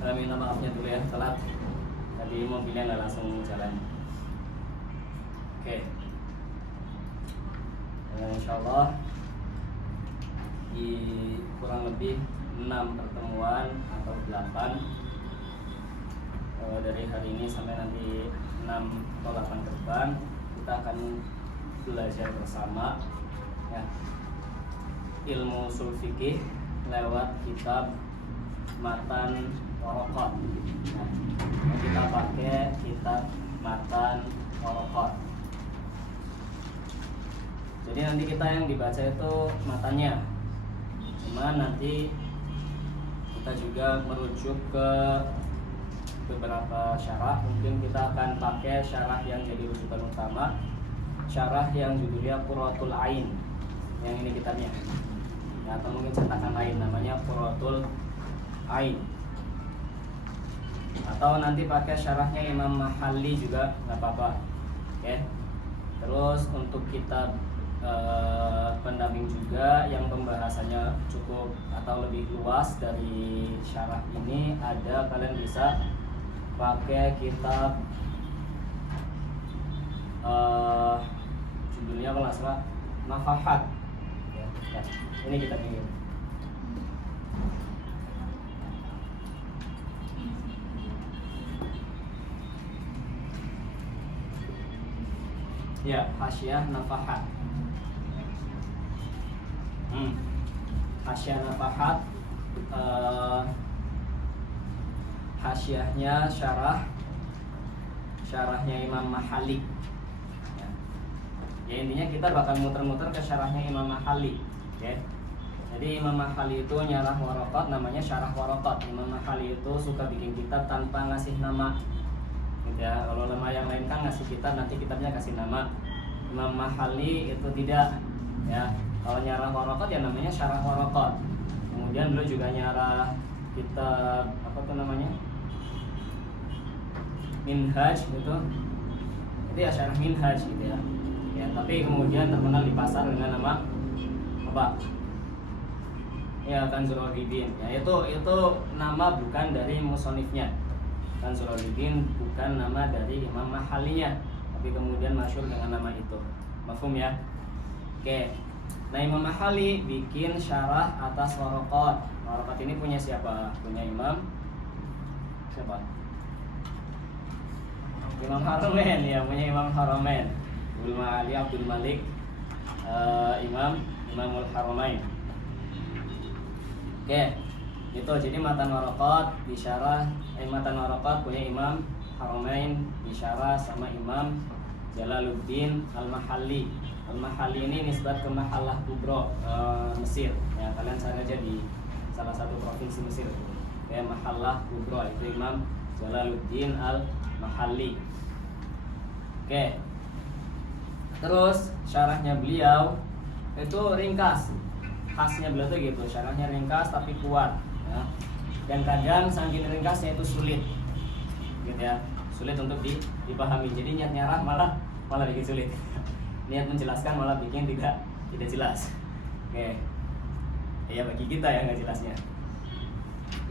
minta maafnya dulu ya, telat. Tadi mobilnya nggak langsung jalan. Oke. Insya Allah di kurang lebih 6 pertemuan atau 8 dari hari ini sampai nanti 6 atau 8 ke depan kita akan belajar bersama ya, ilmu ushul fikih lewat kitab Matan Waraqat. Nah, kita pakai kitab Matan Waraqat. Jadi nanti kita yang dibaca itu matanya, cuma nanti kita juga merujuk ke beberapa syarah. Mungkin kita akan pakai syarah yang jadi rujukan utama, syarah yang judulnya Qurratul Ain, yang ini kitabnya ya, atau mungkin cetakan lain namanya Qurratul Ain, atau nanti pakai syarahnya Imam Mahalli juga nggak apa-apa. Oke. Terus untuk kitab pendamping juga yang pembahasannya cukup atau lebih luas dari syarah ini ada, kalian bisa pakai kitab judulnya kalau nggak salah Nafahat ya, ini kitab ini. Ya, Hasyiah Nafahat. Hasyiah Nafahat, hasyiahnya syarahnya Imam Mahalli ya. Ya, intinya kita bakal muter-muter ke syarahnya Imam Mahalli ya. Jadi Imam Mahalli itu nyarah Waraqat, namanya syarah Waraqat. Imam Mahalli itu suka bikin kitab tanpa ngasih nama gitu ya. Kalau ulama yang lain kan ngasih kitab, nanti kitabnya kasih nama. Imam Mahalli itu tidak ya. Kalau nyarah Waraqat ya namanya syarah Waraqat. Kemudian beliau juga nyarah kitab apa tuh namanya, Minhaj gitu. Itu ya syarah Minhaj gitu ya. Ya, tapi kemudian terkenal di pasar dengan nama apa? Ya, Kanzul Abidin. Ya, itu nama bukan dari musonifnya. Kanzul Abidin bukan nama dari Imam Mahallinya, tapi kemudian masyhur dengan nama itu. Mafhum ya? Oke. Nah, Imam Mahalli bikin syarah atas Waraqat. Waraqat ini punya siapa? Punya Imam siapa? Imam Haramain ya, punya Imam Haramain. Abdul Ma'ali Abdul Malik Imamul Haramain. Oke. Itu jadi Matan Waraqat disyarah Matan Waraqat punya Imam Haramain, disyarah sama Imam Jalaluddin Al-Mahalli. Al-Mahalli ini nisbat ke Mahallah Kubro Mesir ya, kalian cari aja di salah satu provinsi Mesir ya, Mahallah Kubro itu Imam Jalaluddin Al-Mahalli. Oke. Terus syarahnya beliau itu ringkas, khasnya beliau tuh gitu, syarahnya ringkas tapi kuat ya. Dan kadang saking ringkasnya itu sulit gitu ya, sulit untuk dipahami. Jadi niat nyarah malah bikin sulit. Niat menjelaskan malah bikin tidak jelas. Oke. Ya bagi kita ya nggak jelasnya.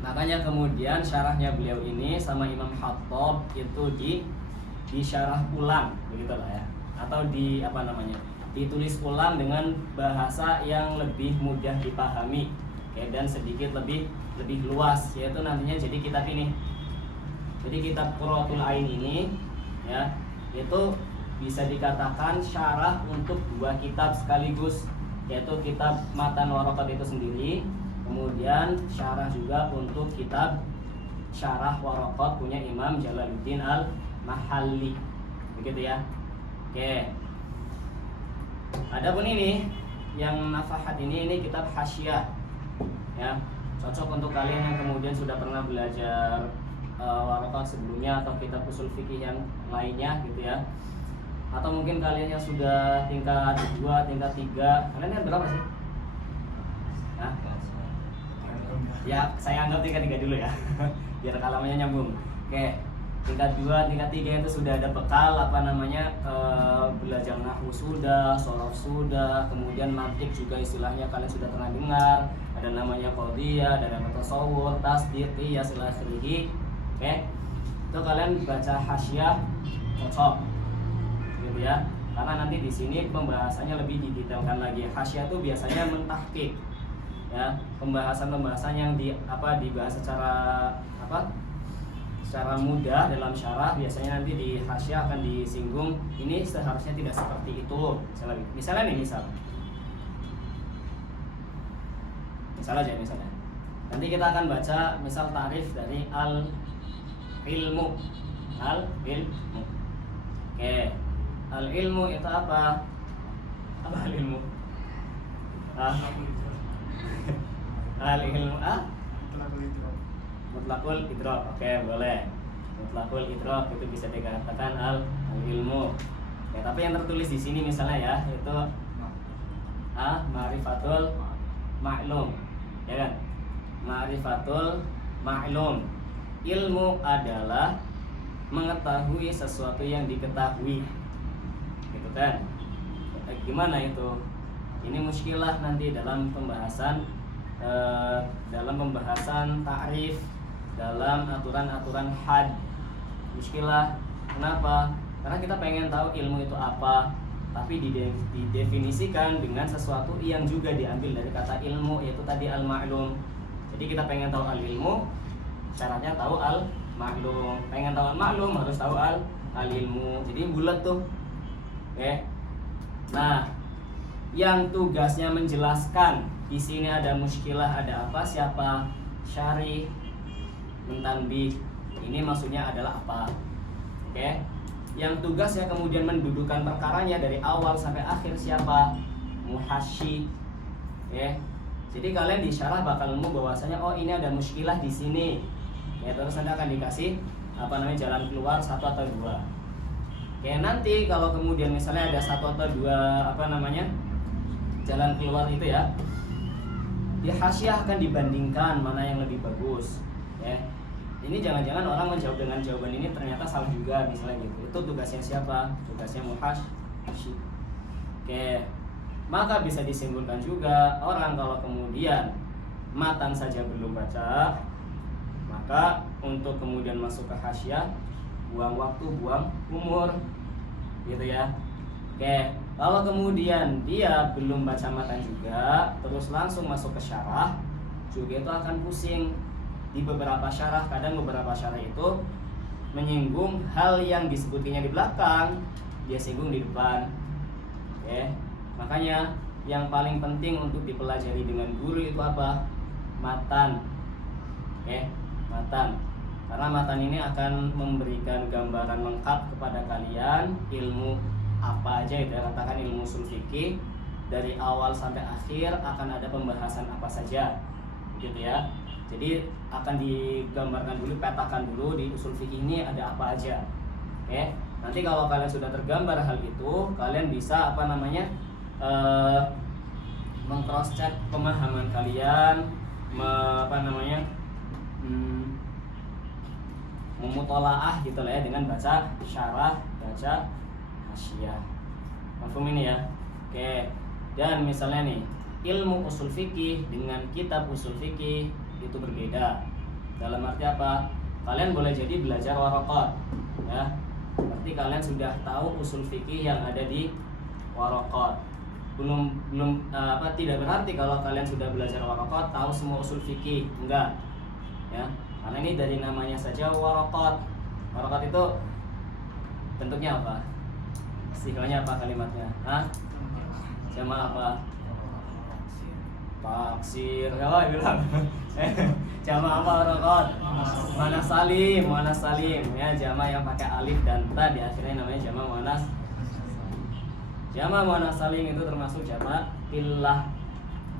Makanya kemudian syarahnya beliau ini sama Imam Khattab itu disyarah ulang begitulah ya. Atau ditulis ulang dengan bahasa yang lebih mudah dipahami. Oke, dan sedikit lebih luas, yaitu nantinya jadi kitab ini. Jadi kitab Qurratul Ain ini ya, itu bisa dikatakan syarah untuk dua kitab sekaligus, yaitu kitab Matan Waraqat itu sendiri, kemudian syarah juga untuk kitab syarah Waraqat punya Imam Jalaluddin Al-Mahalli. Begitu ya. Oke. Adapun ini yang Nafahat ini kitab hasyiah. Ya, cocok untuk kalian yang kemudian sudah pernah belajar Waraqat sebelumnya atau kitab usul fikih yang lainnya gitu ya. Atau mungkin kalian yang sudah tingkat 2, tingkat 3. Kalian kan berapa sih? Hah? Ya, saya anggap tingkat 3 dulu ya. Biar kalamannya nyambung. Oke. Tingkat 2, tingkat 3 itu sudah ada bekal belajar nahwu sudah, shorof sudah, kemudian mantik juga istilahnya kalian sudah pernah dengar. ada namanya qadiyah, ada namanya tasawur, tasdiq, qiyas, ila akhirih. Oke. Itu kalian baca hasyiah cocok. Gitu ya. Karena nanti di sini pembahasannya lebih didetailkan lagi. Hasyiah itu biasanya mentahqiq. Ya, pembahasan-pembahasan yang dibahas secara mudah dalam syarah, biasanya nanti di hasyiah akan disinggung ini seharusnya tidak seperti itu. Misalnya nanti kita akan baca misal tarif dari al-ilmu. Oke. Al-ilmu itu apa? Apa al-ilmu? Al-ilmu mutlaqul idrak. Oke, boleh. Mutlaqul idrak itu bisa dikatakan al-ilmu. Ya, tapi yang tertulis di sini misalnya ya, itu ma'rifatul ma'lum. Ya kan? Ma'rifatul ma'lum. Ilmu adalah mengetahui sesuatu yang diketahui. Gitu kan? Gimana itu? Ini muskilah nanti dalam pembahasan ta'rif, dalam aturan-aturan had. Muskilah. Kenapa? Karena kita pengen tahu ilmu itu apa, tapi didefinisikan dengan sesuatu yang juga diambil dari kata ilmu, yaitu tadi al-ma'lum. Jadi kita pengen tahu al-ilmu, syaratnya tahu al-ma'lum. Pengen tahu al-ma'lum harus tahu al-ilmu. Jadi bulat tuh. Oke. Nah, yang tugasnya menjelaskan di sini ada muskilah, ada apa, siapa? Syarih, mentanbih. Ini maksudnya adalah apa? Oke. Yang tugasnya kemudian mendudukan perkaranya dari awal sampai akhir siapa? Muhasyi. Oke. Jadi kalian di syarah bakal nemu bahwasanya oh ini ada muskilah di sini. Ya, terus Anda akan dikasih jalan keluar satu atau dua. Oke, nanti kalau kemudian misalnya ada satu atau dua jalan keluar itu ya, di hasyiah akan dibandingkan mana yang lebih bagus. Ya. Ini jangan-jangan orang menjawab dengan jawaban ini ternyata salah juga misalnya gitu. Itu tugasnya siapa? Tugasnya muhasyi. Oke. Maka bisa disimpulkan juga orang kalau kemudian matan saja belum baca, maka untuk kemudian masuk ke hasyiah buang waktu, buang umur. Gitu ya. Oke. Kalau kemudian dia belum baca matan juga, terus langsung masuk ke syarah, juga itu akan pusing. Di beberapa syarah, kadang beberapa syarah itu menyinggung hal yang disebutnya di belakang, dia singgung di depan. Oke. Makanya yang paling penting untuk dipelajari dengan guru itu apa? Matan. Oke, matan. Karena matan ini akan memberikan gambaran lengkap kepada kalian ilmu apa aja itu ya, katakan ilmu ushul fikih dari awal sampai akhir akan ada pembahasan apa saja. Gitu ya. Jadi akan digambarkan dulu, petakan dulu di usul fikih ini ada apa aja. Oke. Nanti kalau kalian sudah tergambar hal itu, kalian bisa meng-cross check pemahaman kalian, memutolaah gitu lah ya dengan baca syarah, baca hasyiah. Mafhum ini ya? Oke. Dan misalnya nih, ilmu usul fikih dengan kitab usul fikih itu berbeda. Dalam arti apa? Kalian boleh jadi belajar waraqat, ya. Berarti kalian sudah tahu usul fikih yang ada di waraqat. Tidak berarti kalau kalian sudah belajar waraqat tahu semua usul fikih, enggak. Ya. Karena ini dari namanya saja waraqat. Waraqat itu bentuknya apa? Istilahnya apa kalimatnya? Jama apa? Taksir. Ya, bilang. Jama apa waraqat? Muannas salim ya, jama yang pakai alif dan ta di akhirnya namanya jama muannas. Jama muannas salim itu termasuk jama illah.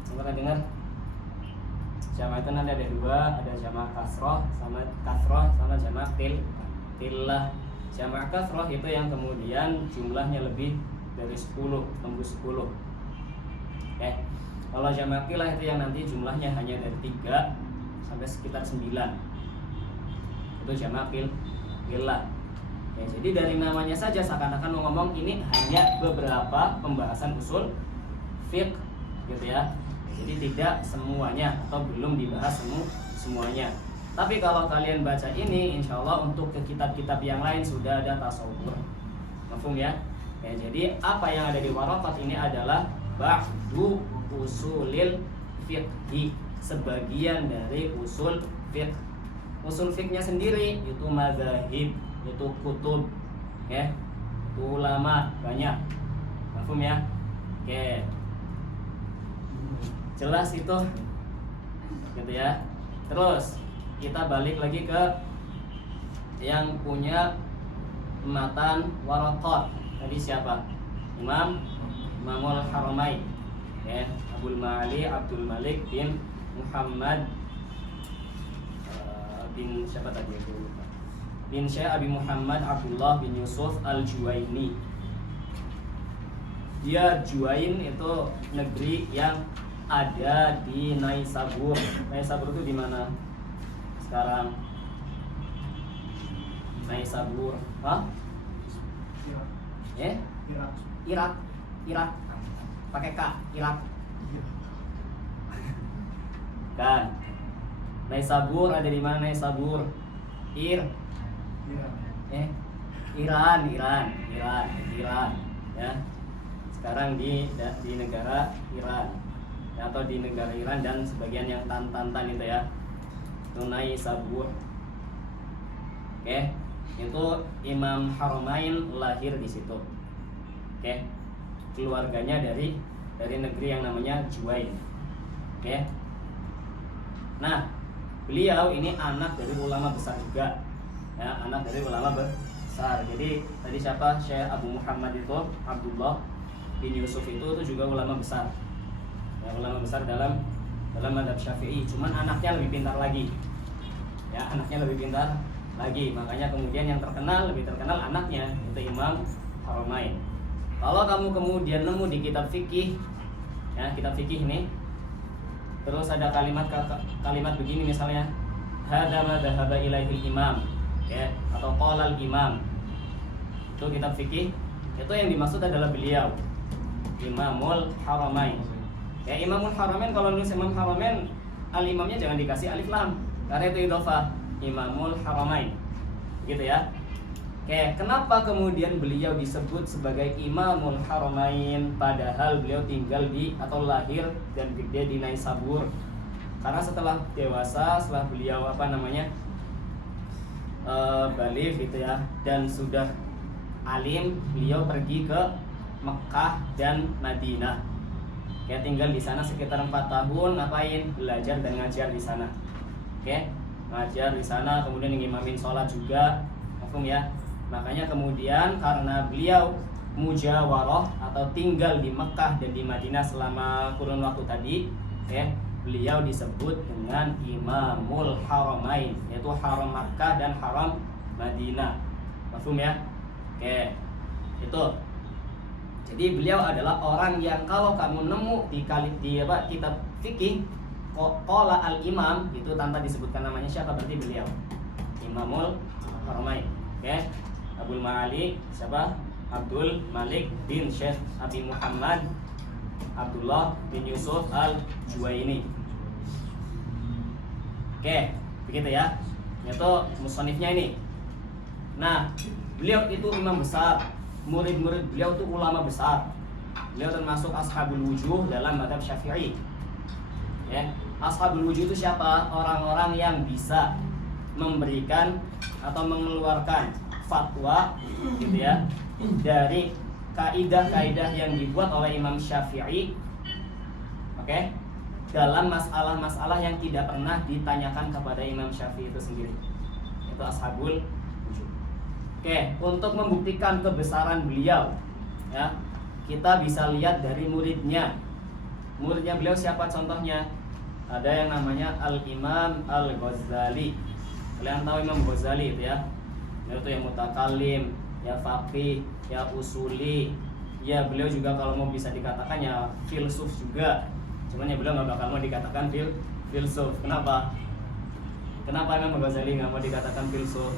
Coba dengar. Jama itu nanti ada dua, ada jama kasroh sama jama illah. Jama kasroh itu yang kemudian jumlahnya lebih dari 10, tembus 10. Oke. Kalau jama illah itu yang nanti jumlahnya hanya dari 3 sampai sekitar 9. Itu jama illah. Ya, jadi dari namanya saja seakan-akan mau ngomong ini hanya beberapa pembahasan usul fiqh gitu ya. Jadi tidak semuanya atau belum dibahas semuanya. Tapi kalau kalian baca ini, insya Allah untuk ke kitab-kitab yang lain sudah ada tasawur. Mafhum ya? Jadi apa yang ada di Waraqat ini adalah ba'du usulil fiqhi, sebagian dari usul fiqh. Usul fiqhnya sendiri itu mazahib, itu kutub, ya, itu ulama banyak. Mafhum ya? Oke. Jelas itu, gitu ya. Terus kita balik lagi ke yang punya matan Waraqat. Tadi siapa? Imamul Haramain, ya, Abdul Ma'ali Abdul Malik bin Muhammad bin siapa tadi aku lupa. Bin Syekh Abi Muhammad Abdullah bin Yusuf Al-Juwaini. Dia Juwain itu negeri yang ada di Naisabur. Naisabur itu di mana sekarang? Naisabur, hah? Ya? Irak. Pakai K, Irak. Kan? Naisabur ada di mana Naisabur? Iran, ya. Sekarang di negara Iran, ya, atau di negara Iran dan sebagian yang Tantan itu ya. Itu Naisabur. Oke, itu Imam Haramain lahir di situ. Oke, keluarganya dari negeri yang namanya Juwain. Oke. Nah, beliau ini anak dari ulama besar juga, ya, anak dari ulama besar. Jadi tadi siapa? Syekh Abu Muhammad itu Abdullah bin Yusuf itu juga ulama besar, ya, ulama besar dalam madhab Syafi'i. Cuman anaknya lebih pintar lagi, ya, anaknya lebih pintar lagi. Makanya kemudian yang lebih terkenal anaknya itu Imam Haramain. Kalau kamu kemudian nemu di kitab fikih, ya, kitab fikih ini, terus ada kalimat begini misalnya, hadza ma dhahaba ilaihil imam, ya, atau qala al imam. Itu kitab fikih, itu yang dimaksud adalah beliau Imamul Haramain. Ya, Imamul Haramain, kalau nulis Imam Haramain, al imamnya jangan dikasih alif lam karena itu idhofah, Imamul Haramain. Gitu ya. Oke, kenapa kemudian beliau disebut sebagai Imamul Haramain padahal beliau tinggal di atau lahir dan gede di Naisabur? Karena setelah dewasa, setelah beliau baligh gitu ya, dan sudah alim, beliau pergi ke Mekah dan Madinah. Kayak tinggal di sana sekitar 4 tahun, ngapain? Belajar dan ngajar di sana. Oke, ngajar di sana, kemudian ngimamin sholat juga, mafhum ya. Makanya kemudian karena beliau mujawarah atau tinggal di Mekah dan di Madinah selama kurun waktu tadi, ya, beliau disebut dengan Imamul Haramain, yaitu Haram Makkah dan Haram Madinah. Mafhum ya? Oke, itu. Jadi beliau adalah orang yang kalau kamu nemu di kitab fikih qala al-imam itu tanpa disebutkan namanya siapa, berarti beliau Imamul Haramain. Oke. Abdul Ma'ali siapa? Abdul Malik bin Syekh Abi Muhammad Abdullah bin Yusuf Al-Juwaini. Oke, begitu ya. Itu musannifnya ini. Nah, beliau itu imam besar. Murid-murid beliau itu ulama besar. Beliau termasuk ashabul wujuh dalam madhab Syafi'i. Ya, ashabul wujuh itu siapa? Orang-orang yang bisa memberikan atau mengeluarkan fatwa gitu ya dari kaidah-kaidah yang dibuat oleh Imam Syafi'i, oke, dalam masalah-masalah yang tidak pernah ditanyakan kepada Imam Syafi'i itu sendiri. Itu ashabul wujuh. Oke, untuk membuktikan kebesaran beliau, ya, kita bisa lihat dari muridnya. Muridnya beliau siapa contohnya? Ada yang namanya Al-Imam Al-Ghazali. Kalian tahu Imam Ghazali itu ya? Itu yang mutakallim, ya faqih, ya usuli, ya beliau juga kalau mau bisa dikatakan ya filsuf juga. Cuman ya beliau nggak bakal mau dikatakan filsuf. Kenapa Imam Ghazali nggak mau dikatakan filsuf?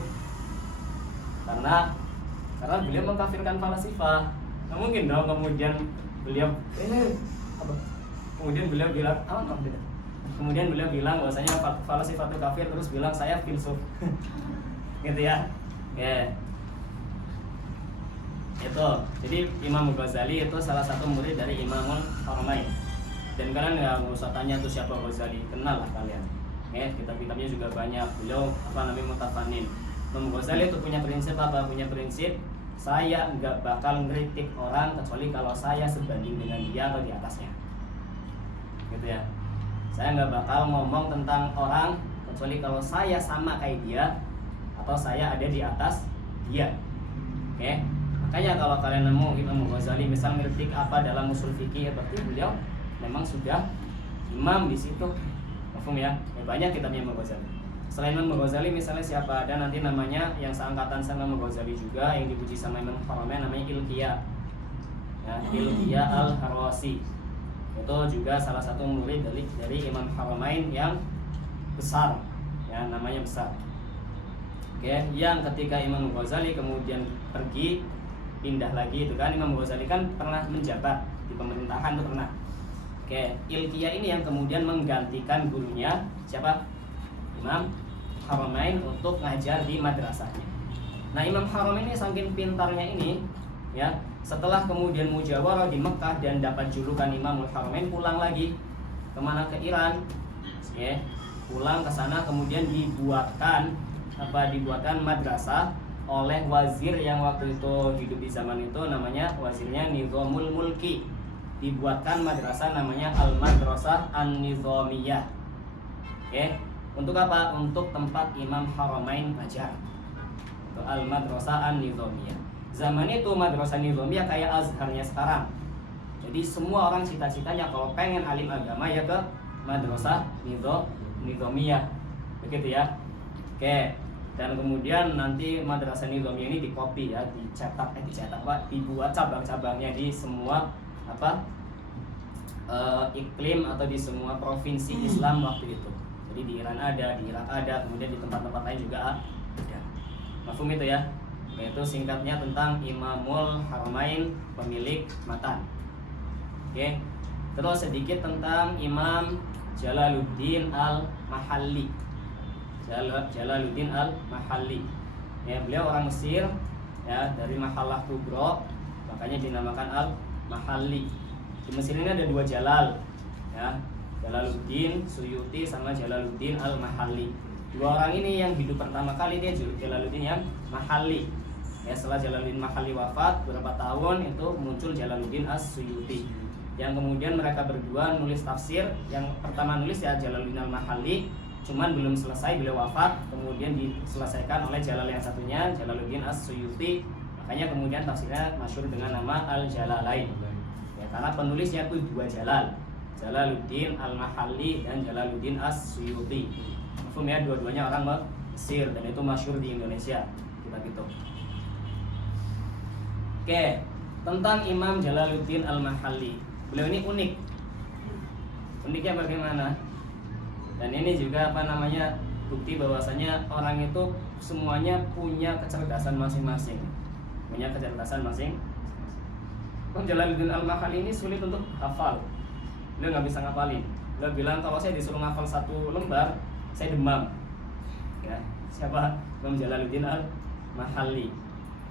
Karena beliau mengkafirkan falasifah. Nggak mungkin dong kemudian beliau Kemudian beliau bilang, kemudian beliau bilang bahwasanya falasifatul kafir, terus bilang saya filsuf. Gitu ya. Itu. Jadi Imam Ghazali itu salah satu murid dari Imamul Haramain. Dan kalian nggak usah tanya tuh siapa Ghazali, kenal lah kalian. Kitab-kitabnya juga banyak. Beliau mutafanin. Imam Ghazali itu punya prinsip apa? Punya prinsip saya nggak bakal ngeritik orang kecuali kalau saya sebanding dengan dia atau di atasnya. Gitu ya. Saya nggak bakal ngomong tentang orang kecuali kalau saya sama kayak dia atau saya ada di atas dia. Makanya kalau kalian nemu Imam Ghazali misal ngeritik apa dalam usul fikih, berarti beliau memang sudah imam di situ. Paham ya? Banyak kitabnya Imam Ghazali. Selain Imam Ghazali misalnya siapa ada nanti namanya yang seangkatan sama Imam Ghazali juga yang dipuji sama Imam Haramain namanya Ilqiyah. Ilqiyah Al-Harrasi. Itu juga salah satu murid dari Imam Haramain yang besar, ya namanya besar. Yang ketika Imam Ghazali kemudian pergi pindah lagi itu kan, Imam Ghazali kan pernah menjabat di pemerintahan itu pernah. Ilqiyah ini yang kemudian menggantikan gurunya siapa? Imam Haramain untuk ngajar di madrasahnya. Nah, Imam Haramain ini saking pintarnya ini, ya, setelah kemudian mujawarah di Mekah dan dapat julukan Imamul Haramain, pulang lagi kemana? Ke Iran. Pulang ke sana kemudian dibuatkan madrasah oleh wazir yang waktu itu hidup di zaman itu, namanya wazirnya Nizamul Mulki. Dibuatkan madrasah namanya Al-Madrasah An-Nizamiyah. Untuk apa? Untuk tempat Imam Haramain ajar. Itu Al-Madrasah An-Nizamiyah. Zaman itu madrasah Nizamiyah kayak Azharnya sekarang. Jadi semua orang cita-citanya kalau pengen alim agama ya ke madrasah Nizamiyah. Begitu ya. Dan kemudian nanti madrasah Nizamiyah ini dikopi ya, dibuat cabang-cabangnya di semua iklim atau di semua provinsi Islam waktu itu. Jadi di Iran ada, di Irak ada, kemudian di tempat-tempat lain juga ada. Mafhum itu ya. Itu singkatnya tentang Imamul Haramain, pemilik matan. Terus sedikit tentang Imam Jalaluddin Al-Mahalli. Jalaluddin Al-Mahalli. Beliau orang Mesir, ya, dari Mahallah Kubro, makanya dinamakan Al-Mahalli. Di Mesir ini ada dua Jalal, ya. Jalaluddin Suyuti sama Jalaluddin Al-Mahalli. Dua orang ini yang hidup pertama kali dia Jalaluddin yang Mahalli. Setelah Jalaluddin Mahalli wafat beberapa tahun itu muncul Jalaluddin As-Suyuti. Yang kemudian mereka berdua nulis tafsir. Yang pertama nulis ya Jalaluddin Al-Mahalli, cuman belum selesai, beliau wafat, kemudian diselesaikan oleh Jalal yang satunya Jalaluddin As-Suyuti. Makanya kemudian tafsirnya masyhur dengan nama Al-Jalalain. Karena penulisnya itu dua Jalal. Jalaluddin Al-Mahalli dan Jalaluddin As-Suyuti. Mafhum ya, dua-duanya orang Mesir dan itu masyhur di Indonesia. Kita gitu. Tentang Imam Jalaluddin Al-Mahalli. Beliau ini unik. Uniknya bagaimana? Dan ini juga bukti bahwasanya orang itu semuanya punya kecerdasan masing-masing. Imam Jalaluddin Al-Mahalli ini sulit untuk hafal. Beliau nggak bisa ngapalin. Beliau bilang kalau saya disuruh ngafal satu lembar, saya demam. Ya, siapa? Imam Jalaluddin Al-Mahalli.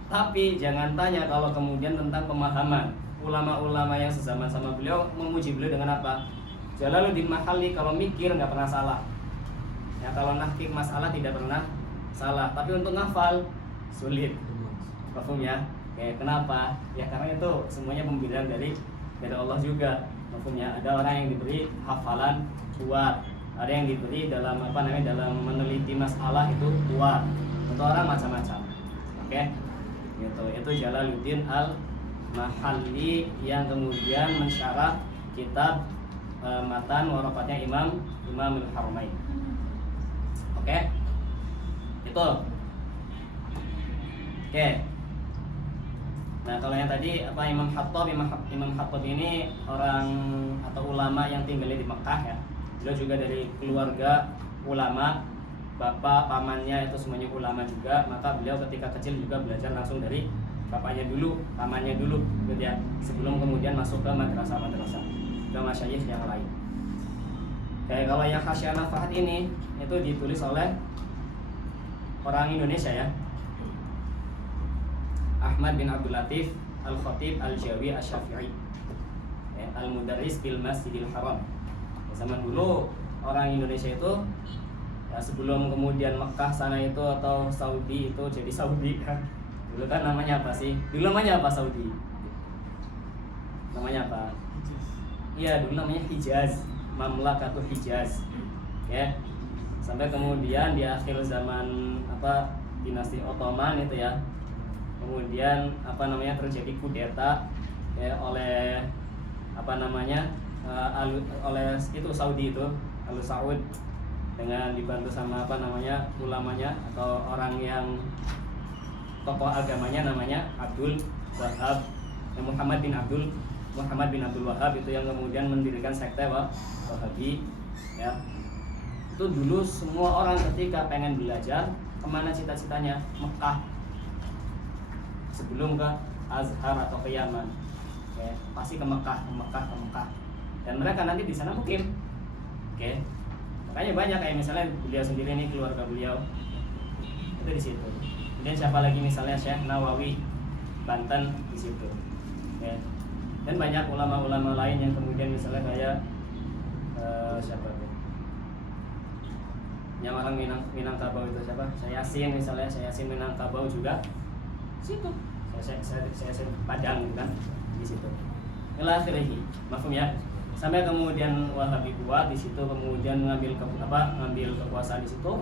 Tapi jangan tanya kalau kemudian tentang pemahaman. Ulama-ulama yang sezaman sama beliau memuji beliau dengan apa? Jalaluddin Mahalli kalau mikir nggak pernah salah. Ya, kalau nahkik masalah tidak pernah salah. Tapi untuk ngafal sulit. Paham ya? Kenapa? Ya karena itu semuanya pemberian dari Allah juga. Mafhumnya, ada orang yang diberi hafalan kuat, ada yang diberi dalam dalam meneliti masalah itu kuat. Untuk orang macam-macam. Gitu. Itu Jalaluddin Al-Mahalli yang kemudian mensyarah kitab matan waraqatnya Imamul Haramain. Itu. Nah, kalau yang tadi Imam Khattab ini orang atau ulama yang tinggalnya di Mekah ya. Beliau juga dari keluarga ulama, bapak, pamannya itu semuanya ulama juga. Maka beliau ketika kecil juga belajar langsung dari bapaknya dulu, pamannya dulu gitu ya, sebelum kemudian masuk ke madrasah-madrasah. juga masyayikh yang lain. Kayak kalau yang Hasyiah Nafahat ini itu ditulis oleh orang Indonesia ya, Ahmad bin Abdul Latif Al-Khatib Al-Jawi Asy-Syafi'i ya, Al-Mudarris bil Masjidil Haram. Zaman dulu orang Indonesia itu ya, sebelum kemudian Mekah sana itu atau Saudi itu jadi Saudi kan. Dulu kan namanya apa sih? Dulu namanya apa Saudi? Namanya apa? Iya, dulu namanya Hijaz, Mamlakatul Hijaz. Ya. Sampai kemudian di akhir zaman apa dinasti Ottoman itu ya. Kemudian apa namanya terjadi kudeta ya, oleh apa namanya oleh itu Saudi itu, Al Saud, dengan dibantu sama apa namanya ulamanya atau orang yang tokoh agamanya namanya Abdul Wahab, Muhammad bin Abdul Wahab itu yang kemudian mendirikan sekte Wahabi ya. Itu dulu semua orang ketika pengen belajar kemana cita-citanya? Mekah, sebelum ke Azhar atau ke Yaman ya, pasti ke Mekah. Dan mereka nanti di sana mukim. Oke. Makanya banyak kayak misalnya beliau sendiri nih, keluarga beliau itu di situ. Kemudian siapa lagi misalnya Syekh Nawawi Banten di situ. Ya. Dan banyak ulama-ulama lain yang kemudian misalnya kayak siapa tuh? Yang orang Minangkabau itu siapa? Saya Yasin Minangkabau juga situ. Saya Padang kan di situ. Ila akhirih, mafhum ya. Sampai kemudian Wahabi kuat di situ, kemudian ngambil kekuasaan di situ,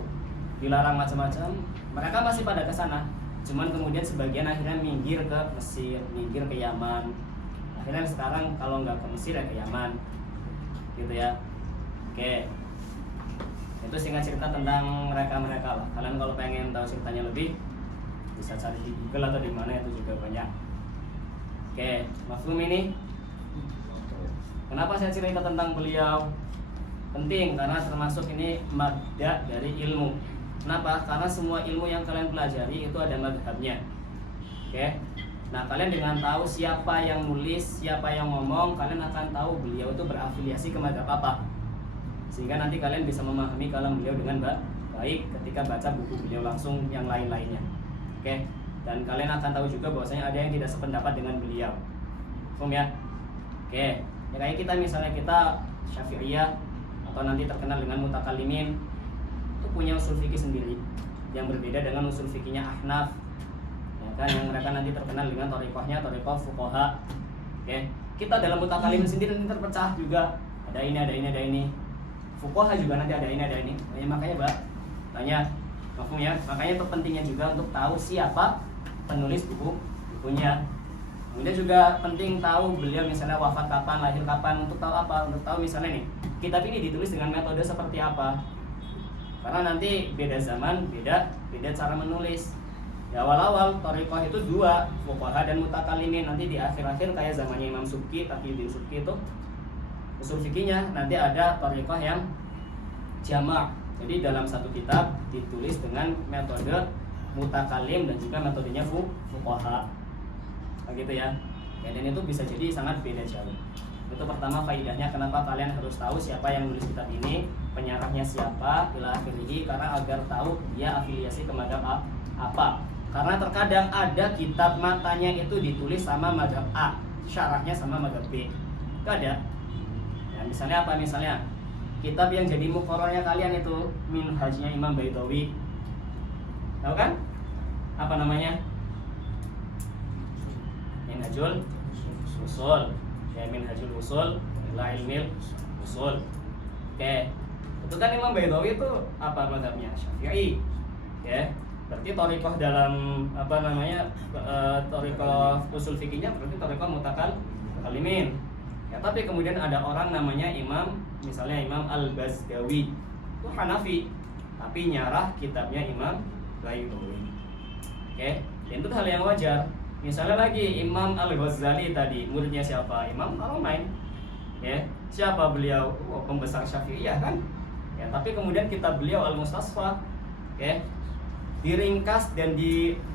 dilarang macam-macam. Mereka masih pada ke sana. Cuman kemudian sebagian akhirnya minggir ke Mesir, minggir ke Yaman. Akhirnya sekarang kalau nggak ke Mesir ya ke Yaman. Gitu ya. Oke. Itu singkat cerita tentang mereka lah. Kalian kalau pengen tahu ceritanya lebih bisa cari di Google atau di mana, itu juga banyak. Oke, mafhum ini. Kenapa saya cerita tentang beliau? Penting karena termasuk ini madda dari ilmu. Kenapa? Karena semua ilmu yang kalian pelajari itu ada madhabnya. Oke. Nah, kalian dengan tahu siapa yang nulis, siapa yang ngomong, kalian akan tahu beliau itu berafiliasi ke madhab apa. Sehingga nanti kalian bisa memahami kalam beliau dengan baik ketika baca buku beliau langsung yang lain-lainnya. Oke. Dan kalian akan tahu juga bahwasanya ada yang tidak sependapat dengan beliau. Paham ya? Oke. Ya kayak kita misalnya kita Syafi'iyah atau nanti terkenal dengan mutakallimin itu punya usul fikih sendiri yang berbeda dengan usul fikihnya Ahnaf. Ya kan, yang mereka nanti terkenal dengan thariqahnya thariqah fuqaha. Oke. Kita dalam mutakallimin sendiri nanti terpecah juga. Ada ini. Fuqaha juga nanti ada ini. Ya, makanya banyak mafhum ya. Makanya itu pentingnya juga untuk tahu siapa penulis bukunya. Kemudian juga penting tahu beliau misalnya wafat kapan, lahir kapan, untuk tahu apa? Untuk tahu misalnya nih, kitab ini ditulis dengan metode seperti apa. Karena nanti beda zaman, beda cara menulis. Ya awal-awal thariqah itu dua, fuqaha dan mutakallimin. Nanti di akhir-akhir kayak zamannya Imam Subki, Taqiyuddin Subki itu usul fikihnya nanti ada thariqah yang jama'. Jadi dalam satu kitab ditulis dengan metode mutakallim dan juga metodenya fuqaha. Begitu ya. Dan itu bisa jadi sangat beda jauh. Itu pertama faidahnya kenapa kalian harus tahu siapa yang nulis kitab ini, penyarahnya siapa, ila akhirih, karena agar tahu dia afiliasi ke madhab apa. Karena terkadang ada kitab matanya itu ditulis sama madhab A, syarahnya sama madhab B. Itu ada. Ya, misalnya apa? Misalnya kitab yang jadi muqarrarnya kalian itu Minhajnya Imam Baitawi. Tahu kan? Apa namanya? Minhajul Usul. Ya, Minhajul Usul ila ilmil usul. Oke. Itu kan Imam Baitawi itu apa mazhabnya? Syafi'i. Ya. Berarti thariqah dalam apa namanya? Thariqah usul fikihnya berarti thariqah mutakallimin. Ya, tapi kemudian ada orang namanya misalnya Imam Al-Bazdawi. Itu Hanafi, tapi nyarah kitabnya Imam Baitawi. Oke. Dan itu hal yang wajar. Misalnya lagi Imam Al-Ghazali tadi, muridnya siapa? Imam Haramain. Ya, siapa beliau? Pembesar Syafi'iyah kan? Ya, tapi kemudian kitab beliau Al-Mustasfa, ya, diringkas dan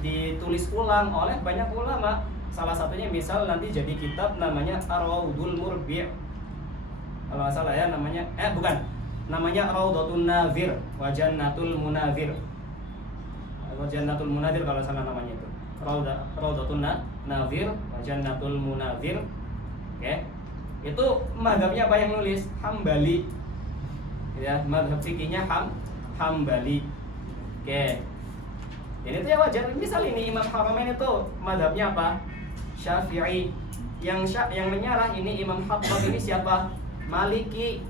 ditulis ulang oleh banyak ulama. Salah satunya misal nanti jadi kitab namanya Ar-Raudul Murbi'. kalau nggak salah ya namanya, bukan, namanya Raudhatun Nadhir wa Jannatul Munadhir. Jannatul Munadhir kalau salah namanya itu. Raudhatun Nadhir wa Jannatul Munadhir. Oke. Itu mazhabnya apa yang nulis? Hambali. Ya, mazhab fikihnya Hambali. Oke. Jadi itu ya wajar. Misal ini Imam Haramain itu mazhabnya apa? Syafi'i. Yang menyarah ini Imam Khattab ini siapa? Maliki.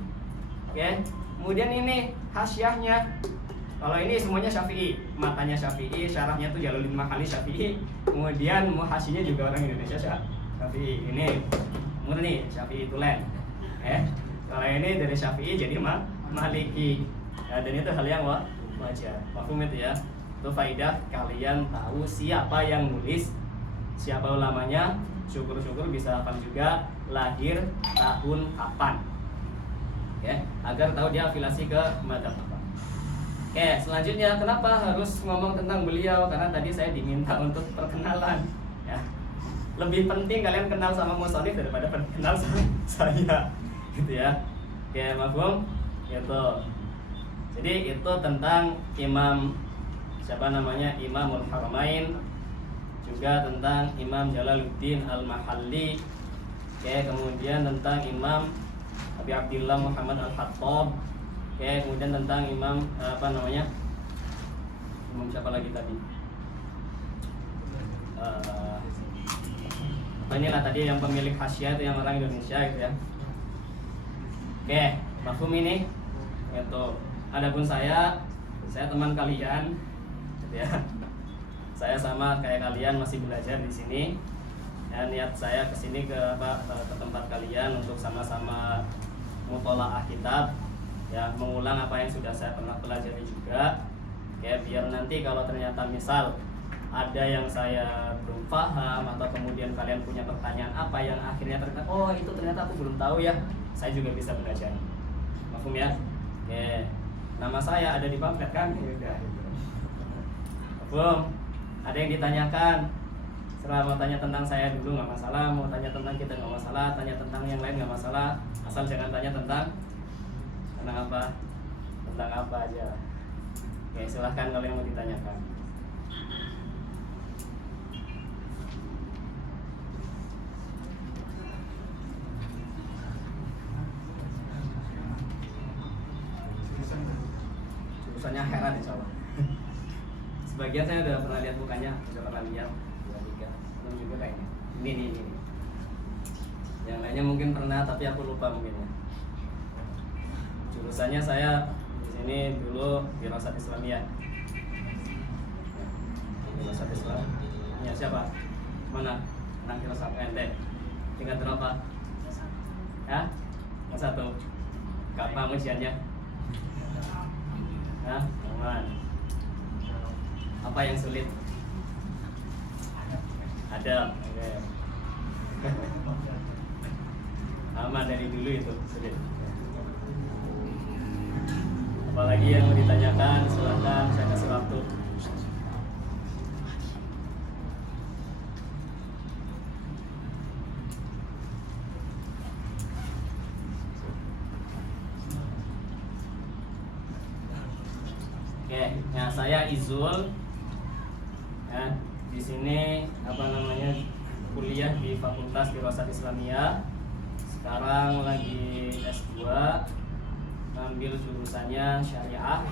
Oke. Kemudian ini hasyahnya. Kalau ini semuanya Syafi'i, matanya Syafi'i, syarahnya tuh Jalaluddin Mahalli Syafi'i. Kemudian muhasyinya juga orang Indonesia Syafi'i. Ini murni Syafi'i tulen. Kalau ini dari Syafi'i jadi Maliki. Ya, dan itu hal yang wajar. Mafhum itu ya. Itu faidah kalian tahu siapa yang nulis, siapa ulamanya. Syukur-syukur bisa hafal juga lahir tahun kapan. Ya, agar tahu dia afiliasi ke mazhab apa. Oke, selanjutnya kenapa harus ngomong tentang beliau? Karena tadi saya diminta untuk perkenalan. Ya, lebih penting kalian kenal sama musonif daripada kenal sama saya, gitu ya. Oke, mafhum? Gitu. Jadi itu tentang Imam siapa namanya, Imamul Haramain, juga tentang Imam Jalaluddin Al-Mahalli. Oke, kemudian tentang Imam Abi Abdillah Muhammad Al-Khattab. Oke, kemudian tentang Imam Imam siapa lagi tadi? Inilah tadi yang pemilik hasyah itu yang orang Indonesia gitu ya. Oke, mafhum ini. Gitu. Adapun saya teman kalian gitu ya. Saya sama kayak kalian masih belajar di sini. Ya, niat saya kesini ke tempat kalian untuk sama-sama mutolaah kitab. Ya, mengulang apa yang sudah saya pernah pelajari juga. Kayak biar nanti kalau ternyata misal ada yang saya belum paham atau kemudian kalian punya pertanyaan apa yang akhirnya ternyata itu ternyata aku belum tahu ya, saya juga bisa belajar. Mafhum ya? Oke. Nama saya ada di pamflet kan? Ya udah gitu. Mafhum? Ada yang ditanyakan? Serah mau tanya tentang saya dulu nggak masalah, mau tanya tentang kita nggak masalah, tanya tentang yang lain nggak masalah, asal jangan tanya tentang apa? Tentang apa aja. Oke, silahkan kalau yang mau ditanyakan. Jurusannya heran insya Allah. Sebagian saya udah pernah lihat mukanya, udah pernah lihat 2, 3, 6 juga kayaknya. Ini. Yang lainnya mungkin pernah tapi aku lupa mungkin ya. Jurusannya saya di sini dulu Dirasat Islamiyah. Dirasat Islam. Ya siapa? Mana? Anak Dirasat ente. Tingkat berapa? Ya? Yang 1. Kapan ujiannya? Nah, aman. Apa yang sulit? Ada. Oke. Aman dari dulu itu sulit. Apalagi yang mau ditanyakan, silakan saya kasih waktu. Oke, nah saya Izul. Ya, di sini kuliah di Fakultas Dirasat Islamiyah. Sekarang lagi S2. Ngambil jurusannya syariah.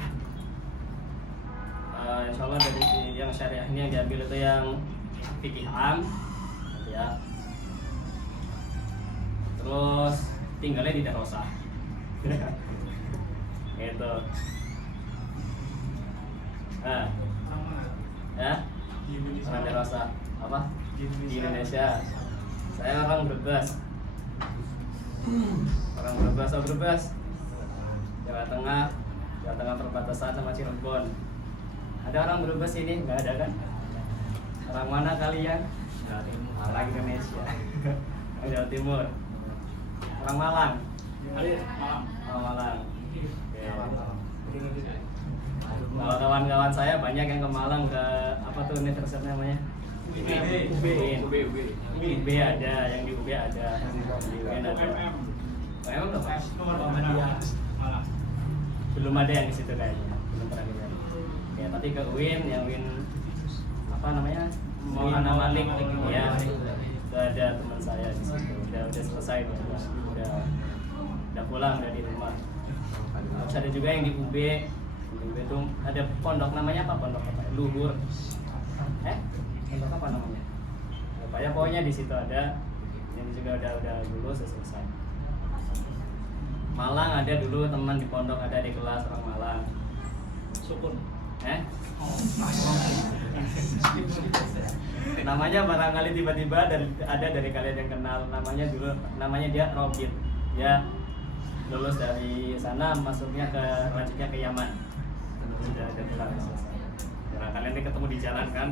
Insya Allah dari yang syariah ini yang diambil itu yang fikih am, ya. Terus tinggalnya di Darosah. Gitu. Ya, orang Darosah apa? Di Indonesia. Saya orang Brebes. Orang Brebes. Jawa Tengah perbatasan sama Cirebon. Ada orang Brebes ini? Nggak ada kan? Orang mana kalian? Orang Indonesia. Jawa Timur. Orang Malang. Malang. Kalau kawan-kawan saya banyak yang ke Malang, ke apa tuh universitas namanya? UB ada, yang di UB ada, di UN ada. emang belum? malah Belum ada yang di situ kayaknya, belum pernah lihat. Ya tapi ke UIN, yang UIN apa namanya? Maulana Malik, ya udah ada teman saya di situ, udah selesai, udah pulang dari rumah. Terus ada juga yang di UB itu ada pondok namanya apa, pondok apa? Luhur, pondok apa namanya? Pokoknya di situ ada, yang juga udah lulus, selesai. Malang ada dulu teman di pondok, ada di kelas orang Malang. sukun. Namanya barangkali tiba-tiba ada dari kalian yang kenal, namanya dia Robin. Ya lulus dari sana, masuknya lanjutnya ke Yaman. Sudah ada kelar selesai. Barang kalian ini ketemu di jalan kan?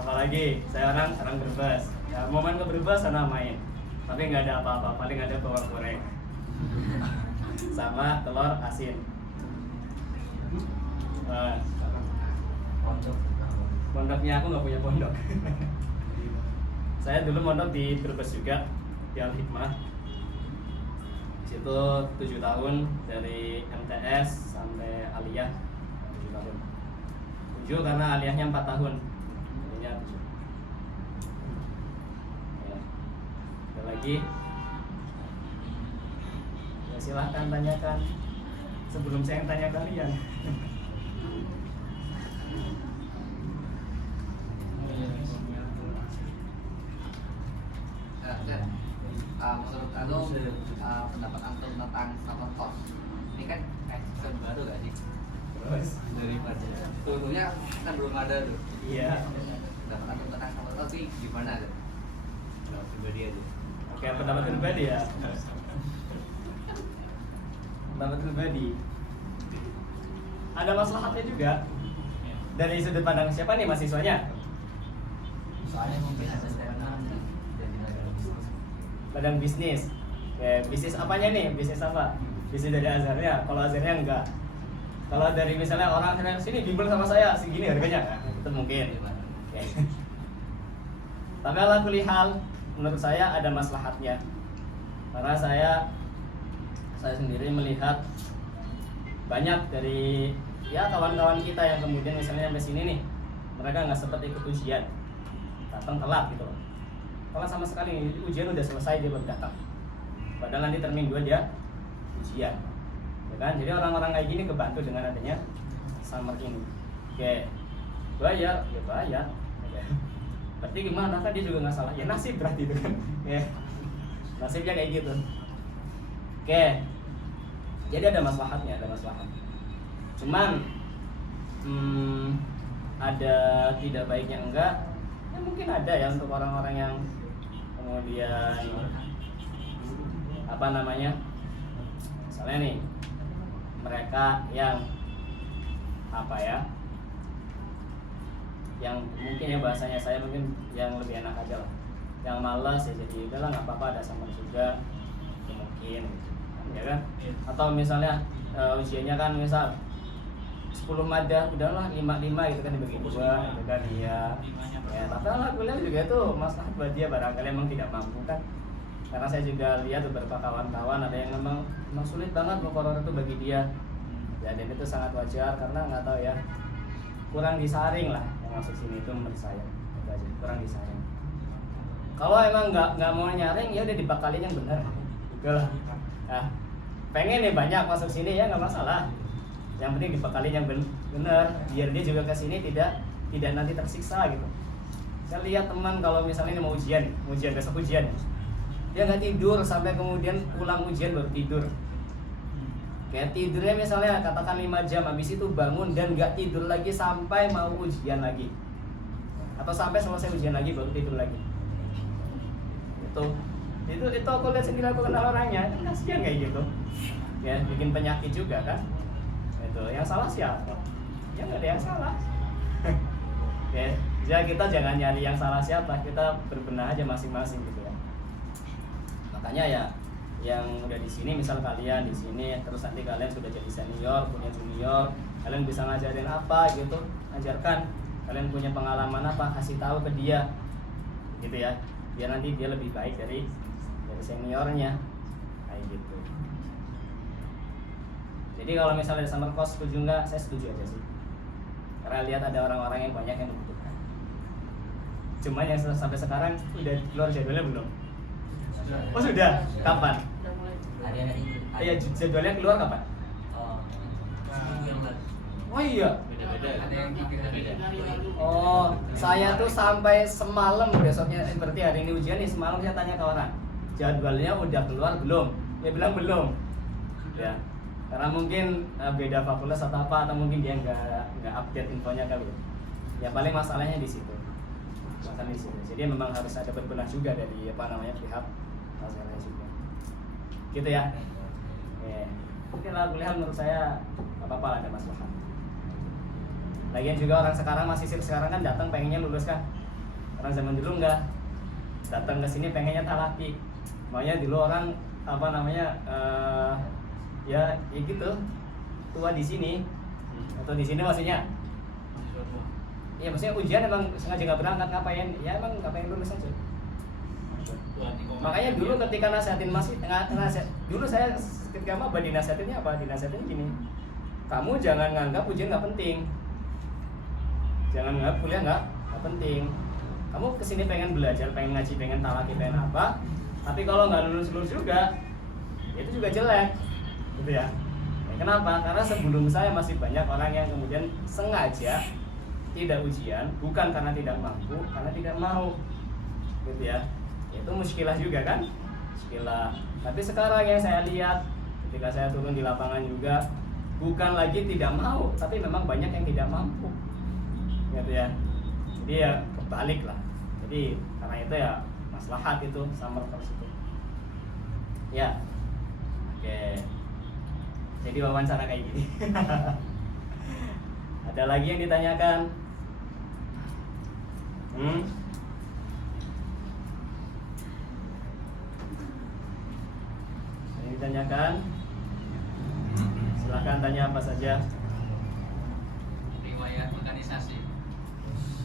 Apalagi saya orang Brebes. Ya, momen ke Brebes sana main, tapi nggak ada apa-apa, paling ada bawang goreng sama telur asin. Pondoknya aku nggak punya pondok. Saya dulu mondok di Brebes juga, di Al Hikmah. Di situ 7 tahun, dari MTS sampai aliyah 7 tahun. 7 karena aliyahnya 4 tahun. Aliyahnya 7. Ya. Ada lagi? Ya, silahkan tanyakan sebelum saya tanya kalian. Menurut Antum, pendapat Antum tentang nomor kos ini kan sistem baru gak sih? Terus Daripada dulunya kan belum ada tuh. iya. Pendapat Antum tentang nomor kos sih gimana tuh? Pribadi aja. Oke, pendapat pribadi ya. Pendapat pribadi. Ada maslahatnya juga. Dari sudut pandang siapa nih mahasiswanya? Soalnya mungkin ada Badan bisnis. Oke, bisnis apanya nih? Bisnis apa? Bisnis dari Azharnya. Kalau Azharnya enggak. Kalau dari misalnya orang sini bimbel sama saya segini harganya, nah, itu mungkin. Oke. Tapi ala kulli hal, menurut saya ada maslahatnya. Karena saya sendiri melihat banyak dari ya kawan-kawan kita yang kemudian misalnya sampai sini nih, mereka nggak sempat ikut ujian, datang telat gitu loh. Telat sama sekali, ujian udah selesai dia baru datang. Padahal nanti termin 2 dia ujian, ya kan? Jadi orang-orang kayak gini kebantu dengan adanya summer ini. Oke, bayar, ya bayar. Berarti gimana kan dia juga nggak salah, ya nasib berarti itu kan. Ya, nasibnya kayak gitu. Oke, jadi ada maslahatnya, ada maslahat. Cuman ada tidak baiknya enggak? Ya mungkin ada ya untuk orang-orang yang kemudian apa namanya? Misalnya nih, mereka yang apa ya? Yang mungkin ya bahasanya saya mungkin yang lebih enak aja lah. Yang malas ya jadi udahlah nggak apa-apa, ada summer juga, ya mungkin, ya kan? Atau misalnya ujiannya kan misal 10 madah, udahlah 5 gitu kan dibagi 2 gitu kan dia. Ya, tapi alhamdulillah juga itu maslahat buat dia barangkali emang tidak mampu kan. Karena saya juga lihat beberapa kawan-kawan ada yang memang sulit banget muqarrar itu bagi dia. Ya, dan itu sangat wajar karena nggak tahu ya, kurang disaring lah yang masuk sini itu menurut saya. Itu aja, kurang disaring. Kalau emang nggak mau nyaring ya udah dibakalin yang benar. Gitu lah. Nah, pengen nih banyak masuk sini ya nggak masalah. Yang penting dibakalin yang benar biar dia juga ke sini tidak nanti tersiksa gitu. Saya lihat teman kalau misalnya ini mau ujian besok ujian, dia nggak tidur sampai kemudian pulang ujian baru tidur. Kayak tidurnya misalnya katakan 5 jam, habis itu bangun dan nggak tidur lagi sampai mau ujian lagi, atau sampai selesai ujian lagi baru tidur lagi. Itu aku lihat sendiri, aku kenal orangnya, kasihan kayak gitu. Ya bikin penyakit juga kan. Itu yang salah siapa? Ya nggak ada yang salah. Oke, jadi kita jangan nyari yang salah siapa, kita berbenah aja masing-masing gitu ya. Makanya ya yang udah di sini, misal kalian di sini terus nanti kalian sudah jadi senior, punya junior, kalian bisa ngajarin apa gitu, ajarkan. kalian punya pengalaman apa, kasih tahu ke dia, gitu ya, biar nanti dia lebih baik dari seniornya, kayak gitu. Jadi kalau misalnya summer course setuju nggak? Saya setuju aja sih, karena lihat ada orang-orang yang banyak yang membutuhkan. Cuman yang sampai sekarang udah keluar jadwalnya belum? Oh sudah? Kapan? Iya, jadwalnya keluar kapan? Oh iya. Ada yang beda. Oh, saya tuh sampai semalam besoknya, berarti hari ini ujian nih, semalam saya tanya ke orang, jadwalnya udah keluar belum? Dia bilang belum. Ya, karena mungkin beda fakultas atau apa, atau mungkin dia nggak update infonya kali. Ya paling masalahnya di situ. Masalah di situ. Jadi memang harus ada berbenah juga dari pihak masalahnya juga. Gitu ya. Ya. Mungkin lah kuliah menurut saya apa-apa lah, ada masalah. Lagian juga orang sekarang sekarang kan datang pengennya lulus kan. Orang zaman dulu enggak. Datang ke sini pengennya talaki. Maunya dulu orang ya gitu. Tua di sini. Atau di sini maksudnya. Iya, maksudnya ujian emang sengaja nggak berangkat, ngapain? Ya emang ngapain lulus aja. Makanya dulu ketika nasihatin dulu saya ketika maba dinasihatinnya apa? Dinasihatinnya gini. Kamu jangan nganggap ujian nggak penting. Jangan nganggap kuliah nggak penting. Kamu kesini pengen belajar, pengen ngaji, pengen talaki, pengen apa. Tapi kalau nggak lulus juga, itu juga jelek, gitu ya. Kenapa? Karena sebelum saya masih banyak orang yang kemudian sengaja tidak ujian, bukan karena tidak mampu, karena tidak mau, gitu ya. Itu muskilah juga kan, muskilah. Tapi sekarang yang saya lihat, ketika saya turun di lapangan juga, bukan lagi tidak mau, tapi memang banyak yang tidak mampu, gitu ya. Jadi ya kebalik lah. Jadi karena itu ya maslahat itu summer course itu. Ya, oke. Jadi wawancara kayak gini. Ada lagi yang ditanyakan? Yang ditanyakan? Silahkan tanya apa saja. Riwayat organisasi.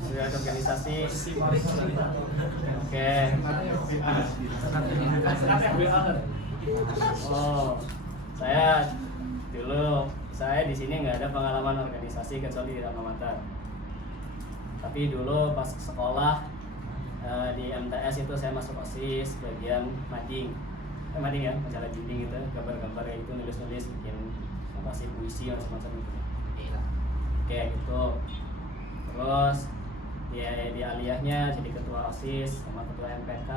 Riwayat organisasi. Oke. Oh, saya di sini nggak ada pengalaman organisasi kecuali di alma mater. Tapi dulu pas sekolah di MTS itu saya masuk OSIS bagian mading ya, majalah dinding gitu, gambar-gambar kayak itu, nulis-nulis, bikin notasi puisi macam-macam itu. Oke gitu. Terus di aliyahnya jadi ketua OSIS sama ketua MPK.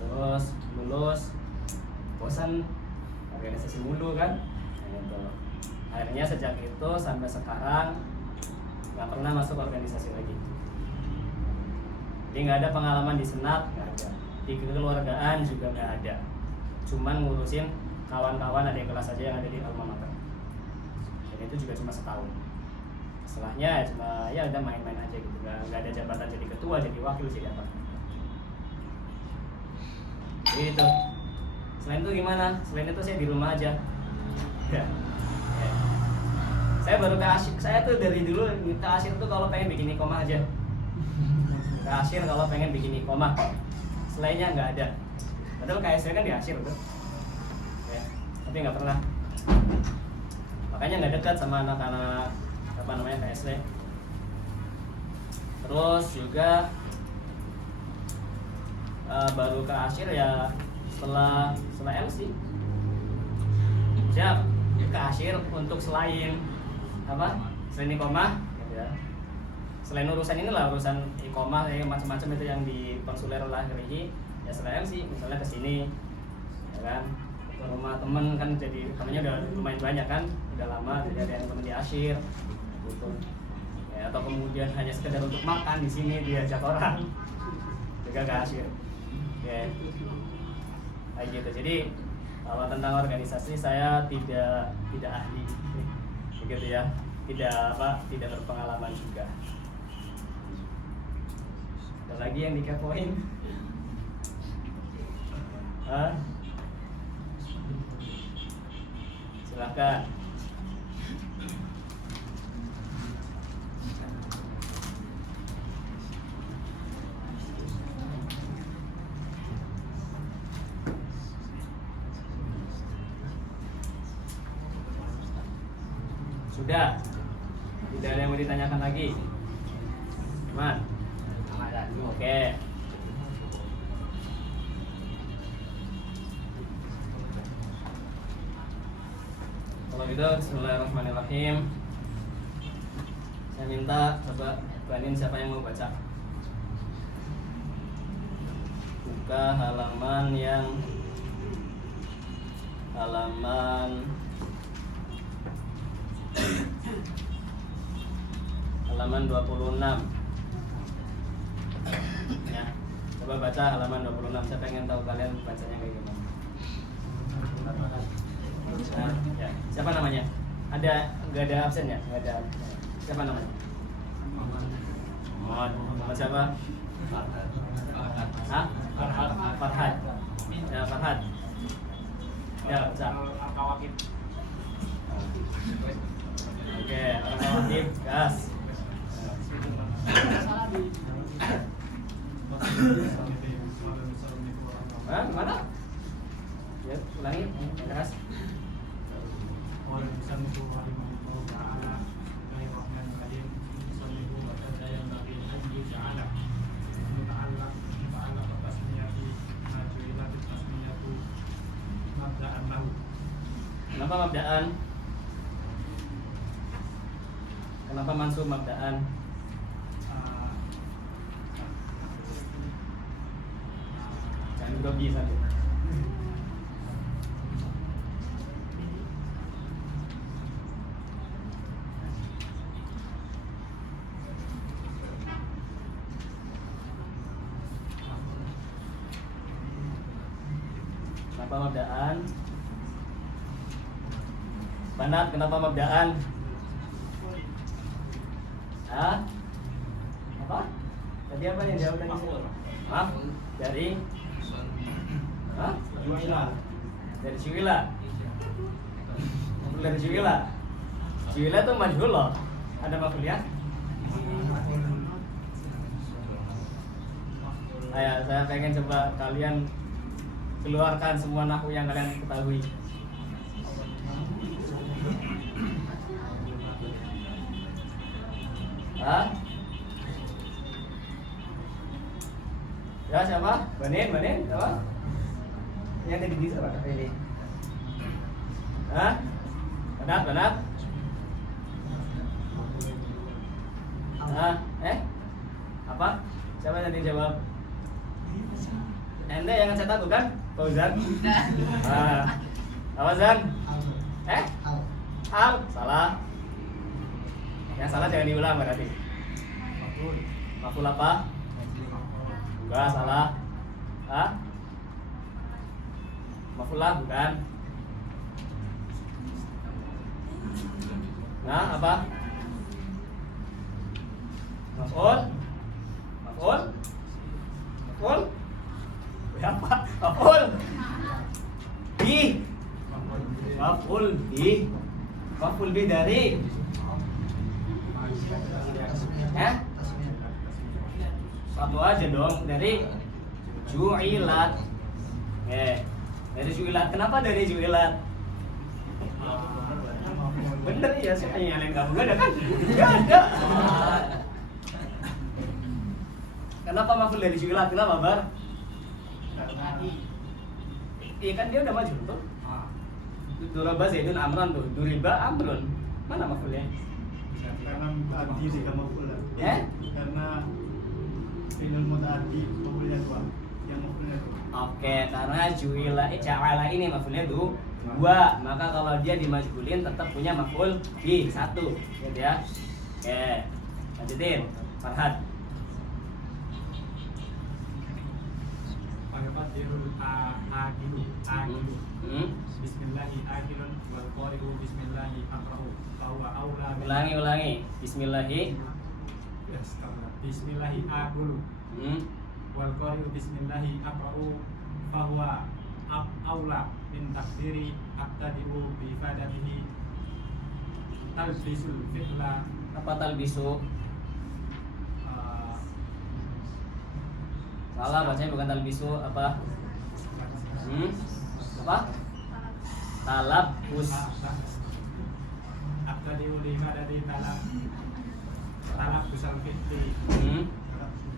Terus lulus, bosan organisasi mulu kan, gitu. Akhirnya sejak itu sampai sekarang nggak pernah masuk organisasi lagi. Jadi nggak ada pengalaman di senat, nggak ada. Di kekeluargaan juga nggak ada. Cuman ngurusin kawan-kawan ada yang kelas aja yang ada di alma mater. Dan itu juga cuma setahun. Setelahnya cuma ya udah main-main aja gitu, nggak ada jabatan jadi ketua, jadi wakil, jadi apa. Jadi itu. Selain itu gimana? Selain itu saya di rumah aja. Ya. Saya baru ke asyir. Saya tuh dari dulu ke asyir tuh kalau pengen bikin iqomah aja. Ke asyir kalau pengen bikin iqomah. Selainnya nggak ada. Padahal KSW kan di asyir tuh. Ya. Tapi nggak pernah. Makanya nggak dekat sama anak-anak KSW. Terus juga baru ke asyir ya setelah LC. Siap ke asyir untuk selain iqomah gitu ya. Selain urusan inilah, urusan iqomah macam-macam itu yang di konsuler lahirihi ya, setelah LC misalnya ke sini ya kan, ke rumah temen kan, jadi temennya udah lumayan banyak kan, udah lama, jadi ada yang temen di asyir gitu ya, atau kemudian hanya sekedar untuk makan di sini diajak orang juga ke asyir ya, kayak gitu. Jadi kalau tentang organisasi saya tidak ahli begitu ya, tidak berpengalaman juga. Ada lagi yang dikepoin? Silahkan. Sudah. Tidak ada yang mau ditanyakan lagi. Aman. Oke. Kalau gitu, bismillahirrahmanirrahim. Saya minta coba Banin siapa yang mau baca. Buka halaman 26. Ya. Coba baca halaman 26. Saya pengen tahu kalian bacanya kayak gimana. Nah, ya. Siapa namanya? Nggak ada absen ya? Nggak ada. Siapa namanya? Muhammad siapa? Hah? Farhad. Ya, Farhad. Ya, baca. Oke, Al-Kawakib, gas. Hah? Mana? Ya, ulangi, keras. Kenapa mabda'an? Kenapa mansub mabda'an? Jangan grogi saja. Kenapa mabda'an? Banat, kenapa mabda'an? Hah? Apa? Tadi apa yang jawab tadi? Maaf, dari? Hah? Dari Syuila. Dari Syuila. Syuila itu majhul loh. Ada maf'ul ya? Ayo, saya pengen coba kalian keluarkan semua nahwu yang kalian ketahui. Hah? Ya siapa? Banin, siapa? Yang tadi bisa apa? Ini. Hah? Banat. Hah? Apa? Siapa yang tadi jawab? Ente yang cetak bukan? Fauzan? Apa Zan? Al? Salah. Yang salah jangan diulang berarti. Maf'ul apa? Enggak, salah. Hah? Maf'ul bukan? Nah, apa? Maf'ul? Apa? Maf'ul bi dari satu aja dong, dari ju'ilat. Dari ju'ilat. Kenapa dari ju'ilat? Bener ya, sih nyalain kamu. Gak ada kan? Gak ada. Kenapa maf'ul dari ju'ilat? Kenapa, Bar? Iya kan dia udah maju tuh. Duraba Zaidun Amran tuh. Duriba Amrun. Mana maf'ulnya? Karena mutaaddi sih kamu pula. Karena fi'il mutaaddi maf'ulnya 2. Yang maf'ulnya 2. Oke, karena ja'ala ini maf'ulnya 2. Maka kalau dia dimajhulin tetap punya maf'ul bi 1. Gitu ya. Oke. Lanjutin. Farhad. Al-Fatirul Aqilu. Bismillahi akilun wal qari'u bismillahi aqra'u. Bahwa aula Ulangi. Bismillahi. Bismillahi aqulu. Wal qari'u bismillahi aqra'u. Bahwa aula min takdiri aqtadi'u bi ifadatihi talbisul fi'la. Apa talbisu? Salah bacanya bukan talbisu, apa? Apa? Talabus. tadi ulima dari talak besar fitri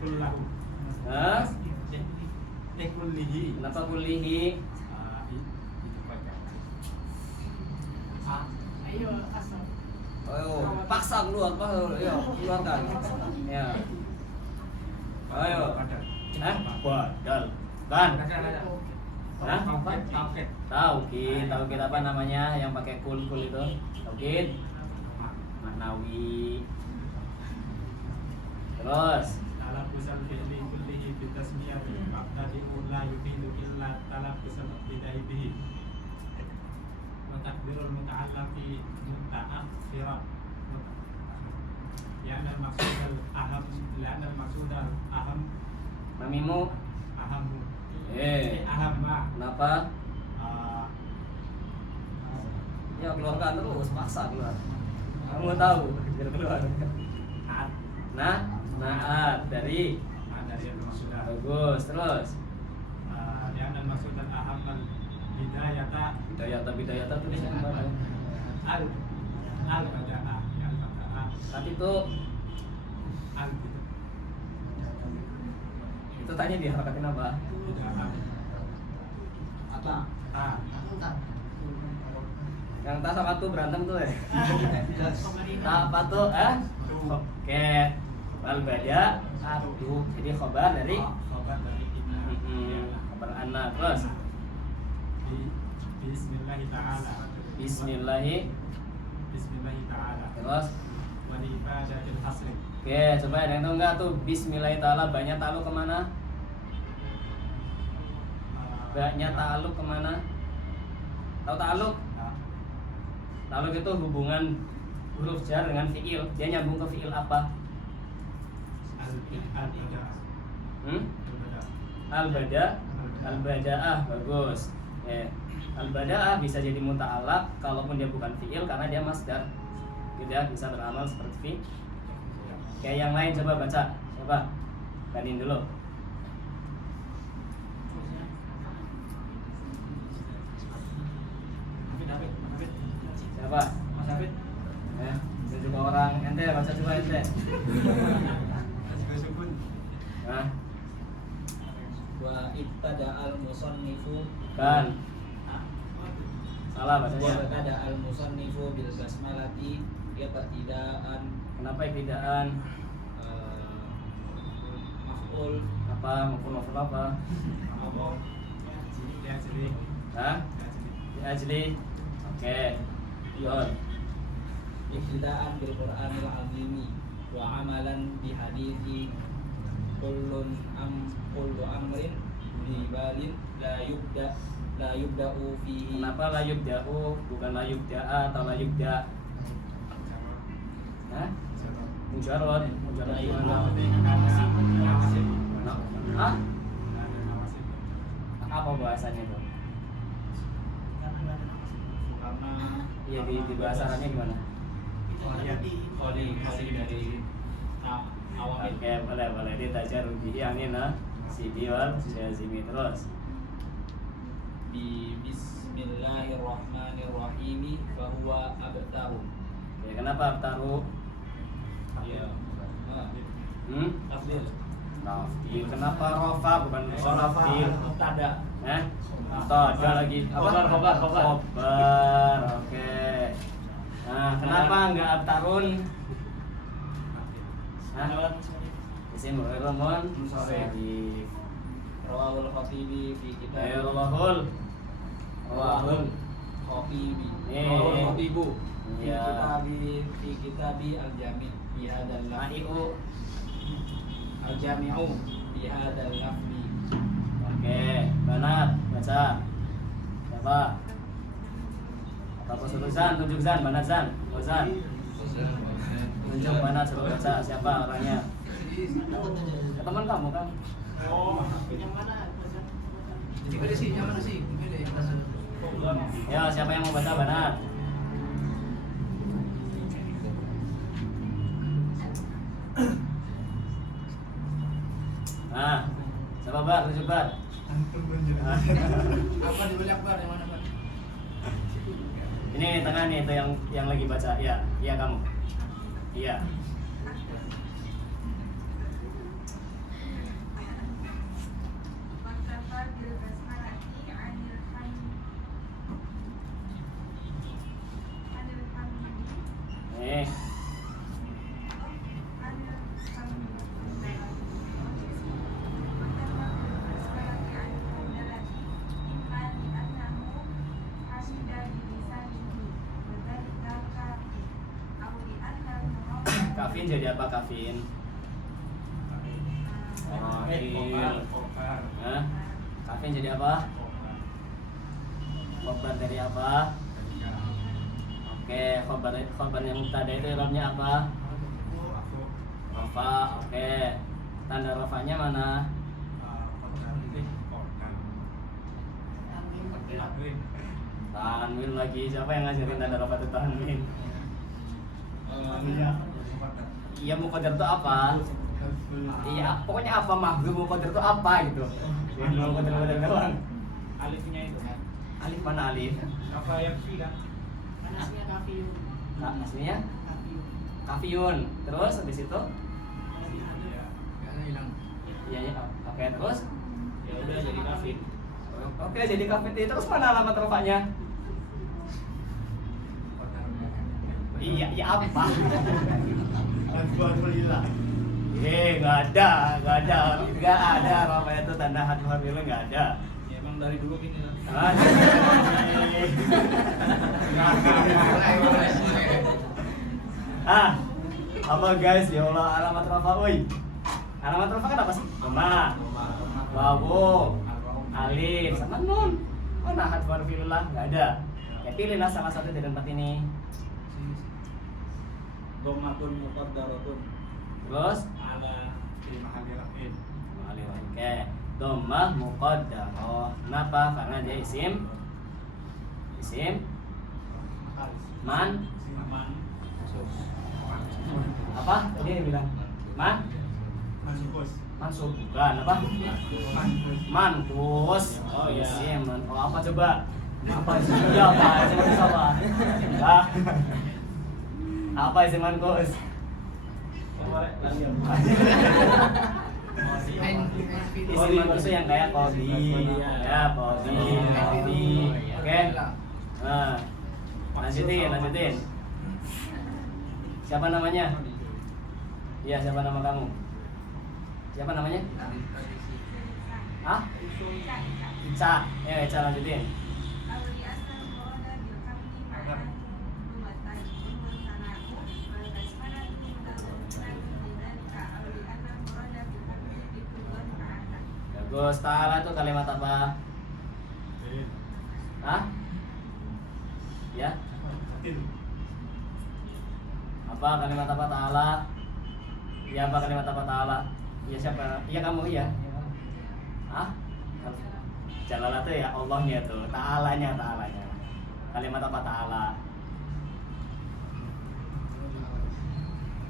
kullahu. Hah? Kullihi. Kenapa kulihi? Itu pakai. Ayo asal. Ayo, paksa keluar, keluarkan. Ya. Ayo. Hah? Badal. Kan? Hah? Taukid apa namanya yang pakai kul itu? Taukid maknawi. Terus Talabusal fi'li kullihi bitasmiyati mabtadi'un la yufidu illa talabusal ibtidai bihi wa takdirul muta'allaqi muta'akhirah li'anna al-maqsudal aham mamimu. ahamu Kenapa? Ya keluarkan terus, paksa keluar. Kamu tahu, biar keluar. Naat dari dari al-maqsudah bagus. Terus li'anna al-maqsudal aham al-bidayata bidayata tuh bisa apa? al-bada'a Tadi itu al-bidayata itu tanya diharakatin apa? Apa? Yang tas sama tuh berantem tuh ya? Tak apa tuh? Oke. Al-bada atu. Jadi khobar dari khobar dari khobar anak. Terus Bismillahi ta'ala. Bismillahi. Ta'ala. Terus Wa li ibadatil hasri. oke, coba ada yang tahu nggak tuh Bismillahi ta'ala banyak ta'aluk kemana? Banyak ta'aluk kemana? Tahu ta'aluk? Ta'aluk itu hubungan huruf jar dengan fiil. Dia nyambung ke fiil apa? Al-bada'ah bagus. Al-bada'ah bisa jadi muta'alaq kalaupun dia bukan fiil karena dia masdar. Dia bisa beramal seperti fiil. Kayak yang lain coba baca. Coba banding dulu. Siapa? Mas Hafid. Tunjuk orang ente baca coba ente. Nah, Wa ibtada al-musannifu kan. Salah bacanya. Wa ibtada al-musannifu bil basmalati ibtidaan Kenapa ibtidaan? maf'ul Apa maf'ul apa? Hah? Di ajli. Oke. Yun. ibtidaan bil Qur'anil azimi wa amalan bi hadithi kullu amrin libalin la yubda'u fihi. Kenapa la yubda'u bukan la yubda'a atau la yubda'? Hah? Mujarrad gimana? Hah? Apa bahasanya tuh? Iya di bahasa Arabnya gimana? Oke, boleh ditajar bihi amina sidi wal jazimi. Terus Bi bismillahirrahmanirrahim bahwa abtaru. ya kenapa abtaru? Ya. Tafdil. Kenapa rofa bukan tafdil? Tada. Ada lagi apa? Khobar. Oke. Nah, kenapa enggak abtarun? Isim Ramon Musharif. Rawahul Khatibi fi kitab Rawahul Khatibi. Rawahul Khatibu. Iya. Fi kitabi al-jami' bi hadzal lafzi. Aiu. Al-jami'u bi hadzal lafzi. Oke, Banat baca. Siapa? Apa suruh Zan, tunjuk Zan, Banat Zan, Zan. Tunjuk Banat suruh baca siapa orangnya? Ya, teman kamu kan? Yang mana? Ya, siapa yang mau baca Banat? Nah, siapa Bar? Tunjuk Bar. Apa di Bar yang mana, Pak? Ini di tengah nih, itu yang lagi baca. Iya, iya kamu. Iya. Nih. Kafin jadi apa kafin? Fa'il. Hah? Kafin jadi apa? Khobar dari apa? Oke, khobar yang tadi itu irobnya apa? Rafa. Oke. Tanda rafanya mana? Tanwin lagi. Siapa yang ngajarin tanda rafa itu tanwin? Iya, muqaddar itu apa? Iya, pokoknya apa mahdzuf muqaddar itu apa gitu. Yang muqaddar doang. Alifnya itu kan. Alif mana alif? Apa yang fi kan? Aslinya kafiyun. Nah, aslinya Kafiyun. kafiyun. Terus habis itu Karena hilang. iya ya. Oke, terus Ya udah jadi kafin. oke, jadi kafin. Terus mana alamat rafanya? Iya, ya apa? Alhamdulillah. Nggak ada rafa itu tanda hati hamil nggak ada. Ya emang dari dulu gini lah. Apa guys? Ya Allah, alamat rafa, woi. Alamat rafa kan apa sih? Doma, wawu, alif, sama nun. Mana hati hamil nggak ada. Ya pilihlah salah satu dari empat ini. Domatun muqaddaratun Terus ala Di mahali rafin. oke, dhammah muqaddarah. Kenapa? Karena dia isim man aman. apa? Tadi dia bilang man mansub bukan apa? Mankus. Oh, iya. Isim man. Oh, apa coba? Apa isim? Ya apa? Isim mankus apa? Ah. Apa isim mankus? Isim mankus yang kayak kodi, ya kodi. Oke. Nah, lanjutin. Siapa namanya? Iya, siapa nama kamu? Siapa namanya? Ah? Ica. Ya, Ica lanjutin. Bagus. Ta'ala itu kalimat apa? Hah? Ya? Apa kalimat apa ta'ala? Ya, apa kalimat apa ta'ala? Ya siapa? Ya kamu ya. Hah? Jalalah tuh ya Allahnya tuh, ta'alanya. Kalimat apa ta'ala?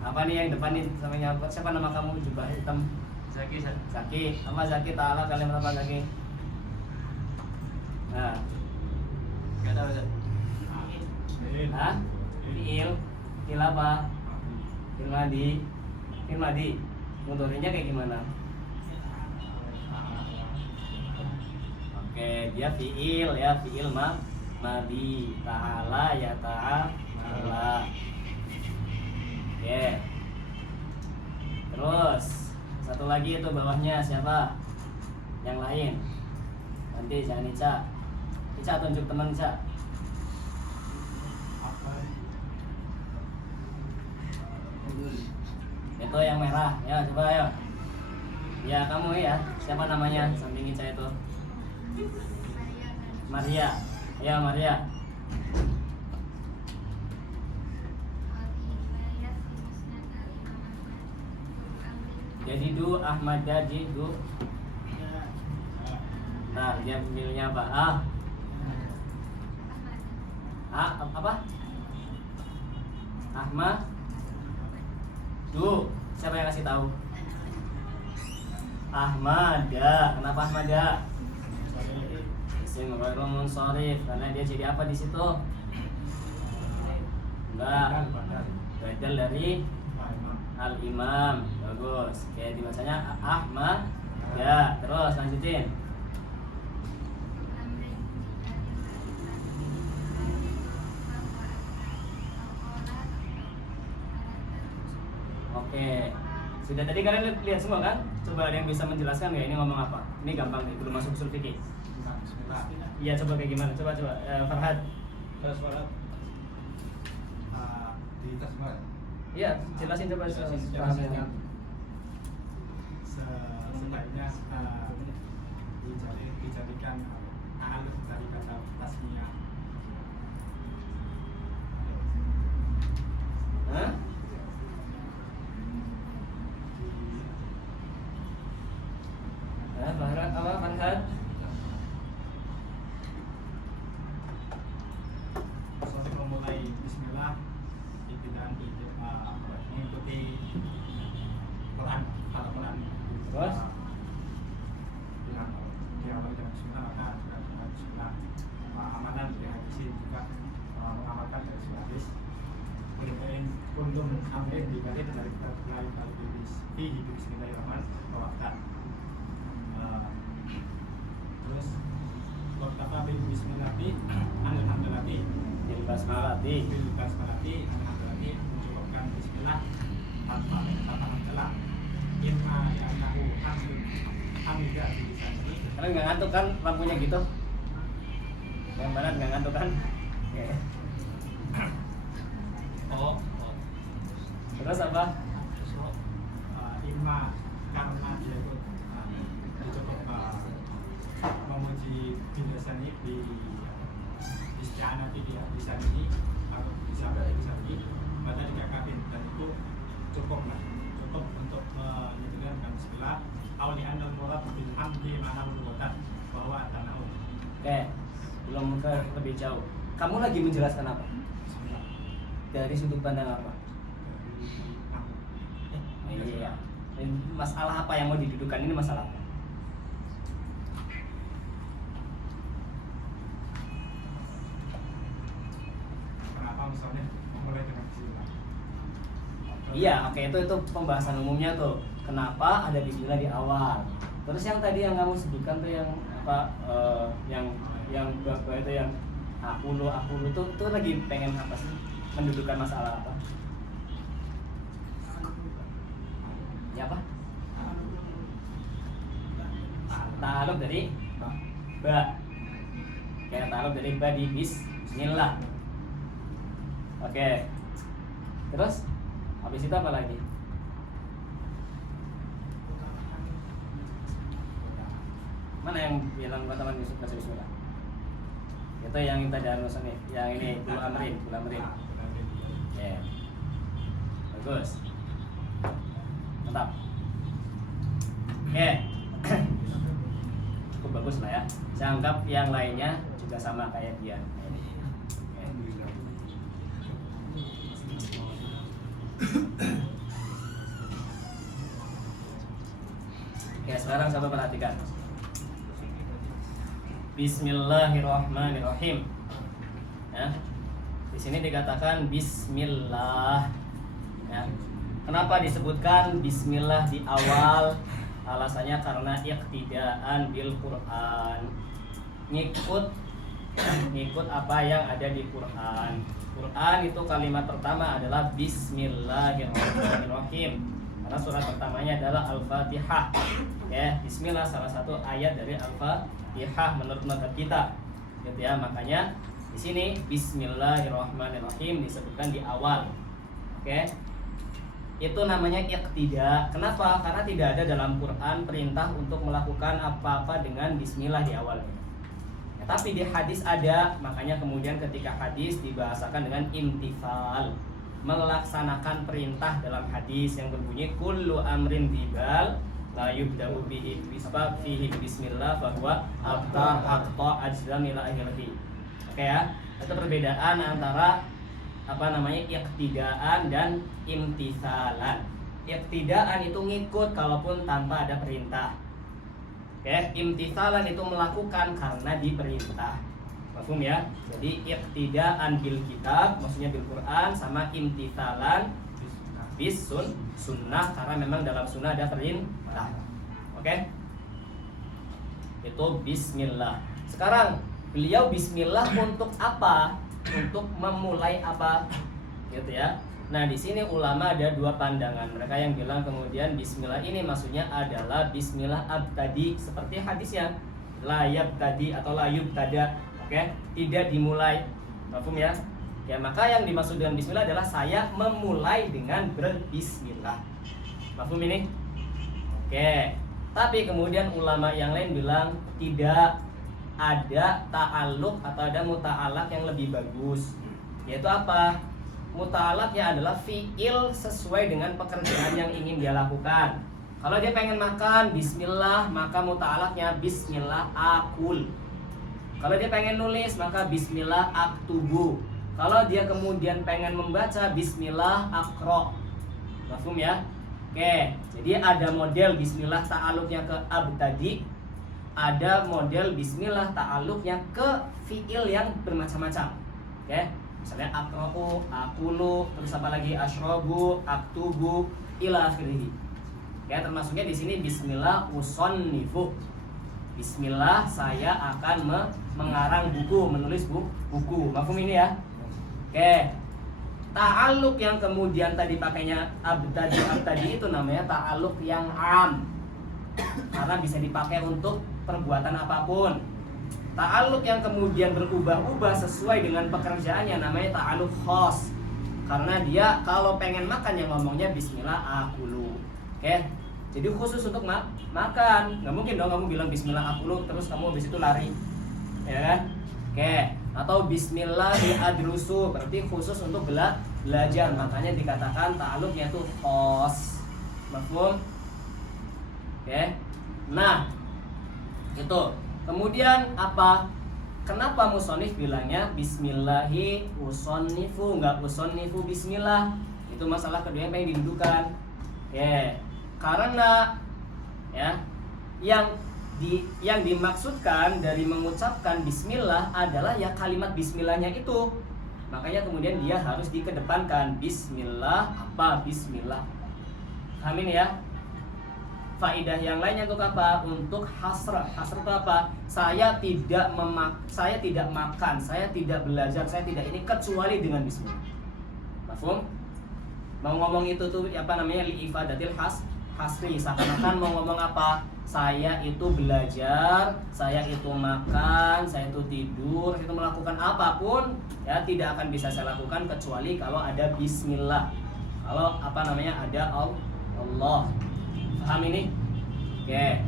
Apa nih yang depan nih namanya apa? Siapa nama kamu jubah hitam? Zaki. Apa Zaki ta'ala kalimat apa Zaki? Nah. Gak tahu Zaki. Hah? Fi'il apa? Fi'il madi. Mudhari'nya kayak gimana? Oke, dia fi'il ya, fi'il madi. Ta'ala ya ta'ala. Oke. Terus satu lagi itu bawahnya siapa? Yang lain. Nanti jangan Ica tunjuk teman Ica. Itu yang merah, ya coba ayo. Ya kamu ya, siapa namanya samping Ica itu? Maria. Ya Maria. Jadi Ahmad jadi Nah, dia pemilihnya apa? Apa? Ahmad siapa yang kasih tahu? Ahmada. Kenapa Ahmada? Isim ghairul munsharif karena dia jadi apa di situ? Ba. Badal. Badal dari Imam. al-imam. Bagus. Oke, dibacanya Ahmad. Ya, terus lanjutin. Oke. Sudah tadi kalian lihat semua kan? Coba ada yang bisa menjelaskan nggak ini ngomong apa? Ini gampang nih, belum masuk usul fikih. Bismillah. Iya, coba kayak gimana? Coba. Farhad. Terus Farhad. Di tasbih. Iya, jelasin coba Jelasin, pahamnya. Sebaiknya dijadikan alif dari kata tasmiyah. Hah? Farhad apa? Farhad? Soalnya memulai Bismillah itu dan mengikuti Quran, Al-Quran. Terus? Dengan diawali dengan Bismillah maka juga dengan Bismillah. Amalan dengan isi juga mengamalkan dari hadis. Kemudian kundum amrin dibalik dari lain dari Bismillahirrahmanirrahim. Terus Qur'an bil bismillahi alhamdulillahi Bil basmalati. bil basmalati alhamdulillahi mencukupkan bismillah tanpa hamdalah inna ya'nahu hamidah di sana. Kalian nggak ngantuk kan lampunya gitu? Yang mana nggak ngantuk kan? Oke. Oh. Terus apa? Imma karena dia itu dicukup memuji bilasani di isti'anah di bisa ini atau bisa ini maka dikatakan dan itu cukup untuk menyebutkan bismillah awli anal murad bil hamdi mana menubutan bahwa tanau Oke, belum ke lebih jauh. Kamu lagi menjelaskan apa? bismillah Dari sudut pandang apa? Iya. Masalah apa yang mau didudukan ini masalah apa? Kenapa misalnya memulai dengan bismillah? Iya, oke itu pembahasan umumnya tuh. Kenapa ada bismillah di awal? Terus yang tadi yang kamu sebutkan tuh yang apa? Yang bapak itu yang aku lu tuh lagi pengen apa sih? Mendudukan masalah apa? Ya apa? Ta'aluk dari ba. Kayak ta'aluk dari ba di bismillah. Oke. Terus habis itu apa lagi? Mana yang bilang teman Yusuf baca bismillah? Itu yang tadi anusan nih, yang ini Bul Amrin. Ya. Bagus. Mantap. Oke. Cukup bagus lah ya. Saya anggap yang lainnya juga sama kayak dia. Oke, sekarang coba perhatikan. Bismillahirrahmanirrahim. Ya. Di sini dikatakan Bismillah. Ya. Kenapa disebutkan Bismillah di awal? Alasannya karena iqtidaan bil Quran, ngikut apa yang ada di Quran. Quran itu kalimat pertama adalah Bismillahirrahmanirrahim. Karena surat pertamanya adalah Al-Fatihah. Ya, Bismillah salah satu ayat dari Al-Fatihah menurut mazhab kita. Gitu ya, makanya di sini Bismillahirrahmanirrahim disebutkan di awal. Oke. Itu namanya iqtida. Kenapa? Karena tidak ada dalam Quran perintah untuk melakukan apa-apa dengan bismillah di awalnya. Ya, tapi di hadis ada, makanya kemudian ketika hadis dibahasakan dengan imtithal, melaksanakan perintah dalam hadis yang berbunyi kullu amrin dibal la yubda'u bihi bismillah bahwa aqta ajzam ila akhirih. Oke ya. Itu perbedaan antara iqtidaan dan imtithalan. Iqtidaan itu ngikut kalaupun tanpa ada perintah. Oke, imtithalan itu melakukan karena diperintah. Mafhum ya? Jadi iqtidaan bil kitab maksudnya bil Quran sama imtithalan bis sunnah karena memang dalam sunnah ada perintah. Oke? Itu bismillah. Sekarang beliau bismillah untuk apa? Untuk memulai apa? Gitu ya. Nah, di sini ulama ada dua pandangan. Mereka yang bilang kemudian bismillah ini maksudnya adalah bismillah abtadi seperti hadisnya la yabtadi atau la yubtada. Oke? Tidak dimulai. Mafhum ya? Ya, maka yang dimaksud dengan bismillah adalah saya memulai dengan berbismillah. Mafhum ini? Oke. Tapi kemudian ulama yang lain bilang tidak, ada ta'alluq atau ada muta'alaq yang lebih bagus. Yaitu apa? Muta'alaqnya adalah fi'il sesuai dengan pekerjaan yang ingin dia lakukan. Kalau dia pengen makan, bismillah, maka muta'alaqnya bismillah akul. Kalau dia pengen nulis, maka bismillah aktubu. Kalau dia kemudian pengen membaca, bismillah akro. Mafhum ya? Oke, jadi ada model bismillah ta'alluqnya ke abtadi, ada model bismillah ta'alluqnya ke fi'il yang bermacam-macam. Oke, misalnya akro'u, akulu, terus apa lagi ashrobu, aktubu, ila akhirih. Oke, termasuknya di sini bismillah usonnifu. Bismillah saya akan mengarang buku, menulis buku. Mafhum ini ya? Oke. Ta'alluq yang kemudian tadi pakainya abtadi itu namanya ta'alluq yang am. Karena bisa dipakai untuk perbuatan apapun. Ta'alluq yang kemudian berubah-ubah sesuai dengan pekerjaannya namanya ta'alluq khas. Karena dia kalau pengen makan yang ngomongnya bismillah akulu. Oke. Jadi khusus untuk makan. Nggak mungkin dong kamu bilang bismillah akulu terus kamu habis itu lari. Ya kan? Oke. Atau bismillah adrusu berarti khusus untuk belajar, makanya dikatakan ta'alluqnya itu khos. Mafhum? Oke. Nah, itu. Kemudian apa? Kenapa musonif bilangnya bismillahi usonnifu, enggak usonnifu bismillah? Itu masalah kedua yang pengen didudukan. Oke. Karena ya yang dimaksudkan dari mengucapkan bismillah adalah ya kalimat bismillahnya itu. Makanya kemudian dia harus dikedepankan bismillah apa bismillah. Paham ini ya? Faidah yang lainnya untuk apa? Untuk hasrah. Hasrah itu apa? Saya tidak makan, saya tidak belajar, saya tidak ini kecuali dengan bismillah. Mafhum? Mau ngomong itu tuh apa namanya li ifadatil hasri, seakan-akan mau ngomong apa? Saya itu belajar, saya itu makan, saya itu tidur, saya itu melakukan apapun ya tidak akan bisa saya lakukan kecuali kalau ada bismillah. Kalau apa namanya ada Allah. Paham ini? Oke.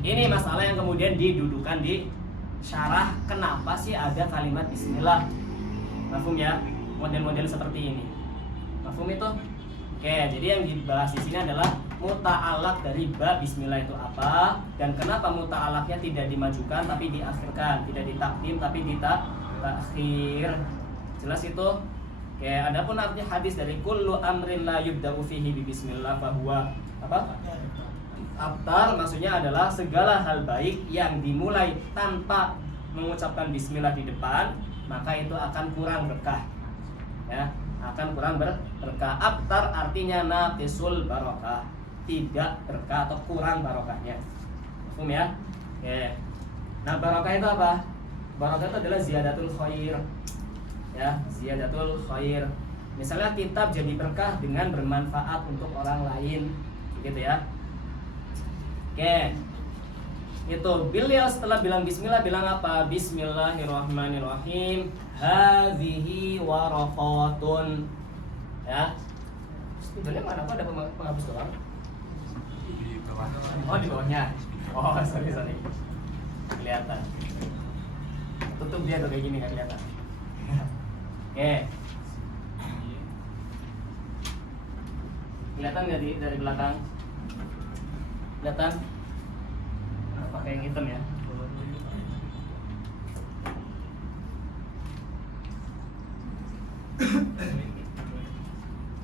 Ini masalah yang kemudian didudukan di syarah kenapa sih ada kalimat bismillah. Mafhum ya? Model-model seperti ini. Mafhum itu? Oke, jadi yang dibahas di sini adalah muta'alaq dari bab bismillah itu apa dan kenapa muta'alaqnya tidak dimajukan tapi diakhirkan, tidak ditakdim tapi ditakhir. Jelas itu? Oke, adapun arti hadis dari kullu amrin la yubda'u fihi bi bismillah fahuwa apa? Abtar maksudnya adalah segala hal baik yang dimulai tanpa mengucapkan bismillah di depan, maka itu akan kurang berkah. Ya, akan kurang berkah. Abtar artinya naqisul barokah, tidak berkah atau kurang barokahnya. Paham ya? Oke. Nah, barokah itu apa? Barokah itu adalah ziyadatul khair. Ya, ziyadatul khair. Misalnya kitab jadi berkah dengan bermanfaat untuk orang lain, gitu ya. Oke. Itu beliau setelah bilang bismillah bilang apa? Bismillahirrahmanirrahim. Hadhihi waraqatun. Ya. Sebetulnya mana kok ada penghapus doang? Oh, di bawahnya. Oh, sorry. Kelihatan. Tutup dia tuh kayak gini kan kelihatan. Oke. Kelihatan nggak dari belakang? Kelihatan? Pakai yang hitam ya.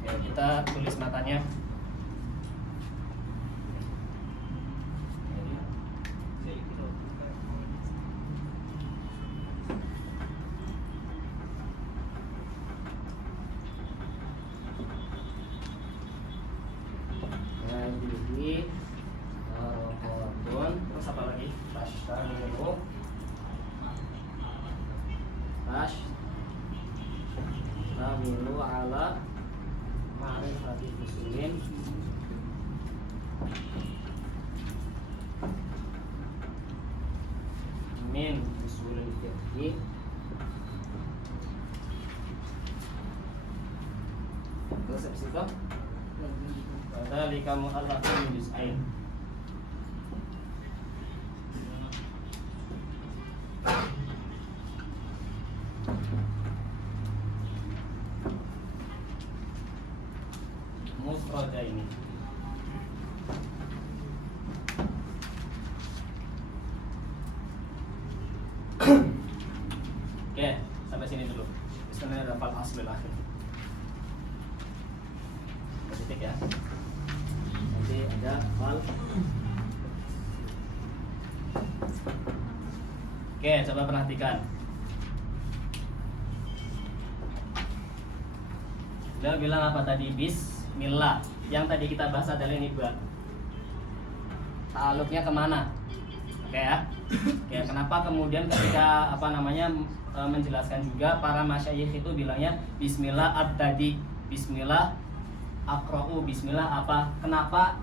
Oke, kita tulis matanya. yashtamilu ala ma'rifati usulin min usulil fiqh terus habis itu dzalika mu'allafun min juz'ain. Mufrada ini. Oke, sampai sini dulu. Sebenarnya ada 4 hasil akhir. Titik ya. Nanti ada fal. Oke, coba perhatikan. Dia bilang apa tadi? Bismillah. Yang tadi kita bahas adalah ini buat ta'aluknya kemana? Oke ya. Oke, kenapa kemudian ketika menjelaskan juga para masyayikh itu bilangnya Bismillah abtadi, Bismillah aqra'u, Bismillah apa? Kenapa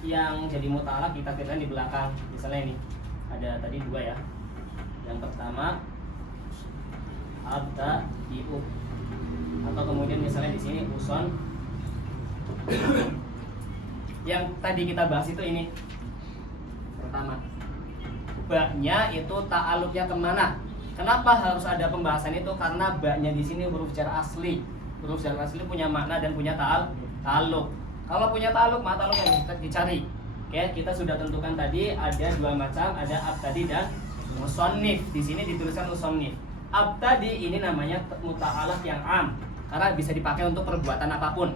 yang jadi mutalak kita kira di belakang? Misalnya ini ada tadi 2 ya. Yang pertama abtadi'u, atau kemudian misalnya di sini uson. Yang tadi kita bahas itu ini pertama, ba-nya itu ta'aluknya kemana? Kenapa harus ada pembahasan itu? Karena ba-nya di sini huruf jar asli. Huruf jar asli punya makna dan punya ta'aluk. Kalau punya ta'aluk, maka ta'aluk yang dicari. Oke, kita sudah tentukan tadi ada 2 macam, ada abtadi dan musannif. Di sini dituliskan musannif. Abtadi ini namanya muta'alaq yang am, karena bisa dipakai untuk perbuatan apapun.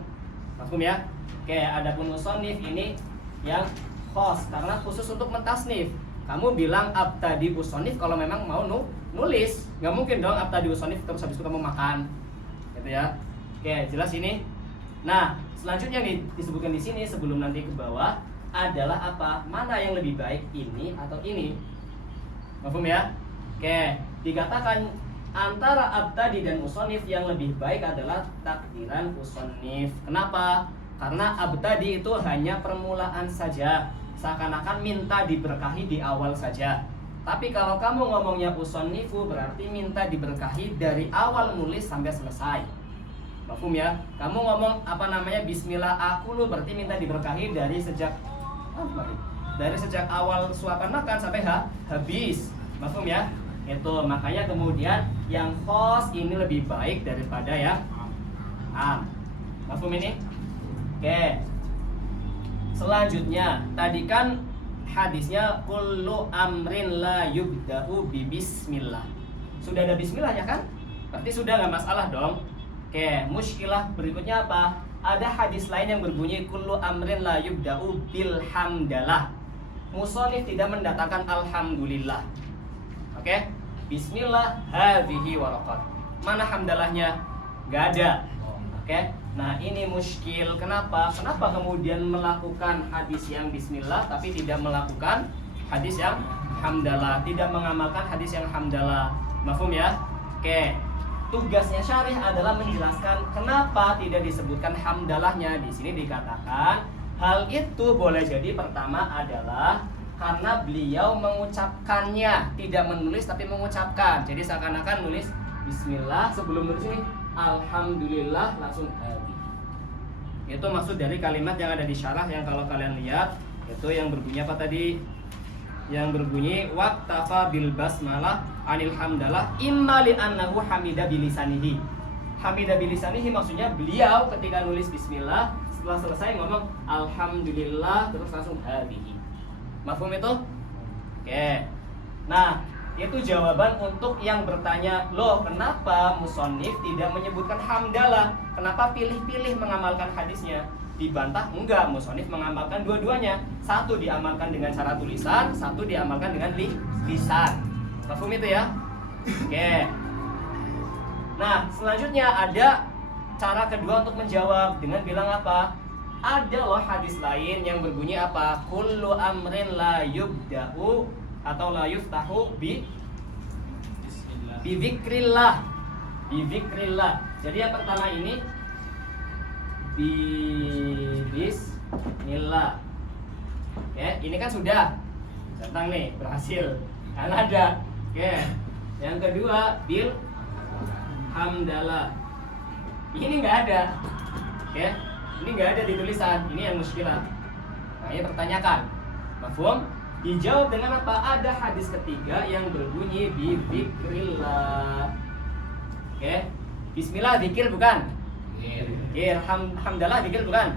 Mafhum ya? Oke, adapun musannif ini yang khos karena khusus untuk mentasnif. Kamu bilang abtadi usonif kalau memang mau nulis, nggak mungkin dong abtadi usonif terus habis itu kamu makan, gitu ya. Oke, jelas ini. Nah, selanjutnya nih disebutkan di sini sebelum nanti ke bawah adalah apa? Mana yang lebih baik, ini atau ini? Mafhum ya? Oke, dikatakan antara abtadi dan usonif yang lebih baik adalah takdiran usonif. Kenapa? Karena abtadi itu hanya permulaan saja, seakan-akan minta diberkahi di awal saja. Tapi kalau kamu ngomongnya usonnifu berarti minta diberkahi dari awal nulis sampai selesai. Mafhum ya? Kamu ngomong bismillah akulu berarti minta diberkahi dari sejak awal suapan makan sampai habis. Mafhum ya? Itu makanya kemudian yang khos ini lebih baik daripada yang am. Mafhum ini? Oke. Selanjutnya, tadi kan hadisnya kullu amrin la yubda'u bi bismillah. Sudah ada bismillah ya kan? Berarti sudah nggak masalah dong. Oke, muskilah berikutnya apa? Ada hadis lain yang berbunyi kullu amrin la yubda'u bil hamdalah. Musonif tidak mendatangkan alhamdulillah. Oke? Bismillah hadhihi waraqat. Mana hamdalahnya? Gak ada. Oke? Nah, ini muskil. Kenapa? Kenapa kemudian melakukan hadis yang bismillah tapi tidak melakukan hadis yang hamdalah, tidak mengamalkan hadis yang hamdalah? Mafhum ya? Oke. Tugasnya syarih adalah menjelaskan kenapa tidak disebutkan hamdalahnya. Di sini dikatakan hal itu boleh jadi pertama adalah karena beliau mengucapkannya, tidak menulis tapi mengucapkan. Jadi seakan-akan nulis bismillah sebelum nulis ini alhamdulillah langsung habis. Itu maksud dari kalimat yang ada di syarah yang kalau kalian lihat itu yang berbunyi apa tadi? Yang berbunyi waqtafa bil basmalah anil hamdalah imma li annahu hamida bilisanihi. Hamida bilisanihi maksudnya beliau ketika nulis bismillah setelah selesai ngomong alhamdulillah terus langsung habis. Mafhum itu? Oke. Nah, itu jawaban untuk yang bertanya, loh kenapa musonif tidak menyebutkan hamdalah? Kenapa pilih-pilih mengamalkan hadisnya? Dibantah, enggak, musonif mengamalkan dua-duanya. Satu diamalkan dengan cara tulisan, satu diamalkan dengan lisan. Mafhum itu ya? Oke. Nah, selanjutnya ada cara kedua untuk menjawab dengan bilang apa? Ada loh hadis lain yang berbunyi apa? Kullu amrin la yubda'u atau la yuftahu bi dzikrillah. Bizikrillah. Jadi yang pertama ini bismillah. Oke, ini kan sudah tentang nih berhasil. Kan ada. Oke. Yang kedua bil hamdalah. Ini nggak ada. Oke. Ini nggak ada di tulisan. Ini yang muskilah. Makanya pertanyakan. Mafhum? Dijawab dengan apa? Ada hadis ketiga yang berbunyi bizikrillah. Oke. Bismillah zikir bukan? Zikir. Hamdalah zikir bukan?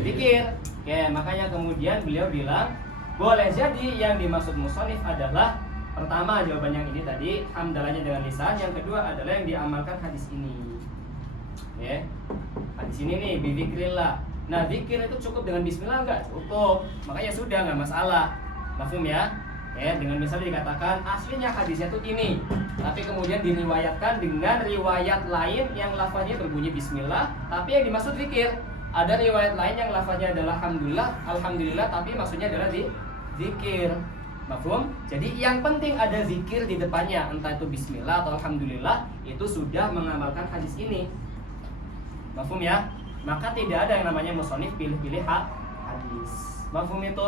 Zikir. Oke, makanya kemudian beliau bilang boleh jadi yang dimaksud musonif adalah pertama jawaban yang ini tadi hamdalahnya dengan lisan, yang kedua adalah yang diamalkan hadis ini. Ya. Hadis ini nih bizikrillah. Nah, zikir itu cukup dengan bismillah enggak? Cukup. Makanya sudah enggak masalah. Mafhum ya? Ya, dengan misalnya dikatakan aslinya hadisnya itu ini, tapi kemudian diriwayatkan dengan riwayat lain yang lafaznya berbunyi bismillah, tapi yang dimaksud zikir. Ada riwayat lain yang lafaznya adalah alhamdulillah, tapi maksudnya adalah zikir. Mafhum? Jadi yang penting ada zikir di depannya, entah itu bismillah atau alhamdulillah, itu sudah mengamalkan hadis ini. Mafhum ya? Maka tidak ada yang namanya musonif pilih-pilih hadis. Mafhum itu?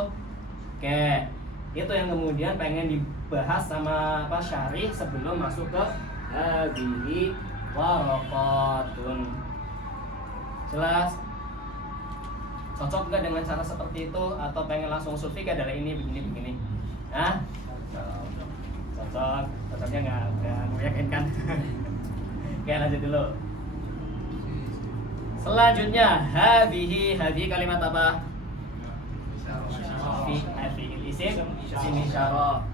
Oke. Itu yang kemudian pengen dibahas sama syarih sebelum masuk ke hadhihi waraqatun. Jelas? Cocok nggak dengan cara seperti itu atau pengen langsung usul fikih adalah ini begini? Hah? Cocok? Cocoknya nggak meyakinkan. Oke, lanjut dulu. Selanjutnya hadhihi kalimat apa? Isim isyarah.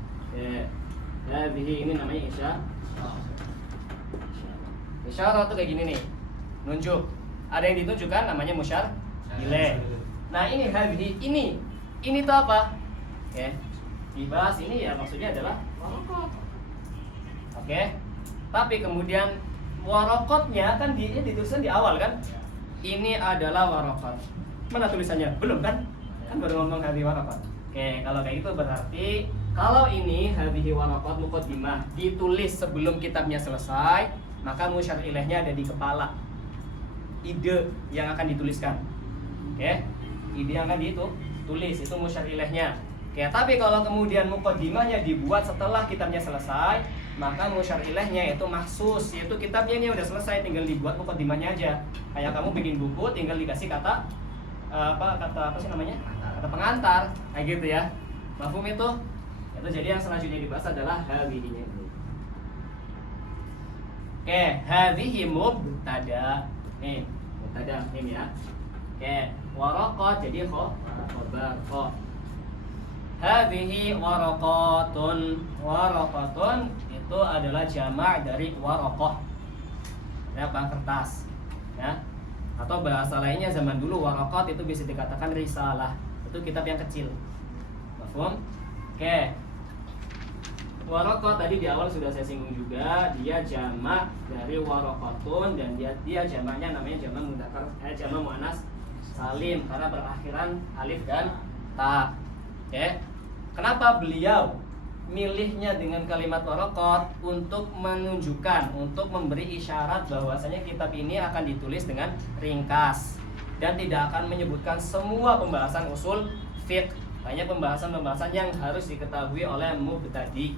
Hadhihi ini namanya isyarah tuh kayak gini nih. Nunjuk. Ada yang ditunjukkan namanya musyar ilaih. Nah, ini hadhihi ini tuh apa? Oke. Dibahas ini ya maksudnya adalah waraqat. Oke. Tapi kemudian waraqatnya kan dituliskan di awal kan? Ini adalah waraqat. Mana tulisannya? Belum kan? Kan baru ngomong hadhihi waraqat. Oke, kalau kayak gitu berarti kalau ini hadhihi waraqat muqaddimah ditulis sebelum kitabnya selesai, maka musyar ilaihnya ada di kepala. Ide yang akan dituliskan. Oke. Ide yang akan ditulis itu musyar ilaihnya. Oke, tapi kalau kemudian muqaddimahnya dibuat setelah kitabnya selesai, maka musyar ilaihnya itu mahsus, yaitu kitabnya ini udah selesai, tinggal dibuat muqaddimahnya aja. Kayak kamu bikin buku tinggal dikasih kata apa sih namanya? Kata pengantar, kayak gitu ya. Mafhum itu? Itu jadi yang selanjutnya dibahas adalah hadhihi. Oke, hadhihi mubtada. Nih, mubtada ini ya. Oke, waraqat jadi khabar. Hadhihi waraqatun. Waraqatun itu adalah jamak dari waraqah. Ya, kertas. Ya. Atau bahasa lainnya zaman dulu waraqat itu bisa dikatakan risalah. Itu kitab yang kecil. Mafhum? Oke. Waraqat tadi di awal sudah saya singgung juga, dia jamak dari waraqatun dan dia jamaknya namanya jamak mudzakkar jamak muannas salim karena berakhiran alif dan ta. Oke. Kenapa beliau milihnya dengan kalimat waraqat? Untuk menunjukkan, untuk memberi isyarat bahwasanya kitab ini akan ditulis dengan ringkas dan tidak akan menyebutkan semua pembahasan usul fiqh, hanya pembahasan-pembahasan yang harus diketahui oleh mubtadi.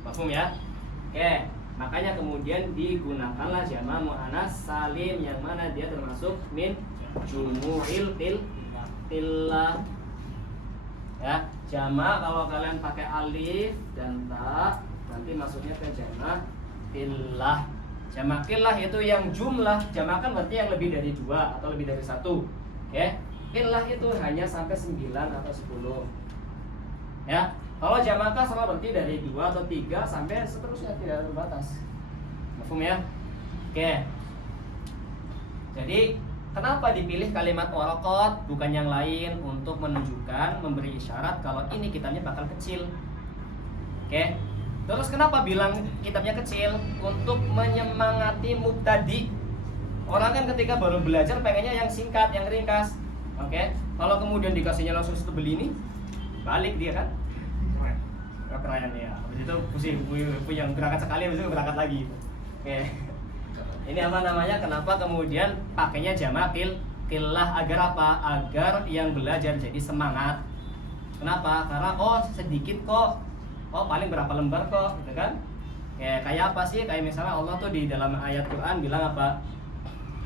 Mafhum ya? Oke, makanya kemudian digunakanlah jamak muannas salim yang mana dia termasuk min jumu'il tillah. Ya, jamak kalau kalian pakai alif dan ta nanti masuknya ke jamak tillah. Jamak tillah itu yang jumlah, jamak kan berarti yang lebih dari 2 atau lebih dari 1. Oke. Tillah itu hanya sampai 9 atau 10. Ya. Kalau jamak kasrah berarti dari 2 atau 3 sampai seterusnya tidak terbatas. Mafhum ya? Oke. Jadi kenapa dipilih kalimat waraqat bukan yang lain? Untuk menunjukkan, memberi isyarat kalau ini kitabnya bakal kecil. Oke. Terus kenapa bilang kitabnya kecil? Untuk menyemangati mubtadi. Orang kan ketika baru belajar pengennya yang singkat, yang ringkas. Oke. Kalau kemudian dikasihnya langsung setebel ini, balik dia kan? Keren ya. Habis itu pusing, yang berangkat sekali habis itu berangkat lagi. Oke. Ini apa namanya? Kenapa kemudian pakainya jamak qillah agar apa? Agar yang belajar jadi semangat. Kenapa? Karena sedikit kok. Paling berapa lembar kok, gitu kan? Kayak apa sih? Kayak misalnya Allah tuh di dalam ayat Quran bilang apa?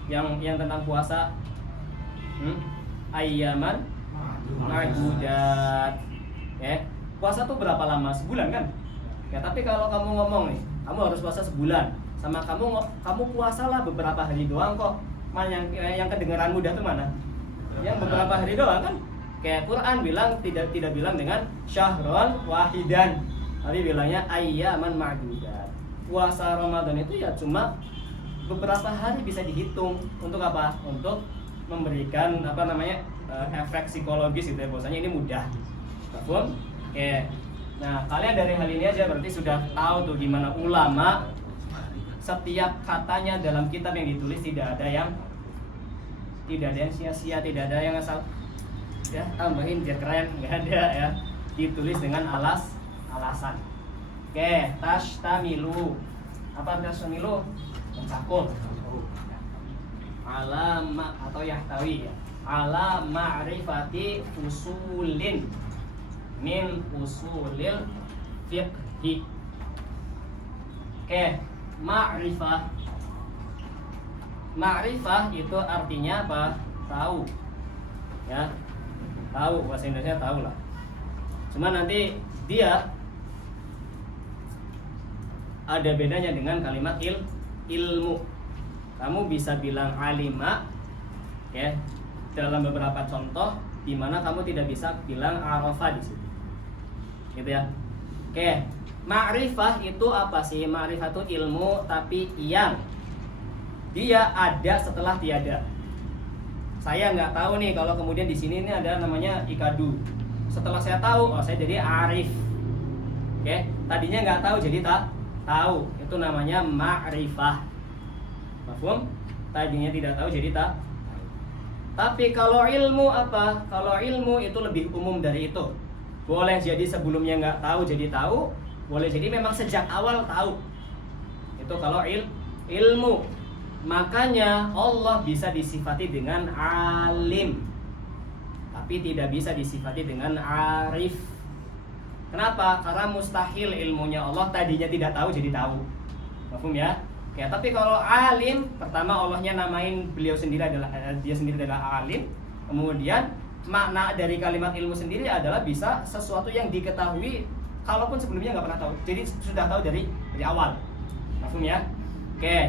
Yang tentang puasa. Ayyaman ma'dudat. Puasa tuh berapa lama? Sebulan kan? Tapi kalau kamu ngomong nih, kamu harus puasa sebulan. Sama kamu puasalah beberapa hari doang kok. Mana yang kedengaran mudah tuh mana? Yang beberapa hari doang kan? Kayak Quran bilang tidak bilang dengan syahron wahidan, tapi bilangnya ayyaman ma'dudat. Puasa Ramadan itu ya cuma beberapa hari bisa dihitung. Untuk apa? Untuk memberikan apa namanya efek psikologis gitu ya. Bahwasanya ini mudah. Paham? Nah, kalian dari hal ini aja berarti sudah tahu tuh gimana ulama setiap katanya dalam kitab yang ditulis tidak ada yang sia-sia, tidak ada yang asal ya tambahin biar keren, nggak ada ya, ditulis dengan alasan. Tashtamilu. Apa tashtamilu? Mencakup. Alama atau yahtawi ya. Ala ma'rifati usulin min usulil fiqhi. Ma'rifah itu artinya apa? Tahu. Ya. Tahu, bahasa Indonesia tahu lah. Cuma nanti dia ada bedanya dengan kalimat ilmu. Kamu bisa bilang alima ya, dalam beberapa contoh di mana kamu tidak bisa bilang arafa di situ. Gitu ya. Ma'rifah itu apa sih? Ma'rifah itu ilmu tapi yang dia ada setelah tiada. Saya nggak tahu nih kalau kemudian di sini ini ada namanya ikadu. Setelah saya tahu, saya jadi arif. Tadinya nggak tahu jadi tahu. Itu namanya ma'rifah. Mafhum? Tadinya tidak tahu jadi Tapi kalau ilmu apa? Kalau ilmu itu lebih umum dari itu. Boleh jadi sebelumnya nggak tahu jadi tahu, boleh jadi memang sejak awal tahu. Itu kalau ilmu. Makanya Allah bisa disifati dengan alim, tapi tidak bisa disifati dengan arif. Kenapa? Karena mustahil ilmunya Allah tadinya tidak tahu jadi tahu. Paham ya? Tapi kalau alim, pertama Allahnya namain dia sendiri adalah alim. Kemudian makna dari kalimat ilmu sendiri adalah bisa sesuatu yang diketahui kalaupun sebelumnya nggak pernah tahu. Jadi sudah tahu dari awal. Paham ya?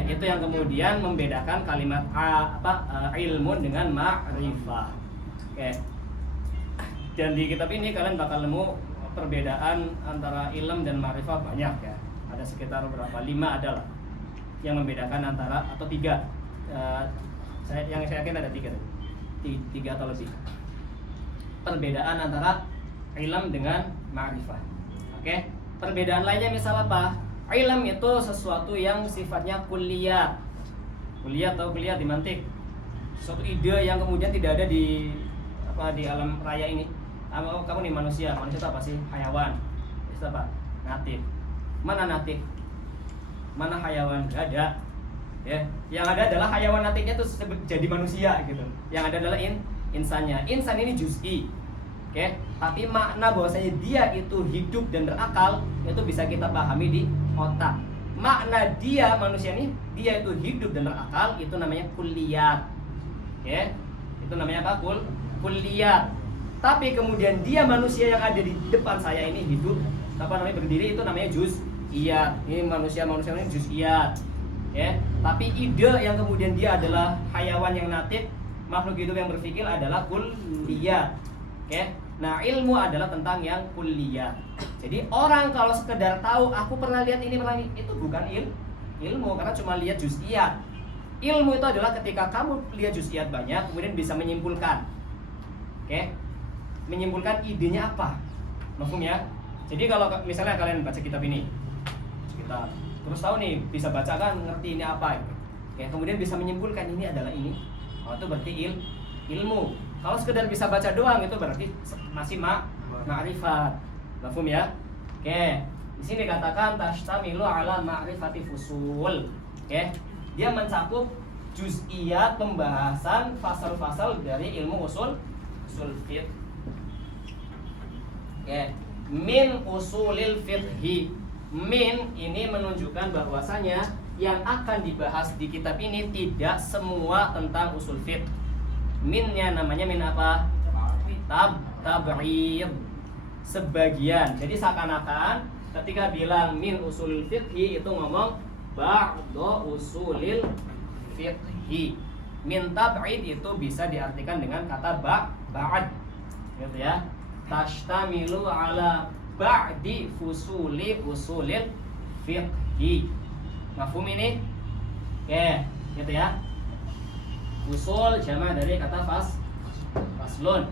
Itu yang kemudian membedakan kalimat ilmu dengan ma'rifah. Dan di kitab ini kalian bakal nemu perbedaan antara ilm dan ma'rifah banyak ya. Ada sekitar berapa? 5 adalah yang membedakan antara atau 3. Yang saya yakin ada 3 atau lebih. Perbedaan antara ilm dengan ma'rifah. Perbedaan lainnya misal apa? Ilm itu sesuatu yang sifatnya kuliah di mantik. Suatu ide yang kemudian tidak ada di alam raya ini. Kamu nih manusia itu apa sih? Hayawan. Itu apa? Natif. Mana natif? Mana hayawan? Gak ada. Ya, yang ada adalah hayawan natifnya tuh jadi manusia gitu. Yang ada adalah insannya. Insan ini juz'i. Tapi makna bahwasanya dia itu hidup dan berakal itu bisa kita pahami di otak. Makna dia manusia ini dia itu hidup dan berakal itu namanya kulliyat. Itu namanya apa? Kulliyat. Tapi kemudian dia manusia yang ada di depan saya ini hidup berdiri itu namanya juz'iyat. Ini manusia ini juz'iyat. Tapi ide yang kemudian dia adalah hayawan yang natif, makhluk hidup yang berpikir adalah kulliyat. Nah, ilmu adalah tentang yang kuliah. Jadi orang kalau sekedar tahu aku pernah lihat ini itu bukan ilmu karena cuma lihat juz'iyat. Ilmu itu adalah ketika kamu lihat juz'iyat banyak kemudian bisa menyimpulkan. Menyimpulkan idenya apa? Mafhum ya? Jadi kalau misalnya kalian baca kitab ini, kita terus tahu nih bisa baca kan ngerti ini apa gitu. Kemudian bisa menyimpulkan ini adalah ini. Itu berarti ilmu. Kalau sekedar bisa baca doang itu berarti masih ma'rifat. Mafhum ya? Di sini katakan tashtamilu ala ma'rifati fusul. dia mencakup juz'iyat pembahasan fasal-fasal dari ilmu usul fiqh. Oke, min usulil fiqhi. Min ini menunjukkan bahwasanya yang akan dibahas di kitab ini tidak semua tentang usul fiqh. Minnya namanya min apa? Tab'id. Sebagian. Jadi seakan-akan ketika bilang min usulil fiqhi itu ngomong ba'da usulil fiqhi. Min tab'id itu bisa diartikan dengan kata ba'd. Gitu ya. Tashtamilu ala ba'di usulil fiqhi. Mafhum ini? Oke, gitu ya. Usul jama' dari kata faslun.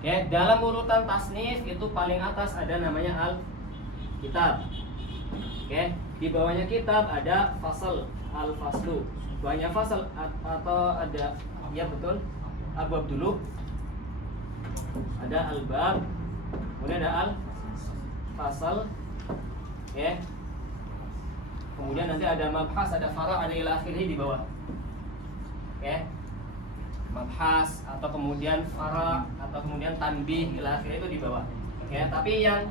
Oke, dalam urutan tasnif itu paling atas ada namanya al-kitab. Oke, di bawahnya kitab ada fasal, al-faslu. Bawahnya fasal atau ada, ya betul, al-bab dulu. Ada al-bab, kemudian ada al-fasal. Oke. Kemudian nanti ada mabhas, ada fara', ada ila akhirih di bawah. Oke. Mabhas atau kemudian fara' atau kemudian tanbih ila akhirih itu di bawah. Oke, tapi yang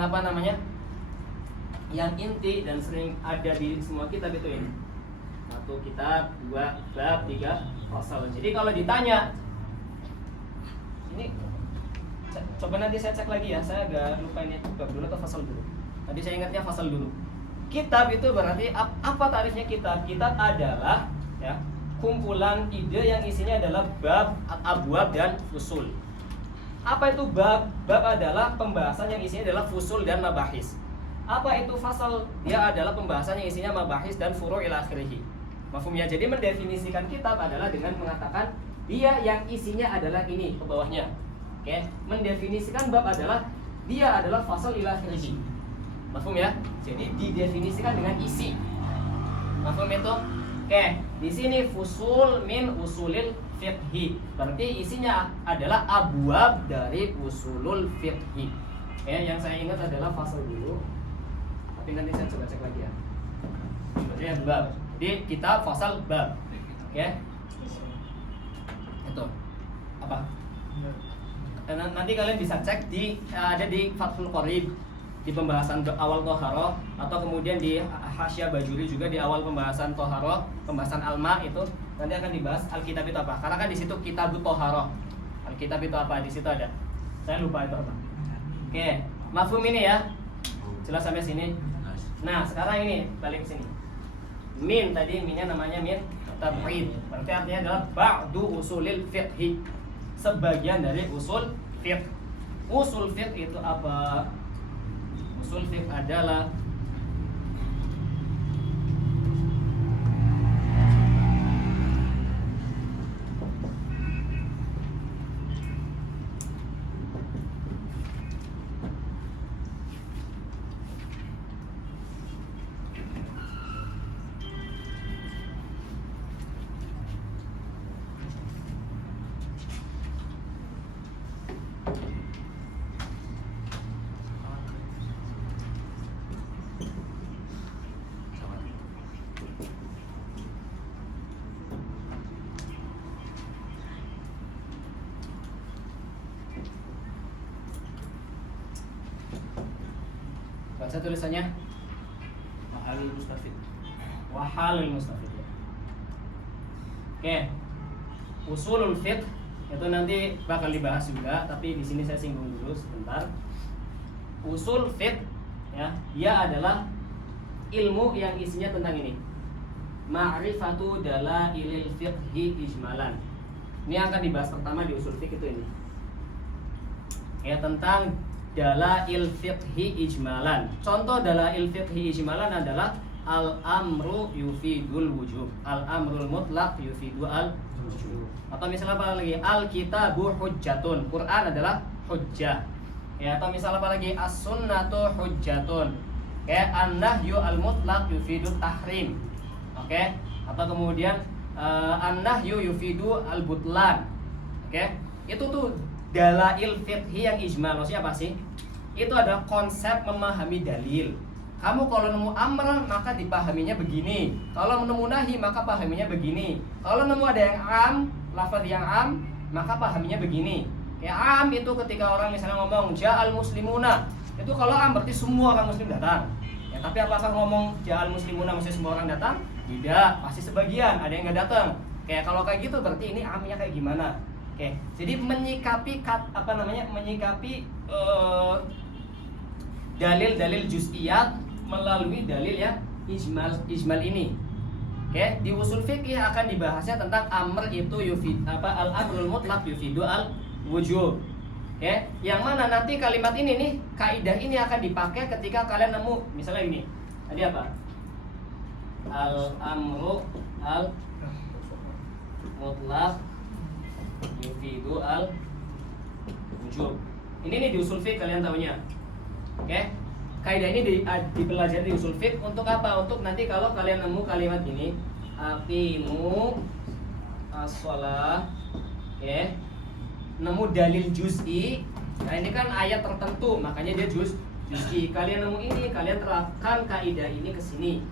apa namanya? Yang inti dan sering ada di semua kitab itu ini. 1 kitab, 2 bab, 3 fasal. Jadi kalau ditanya ini coba nanti saya cek lagi ya. Saya agak lupa ini bab dulu atau fasal dulu. Tadi saya ingatnya fasal dulu. Kitab itu berarti apa tarifnya kitab? Kitab adalah ya kumpulan ide yang isinya adalah bab, abwab dan fusul. Apa itu bab? Bab adalah pembahasan yang isinya adalah fusul dan mabahis. Apa itu fasal? Dia adalah pembahasan yang isinya mabahis dan furu' ila akhirih. Mafhumnya, jadi mendefinisikan kitab adalah dengan mengatakan dia yang isinya adalah ini ke bawahnya. Oke, mendefinisikan bab adalah dia adalah fasal ila akhirih. Mafhum ya? Jadi didefinisikan dengan isi. Mafhum itu? Oke, di sini fusul min usulil fiqhi. Berarti isinya adalah abwab dari usulul fiqhi. Oke, yang saya ingat adalah fasal dulu. Tapi nanti saya coba cek lagi ya. Berarti bab. Jadi kita fasal bab. Oke. Itu. Apa? Nanti kalian bisa cek ada di Fathul Qorib di pembahasan awal Toharoh, atau kemudian di Hasyiah Bajuri juga di awal pembahasan Toharoh, pembahasan Alma itu nanti akan dibahas Alkitab itu apa. Karena kan di situ Kitabut Toharoh. Alkitab itu apa? Di situ ada. Saya lupa itu apa. Oke, mafhum ini ya. Jelas sampai sini. Nah, sekarang ini balik ke sini. Min tadi minnya namanya min tab'id. Berarti artinya adalah ba'du usulil fiqhi. Sebagian dari usul fiqh. Usul fiqh itu apa? Usul fiqh adalah baca tulisannya Mahalul mustafid. wahalul mustafid. Oke, usulul fiqh itu nanti bakal dibahas juga, tapi di sini saya singgung dulu sebentar. Usul fiqh ya, dia adalah ilmu yang isinya tentang ini. Ma'rifatu dalailil fiqhi ijmalan. Ini akan dibahas pertama di usul fiqh itu ini. Ya, tentang dalail fiqhi ijmalan. Contoh dalail fiqhi ijmalan adalah al-amru yufidul wujub. Al-amrul mutlaq yufidul al-wujub. Atau misalnya apa lagi? Al-kitabu hujjatun. Quran adalah hujjah. Ya, atau misalnya apa lagi? As-sunnatu hujjatun. Oke, an-nahyu al-mutlaq yufidul tahrim. Oke, atau kemudian an-nahyu yufidu al-butlan. Oke, itu tuh dalail fiqhi yang ijmal. Maksudnya apa sih? Itu adalah konsep memahami dalil. Kamu kalau nemu amr maka dipahaminya begini. Kalau nemu nahi maka pahaminya begini. Kalau nemu ada yang am, lafaz yang am, maka pahaminya begini. Kayak am itu ketika orang misalnya ngomong ja'al muslimuna, itu kalau am berarti semua orang muslim datang. Ya, tapi apakah ngomong ja'al muslimuna mesti semua orang datang? Tidak, pasti sebagian, ada yang nggak datang. Kayak kalau kayak gitu berarti ini amnya kayak gimana? Oke, jadi menyikapi menyikapi dalil-dalil juz'iyat melalui dalil yang ijmal ini. Oke, di usul fikih akan dibahasnya tentang amr itu al-amrul mutlaq yufidu al-wujub. Oke, yang mana nanti kalimat ini nih, kaidah ini akan dipakai ketika kalian nemu misalnya ini. Tadi apa? Al-amru al-mutlaq yufidu al-wujub. Ini nih di usul fiqh kalian tahunya. Oke. Kaidah ini dipelajari di usul fiqh untuk apa? Untuk nanti kalau kalian nemu kalimat ini aqimu as-shalah, oke. Nemu dalil juz'i. Nah, ini kan ayat tertentu, makanya dia juz'i. Kalian nemu ini, kalian terapkan kaidah ini ke sini.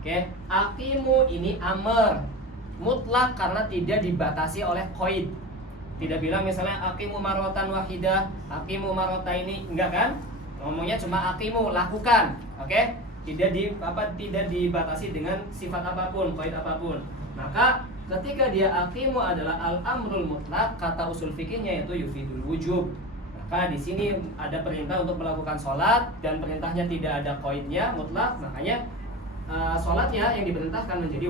Oke. Aqimu ini amr mutlak karena tidak dibatasi oleh qaid. Tidak bilang misalnya aqimu marratan wahidah, aqimu marrataini, enggak kan? Ngomongnya cuma aqimu, lakukan. Oke? Tidak dibatasi dengan sifat apapun, qaid apapun. Maka ketika dia aqimu adalah al-amrul mutlak, kata usul fikihnya yaitu yufidul wujub. Maka di sini ada perintah untuk melakukan sholat dan perintahnya tidak ada qaidnya mutlak, makanya sholatnya yang diperintahkan menjadi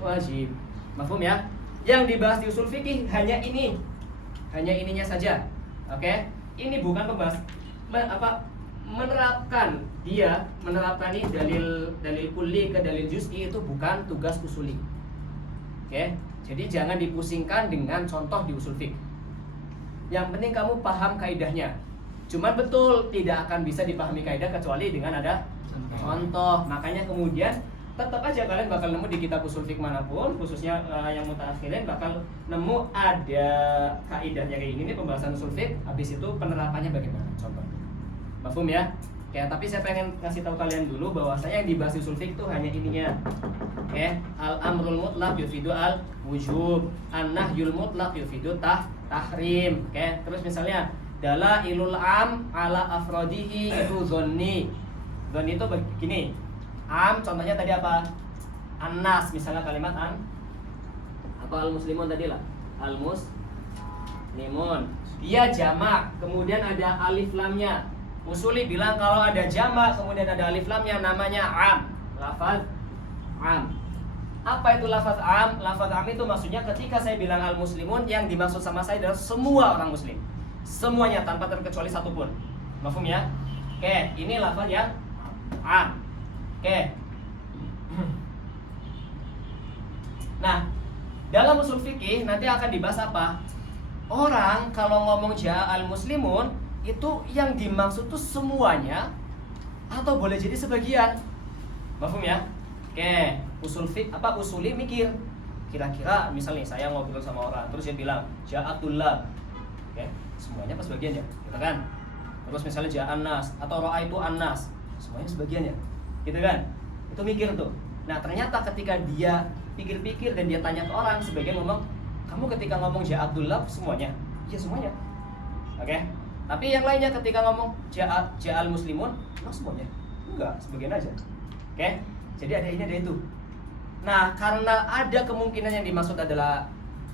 wajib. Mafhum ya? Yang dibahas di usul fikih hanya ini. Hanya ininya saja. Oke? Ini bukan membahas menerapkan ini dalil kulli ke dalil juz'i itu bukan tugas usuli. Oke? Jadi jangan dipusingkan dengan contoh di usul fikih. Yang penting kamu paham kaidahnya. Cuman betul tidak akan bisa dipahami kaidah kecuali dengan ada contoh. Makanya kemudian tetap aja kalian bakal nemu di kitab usul fiqh manapun, khususnya yang mutaakhirin bakal nemu ada kaidahnya kayak gini nih pembahasan usul fiqh. Habis itu penerapannya bagaimana? Contoh. Mafhum ya? Oke, tapi saya pengen kasih tahu kalian dulu bahwasanya yang dibahas usul fiqh itu hanya ininya. Oke, al-amrul mutlaq yufidu al-wujub, an-nahyul mutlaq yufidu tahrim. Oke, terus misalnya dalailul am ala afrodihi itu dzanni. Dzanni itu begini. Am contohnya tadi apa? An-nas, misalnya kalimat apa al-muslimun tadi lah. Al-muslimun. Dia jamak, kemudian ada alif lamnya. Usuli bilang kalau ada jamak kemudian ada alif lamnya namanya am. Lafaz am. Apa itu lafaz am? Lafaz am itu maksudnya ketika saya bilang al-muslimun, yang dimaksud sama saya adalah semua orang muslim. Semuanya tanpa terkecuali satupun. Mafhum ya? Oke, ini lafaz yang am. Oke. Nah, dalam usul fikih nanti akan dibahas apa? Orang kalau ngomong ja'al muslimun itu yang dimaksud tuh semuanya atau boleh jadi sebagian. Mafhum ya? Oke, usuli mikir. Kira-kira misalnya saya ngobrol sama orang terus dia bilang ja'atullah. Oke, semuanya apa sebagiannya? Gitu kan? Terus misalnya ja'an nas atau ra'aitu an-nas, semuanya sebagiannya. Gitu kan? Itu mikir tuh. Nah, ternyata ketika dia pikir-pikir dan dia tanya ke orang, sebagian ngomong, "Kamu ketika ngomong ja Abdullah semuanya?" Iya, semuanya. Oke? Tapi yang lainnya ketika ngomong ja'al muslimun, emang semuanya? Enggak, sebagian aja. Oke? Jadi ada ini ada itu. Nah, karena ada kemungkinan yang dimaksud adalah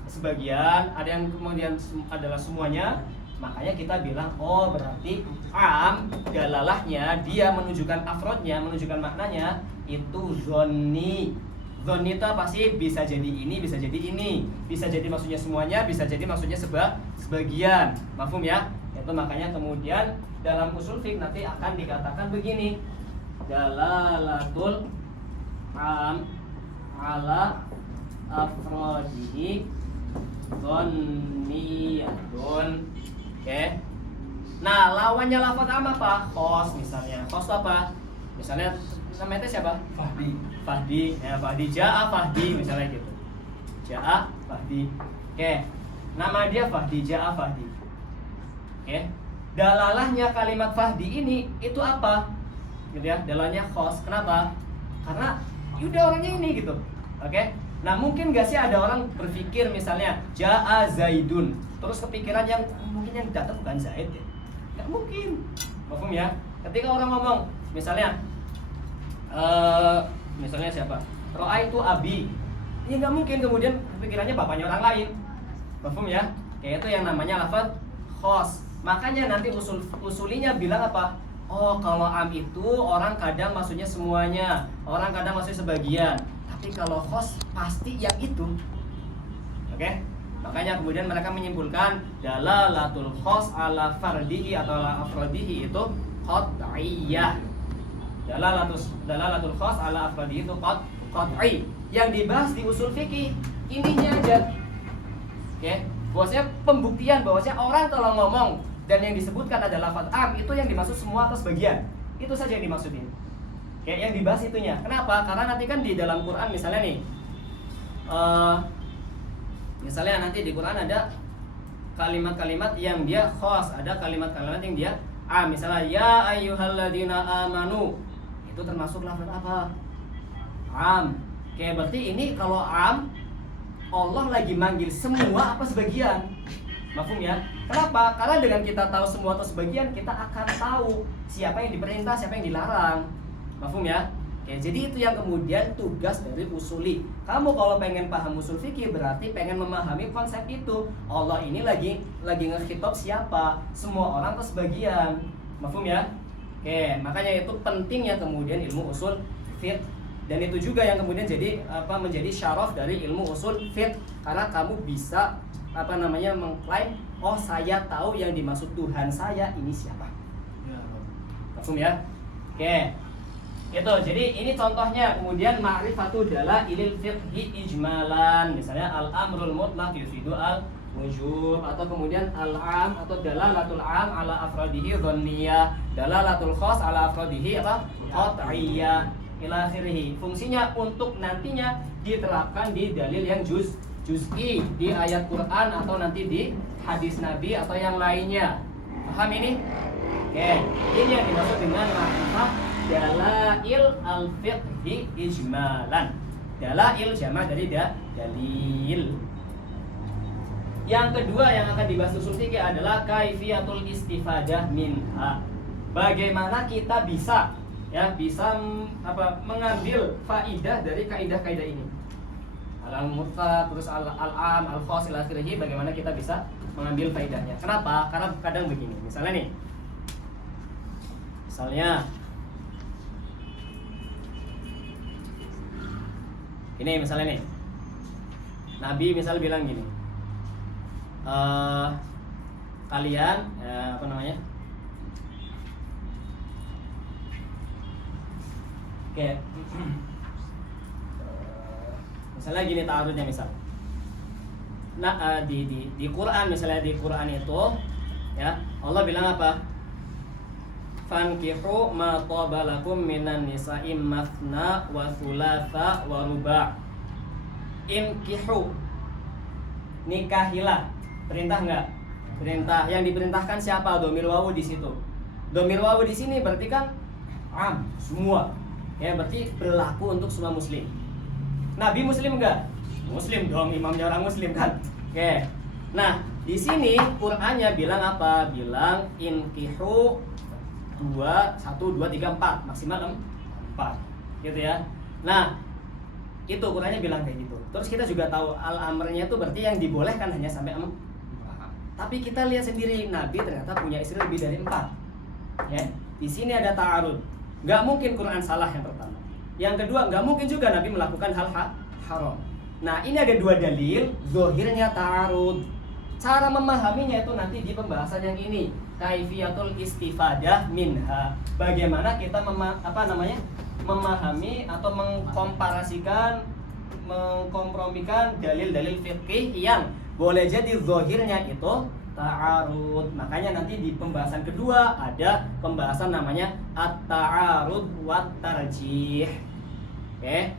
sebagian, ada yang kemudian adalah semuanya, makanya kita bilang oh berarti am dalalahnya dia menunjukkan afrodnya, menunjukkan maknanya itu zonni. Zonni itu apa sih? Bisa jadi ini, bisa jadi ini, bisa jadi maksudnya semuanya, bisa jadi maksudnya sebagian. Mafhum ya? Itu makanya kemudian dalam usul fiqh nanti akan dikatakan begini, dalalatul am ala afrodihi dhonniyatun. Oke. Nah, lawannya lafaz am apa? Khos misalnya. Khos apa? Misalnya namanya siapa? Fahdi. Ya, Fahdi ja'a Fahdi misalnya gitu. Ja'a Fahdi. Oke. Nama dia Fahdi, ja'a Fahdi. Oke. Dalalahnya kalimat Fahdi ini itu apa? gitu ya, dalilnya khos. Kenapa? Karena udah orangnya ini gitu. Oke. Nah, mungkin gak sih ada orang berpikir misalnya Ja'a Zaidun, terus kepikiran yang mungkin yang datang bukan Zaid ya? Gak mungkin. Paham ya? Ketika orang ngomong misalnya misalnya siapa? Ro'aitu Abi. Ya nggak mungkin kemudian pikirannya bapaknya orang lain. Paham ya? Kayak itu yang namanya lafaz khos. Makanya nanti usulinya bilang apa? Oh, kalau am itu orang kadang maksudnya semuanya, orang kadang maksudnya sebagian. Tapi kalau khos pasti yang itu. Oke? Makanya kemudian mereka menyimpulkan dalalatul khos ala fardihi atau ala afradihi itu qat'iyah. Dalalatul khos ala afradihi itu qat'i. Yang dibahas di usul fikih ininya aja. Oke? Bahwasanya pembuktian bahwasanya orang kalau ngomong dan yang disebutkan adalah lafaz am itu yang dimaksud semua atau sebagian. Itu saja yang dimaksudin. Oke, yang dibahas itunya. Kenapa? Karena nanti kan di dalam Quran misalnya nih misalnya nanti di Quran ada kalimat-kalimat yang dia khos, ada kalimat-kalimat yang dia misalnya ya ayyuhalladzina amanu. Itu termasuk lafaz apa? Am. Oke, berarti ini kalau am Allah lagi manggil semua apa sebagian. Mafhum ya? Kenapa? Karena dengan kita tahu semua atau sebagian, kita akan tahu siapa yang diperintah, siapa yang dilarang. Mafhum ya? Oke, jadi itu yang kemudian tugas dari usuli. Kamu kalau pengen paham usul fikih berarti pengen memahami konsep itu. Allah ini lagi ngekhitab siapa? Semua orang atau sebagian. Mafhum ya? Oke, makanya itu pentingnya kemudian ilmu usul fiqh. Dan itu juga yang kemudian jadi menjadi syaraf dari ilmu usul fiqh, karena kamu bisa mengklaim, oh saya tahu yang dimaksud Tuhan saya ini siapa. Mafhum ya? Oke. Itu. Jadi ini contohnya. Kemudian ma'rifatu dalailil fiqhi ijmalan. Misalnya al-amrul mutlaq yufidu al-wujub, atau kemudian al-am atau dalalatul am ala afradihi dhanniyah, dalalatul khas ala afradihi apa? Qat'iyah ila akhirih. Fungsinya untuk nantinya diterapkan di dalil yang juz'i di ayat Quran atau nanti di hadis Nabi atau yang lainnya. Paham ini? Oke, ini yang dimaksud dengan ma'rifah dalail al-fiqhi ijmalan. Dalail jama' dari dalil. Yang kedua yang akan dibahas usul fikih adalah kaifiyatul istifadah minha. Bagaimana kita bisa mengambil faidah dari kaidah-kaidah ini. Al-mutlaq, terus al-am, al-khas ila akhirih, bagaimana kita bisa mengambil faidahnya. Kenapa? Karena kadang begini. Misalnya ini misalnya nih. Nabi misal bilang gini. Kalian Oke. Misalnya gini ta'arudnya misal. Nah, di Quran misalnya, di Quran itu ya, Allah bilang apa? Fankihu ma taba lakum minan nisa'i mathna wa thulatha wa ruba'. Inkihu. Nikahilah. Perintah enggak? Perintah. Yang diperintahkan siapa? Dhamir wawu di situ. Dhamir wawu di sini berarti kan semua. Ya, berarti berlaku untuk semua muslim. Nabi muslim enggak? Muslim dong, imamnya orang muslim kan. Oke. Nah, di sini Qur'annya bilang apa? Bilang inkihu 1, 2, 3, 4, maksimal 4. Gitu ya. Nah, itu Qur'annya bilang kayak gitu. Terus kita juga tahu al-amrnya itu berarti yang dibolehkan hanya sampai 4. Tapi kita lihat sendiri Nabi ternyata punya istri lebih dari 4. Ya. Di sini ada ta'arud. Gak mungkin Quran salah yang pertama. Yang kedua, gak mungkin juga Nabi melakukan hal haram. Nah, ini ada dua dalil, zahirnya ta'arud. Cara memahaminya itu nanti di pembahasan yang ini, kaifiyatul istifadah minha. Bagaimana kita memahami atau mengkompromikan dalil-dalil fiqih yang boleh jadi zahirnya itu ta'arud. Makanya nanti di pembahasan kedua ada pembahasan namanya at-ta'arud wa tarjih. Oke.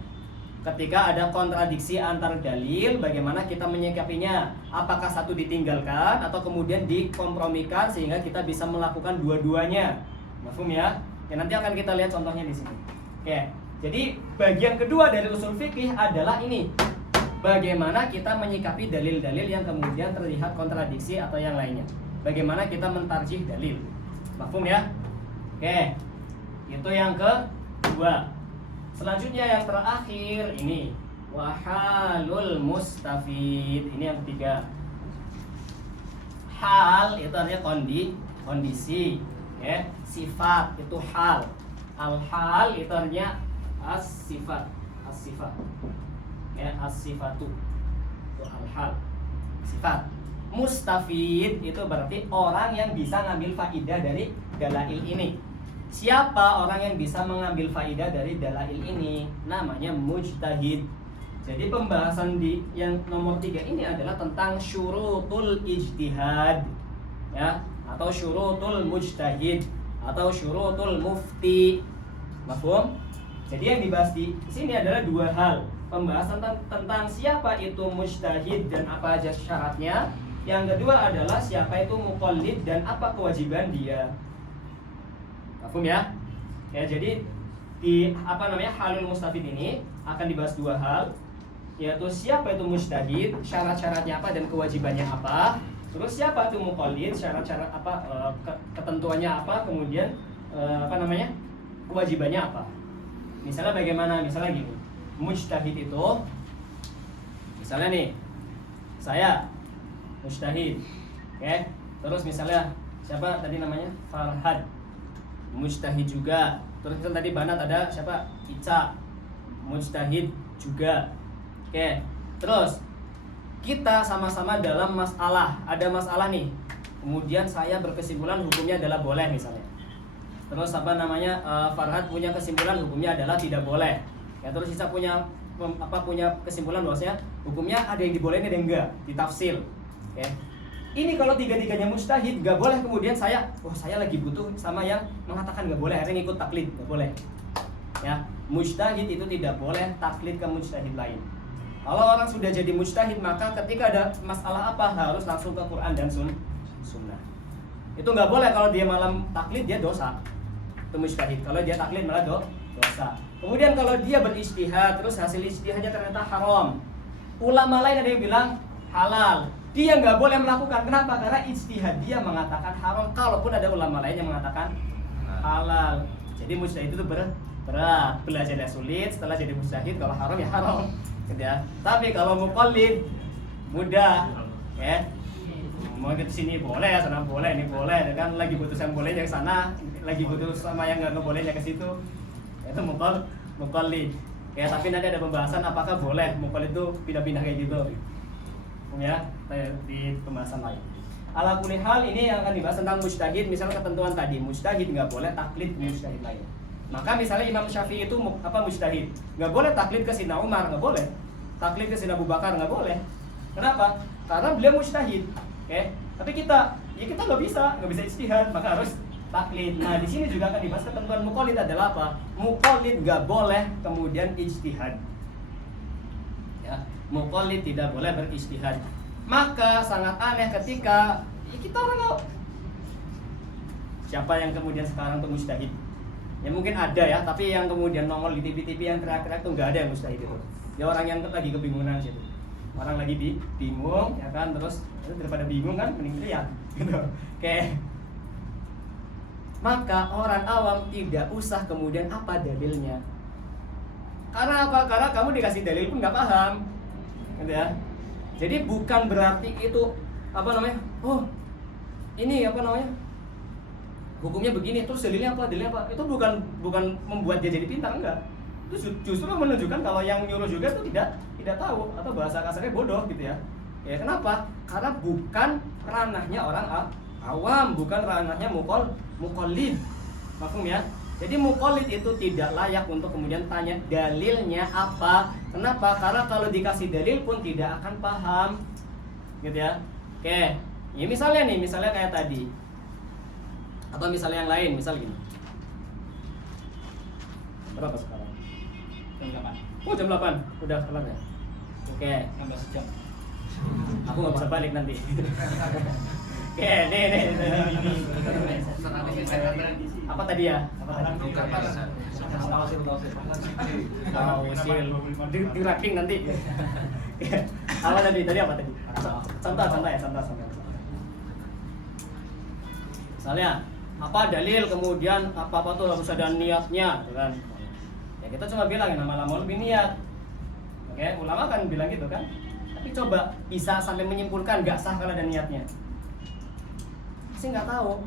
Ketika ada kontradiksi antar dalil, bagaimana kita menyikapinya? Apakah satu ditinggalkan atau kemudian dikompromikan sehingga kita bisa melakukan dua-duanya? Mafhum ya? Ya, nanti akan kita lihat contohnya di sini. Oke. Jadi bagian kedua dari usul fikih adalah ini. Bagaimana kita menyikapi dalil-dalil yang kemudian terlihat kontradiksi atau yang lainnya. Bagaimana kita mentarjih dalil. Mafhum ya? Oke. Itu yang kedua. Selanjutnya yang terakhir ini wahalul mustafid. Ini yang ketiga. Hal itu artinya kondisi, ya. Sifat itu hal. Al-hal itu artinya as-sifat. Ya, as-sifatu. Itu al-hal. Sifat. Mustafid itu berarti orang yang bisa ngambil faidah dari dalail ini. Siapa orang yang bisa mengambil faidah dari dalail ini? Namanya mujtahid. Jadi pembahasan di yang nomor 3 ini adalah tentang syurutul ijtihad, ya, atau syurutul mujtahid atau syurutul mufti. Mafhum? Jadi yang dibahas di sini adalah 2 hal. Pembahasan tentang siapa itu mujtahid dan apa aja syaratnya. Yang kedua adalah siapa itu muqallid dan apa kewajiban dia. Mafhum ya? Ya, jadi di halul mustafid ini akan dibahas 2 hal, yaitu siapa itu mujtahid, syarat-syaratnya apa dan kewajibannya apa. Terus siapa itu muqallid, syarat-syarat apa, ketentuannya apa, kemudian kewajibannya apa. Misalnya bagaimana? Misalnya gini. Mujtahid itu misalnya nih, saya mujtahid. Oke. Terus misalnya siapa tadi namanya? Farhad. Mujtahid juga. Terus tadi Banat ada siapa? Ica. Mujtahid juga. Oke. Terus kita sama-sama dalam masalah. Ada masalah nih. Kemudian saya berkesimpulan hukumnya adalah boleh misalnya. Terus Farhad punya kesimpulan hukumnya adalah tidak boleh. Ya, terus Ica punya kesimpulan bahwasanya hukumnya ada yang dibolehin ada yang enggak, ditafsir. Oke. Ini kalau tiga-tiganya mujtahid, gak boleh kemudian saya lagi butuh sama yang mengatakan gak boleh, akhirnya ngikut taklid, gak boleh. Ya, mujtahid itu tidak boleh taklid ke mujtahid lain. Kalau orang sudah jadi mujtahid, maka ketika ada masalah apa harus langsung ke Quran dan Sunnah. Itu gak boleh kalau dia malam taklid, dia dosa. Itu mujtahid. Kalau dia taklid malah dosa. Kemudian kalau dia berijtihad, terus hasil ijtihadnya ternyata haram. Ulama lain ada yang bilang halal. Dia nggak boleh melakukan. Kenapa? Karena ijtihad dia mengatakan haram. Kalaupun ada ulama lain yang mengatakan halal. Jadi mujtahid itu berat. Belajarnya sulit. Setelah jadi mujtahid, kalau haram ya haram. Gitu ya. Tapi kalau muqallid mudah. Ya. Mau ke sini boleh, ya sana boleh, ini boleh. Kan lagi butuh yang boleh yang sana, lagi butuh sama yang nggak bolehnya ke situ. Itu muqallid. Ya, tapi nanti ada pembahasan apakah boleh muqallid itu pindah-pindah kayak gitu. Ya, di pembahasan lain. Ala kulli hal ini yang akan dibahas tentang mujtahid. Misalnya ketentuan tadi, mujtahid nggak boleh taklid mujtahid lain. Maka misalnya Imam Syafi'i itu mujtahid, nggak boleh taklid ke Sayyidina Umar, nggak boleh. Taklid ke Sayyidina Abu Bakar nggak boleh. Kenapa? Karena beliau mujtahid. Oke, tapi kita nggak bisa ijtihad, maka harus taklid. Nah, di sini juga akan dibahas ketentuan muqallid adalah apa? Muqallid nggak boleh kemudian ijtihad. Ya, muqallid tidak boleh berijtihad. Maka sangat aneh ketika kita orang siapa yang kemudian sekarang tuh mujtahid. Ya mungkin ada ya, tapi yang kemudian nongol di TV-TV yang teriak-teriak tuh nggak ada yang mujtahid itu. Ya orang yang lagi kebingungan situ. Orang lagi bingung, ya kan, terus daripada bingung kan mending lihat gitu. Oke. Maka orang awam tidak usah kemudian apa dalilnya. Karena apa? Karena kamu dikasih dalil pun nggak paham, gitu ya. Jadi bukan berarti itu hukumnya begini, terus dalilnya apa? Itu bukan membuat dia jadi pintar, enggak. Itu justru menunjukkan kalau yang nyuruh juga itu tidak tahu atau bahasa kasarnya bodoh gitu ya. Ya kenapa? Karena bukan ranahnya orang awam, bukan ranahnya muqallid. Mafhum ya? Jadi muqallid itu tidak layak untuk kemudian tanya dalilnya apa. Kenapa? Karena kalau dikasih dalil pun tidak akan paham. Gitu ya. Oke. Ya misalnya kayak tadi. Atau misalnya yang lain, misal gini. Berapa sekarang? Jam 8. Oh, jam 8. Udah kelar ya? Oke. Nambah sejam. Aku nggak bisa balik nanti. Oke, nih. Apa tadi ya? Tausil. Di wrapping nanti. Apa tadi? Tadi apa tadi? Contoh ya, contoh. Misalnya, apa dalil kemudian apa tuh harus ada niatnya, gitu kan? Ya kita cuma bilang nama-nama lebih niat. Oke, ulama kan bilang gitu kan? Tapi coba bisa sampai menyimpulkan nggak sah kalau ada niatnya? Pasti nggak tahu.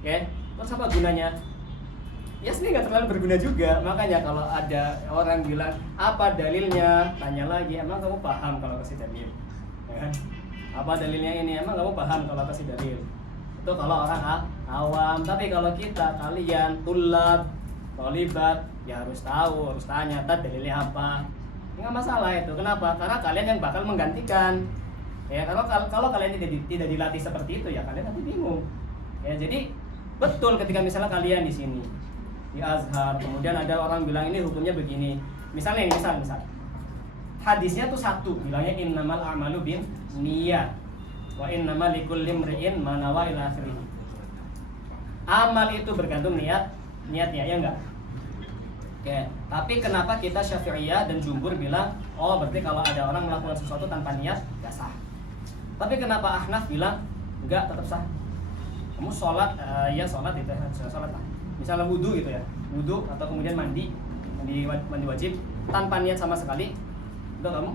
Oke, terus apa gunanya? Ya sini nggak terlalu berguna juga. Makanya kalau ada orang bilang apa dalilnya, tanya lagi, emang kamu paham kalau kasih dalil? Ya kan? Apa dalilnya ini? Emang kamu paham kalau kasih dalil? Itu kalau orang awam. Tapi kalau kita, kalian, tulab, tolibat, ya harus tahu, harus tanya, dalilnya apa? Nggak masalah itu. Kenapa? Karena kalian yang bakal menggantikan. Ya, kalau kalian tidak dilatih seperti itu, ya kalian nanti bingung. Ya, jadi betul ketika misalnya kalian di sini di Azhar, kemudian ada orang bilang ini hukumnya begini. Misalnya ini, misal. Hadisnya tuh satu, bilangnya innamal a'malu bin niyyat wa innamal likulli imri'in ma nawa ila akhirih. Amal itu bergantung niatnya, ya enggak? Oke, tapi kenapa kita Syafi'iyah dan jumhur bilang, oh berarti kalau ada orang melakukan sesuatu tanpa niat, enggak sah. Tapi kenapa Ahnaf bilang, enggak, tetap sah. Kamu sholat, ya sholat itu, sholat lah. Misalnya wudhu gitu ya, wudhu atau kemudian mandi wajib tanpa niat sama sekali, itu kamu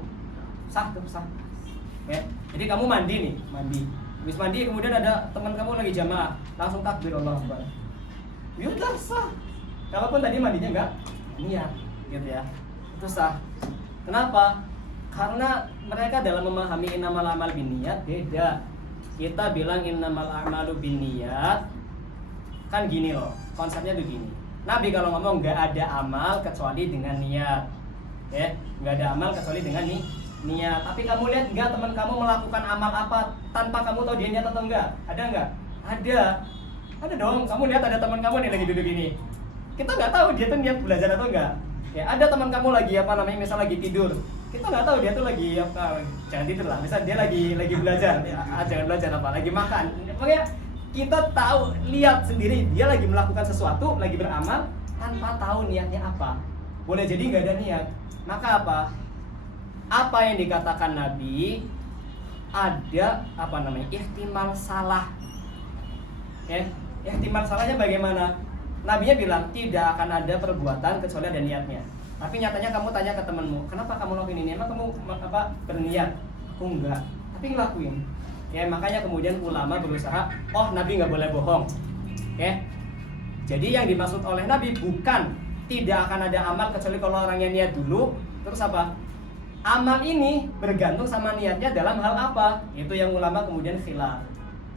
sah, tetap sah. Ya, jadi kamu mandi nih, habis mandi kemudian ada teman kamu lagi jamaah, langsung takbir Allah Akbar. Ya udah sah. Kalaupun tadi mandinya enggak niat, gitu ya, itu sah. Kenapa? Karena mereka dalam memahami innamal a'mal binniyat beda. Kita bilang innamal a'malu binniyat, kan gini loh, konsepnya begini. Nabi kalau ngomong nggak ada amal kecuali dengan niat, ya, nggak ada amal kecuali dengan niat. Tapi kamu lihat nggak teman kamu melakukan amal apa tanpa kamu tahu dia niat atau enggak? Ada nggak? Ada dong. Kamu lihat ada teman kamu nih lagi duduk gini, kita nggak tahu dia tuh niat belajar atau enggak. Ya, ada teman kamu lagi misal lagi tidur, kita nggak tahu dia tuh lagi apa, jangan tidur lah. Misal dia lagi belajar, jangan belajar apa, lagi makan. Pokoknya kita tahu, lihat sendiri dia lagi melakukan sesuatu, lagi beramal tanpa tahu niatnya apa. Boleh jadi nggak ada niat. Maka apa yang dikatakan Nabi ada ihtimal salah. Ya, ihtimal salahnya bagaimana? Nabinya bilang tidak akan ada perbuatan kecuali ada niatnya. Tapi nyatanya kamu tanya ke temanmu, kenapa kamu lakuin ini? Emang kamu berniat? Aku enggak, tapi ngelakuin. Ya, makanya kemudian ulama berusaha, oh Nabi nggak boleh bohong. Ya, jadi yang dimaksud oleh Nabi bukan tidak akan ada amal kecuali kalau orangnya niat dulu. Terus apa? Amal ini bergantung sama niatnya dalam hal apa? Itu yang ulama kemudian khilaf.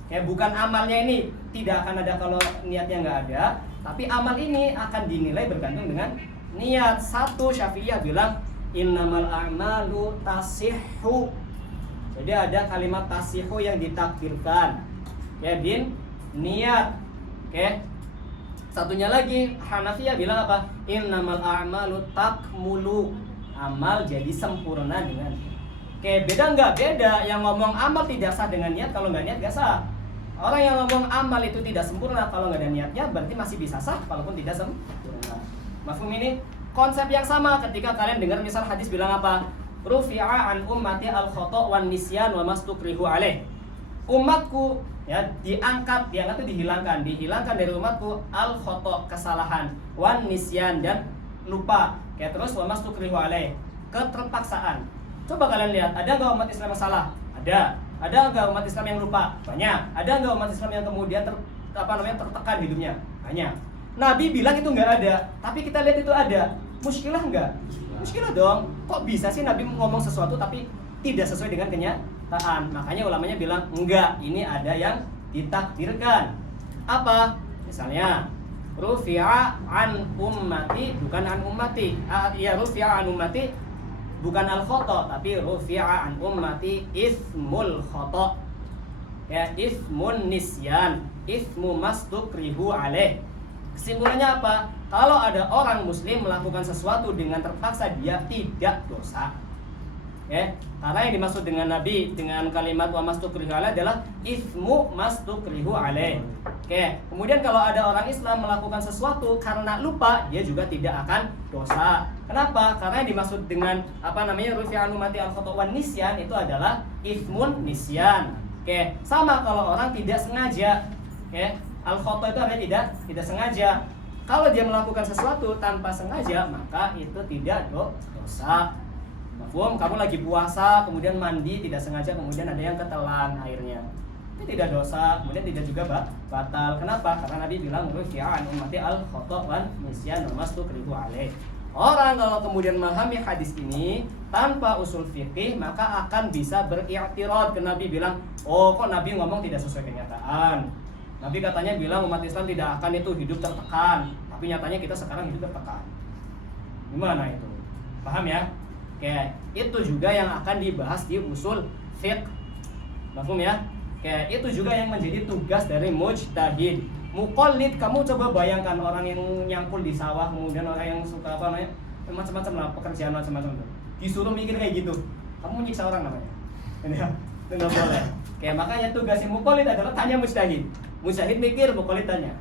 Ya, bukan amalnya ini tidak akan ada kalau niatnya nggak ada, tapi amal ini akan dinilai bergantung dengan niat. Satu Syafi'iyah bilang innamal a'malu tasihhu. Jadi ada kalimat tasihhu yang ditakdirkan, ya bin niat. Oke. Satunya lagi Hanafiyah bilang apa? Innamal a'malu takmulu. Amal jadi sempurna dengan. Oke, beda nggak? Beda. Yang ngomong amal tidak sah dengan niat, kalau nggak niat nggak sah. Orang yang ngomong amal itu tidak sempurna kalau nggak ada niatnya, berarti masih bisa sah walaupun tidak sempurna. Mafhum ini? Konsep yang sama ketika kalian dengar misal hadis bilang apa? Rufi'a an ummati al-khata' wan nisyan wa mastukrihu alaih. Umatku ya diangkat itu dihilangkan dari umatku al-khata' kesalahan, wan nisyan dan lupa. Kayak terus wa mastukrihu alaih, keterpaksaan. Coba kalian lihat, ada nggak umat Islam yang salah? Ada nggak umat Islam yang lupa? Banyak. Ada nggak umat Islam yang kemudian tertekan hidupnya? Banyak. Nabi bilang itu nggak ada, tapi kita lihat itu ada. Muskilah nggak? Muskilah dong. Kok bisa sih Nabi ngomong sesuatu tapi tidak sesuai dengan kenyataan? Makanya ulamanya bilang enggak, ini ada yang ditakdirkan. Apa? Misalnya rufi'a an ummati, bukan an ummati. Ya rufi'a an ummati bukan al-khata, tapi rufi'a an ummati ismul khata. Ya, ismun nisyan, ismu mastukrihu alaih. Kesimpulannya apa? Kalau ada orang muslim melakukan sesuatu dengan terpaksa, dia tidak dosa. Ya, karena yang dimaksud dengan Nabi dengan kalimat wa mastukrihu alaih adalah ismu mastukrihu alaih. Oke, kemudian kalau ada orang Islam melakukan sesuatu karena lupa, dia juga tidak akan dosa. Kenapa? Karena yang dimaksud dengan rufi'an umati al-khata' wan nisyan itu adalah ismun nisyan. Oke, sama kalau orang tidak sengaja. Oke, al-khata' itu artinya tidak sengaja. Kalau dia melakukan sesuatu tanpa sengaja, maka itu tidak dosa. Mafhum? Kamu lagi puasa, kemudian mandi tidak sengaja, kemudian ada yang ketelan airnya. Ini tidak dosa, kemudian tidak juga batal. Kenapa? Karena Nabi bilang rufi'an ummati al-khata' wan nisyan wa mastukrihu alaih. Orang kalau kemudian memahami hadis ini tanpa usul fikih, maka akan bisa beriktirad ke Nabi bilang, "Oh, kok Nabi ngomong tidak sesuai kenyataan? Nabi katanya bilang umat Islam tidak akan itu hidup tertekan, tapi nyatanya kita sekarang hidup tertekan." Gimana itu? Paham ya? Oke, itu juga yang akan dibahas di usul fiqh. Mafhum ya? Oke, itu juga yang menjadi tugas dari mujtahid. Muqallid, kamu coba bayangkan orang yang nyangkul di sawah, kemudian orang yang suka macam-macam lah, pekerjaan macam-macam tuh. Disuruh mikir kayak gitu. Kamu menyiksa orang namanya. Ini ya, itu nggak boleh. Oke, makanya tugas muqallid adalah tanya mujtahid. Mujtahid mikir, muqallid tanya.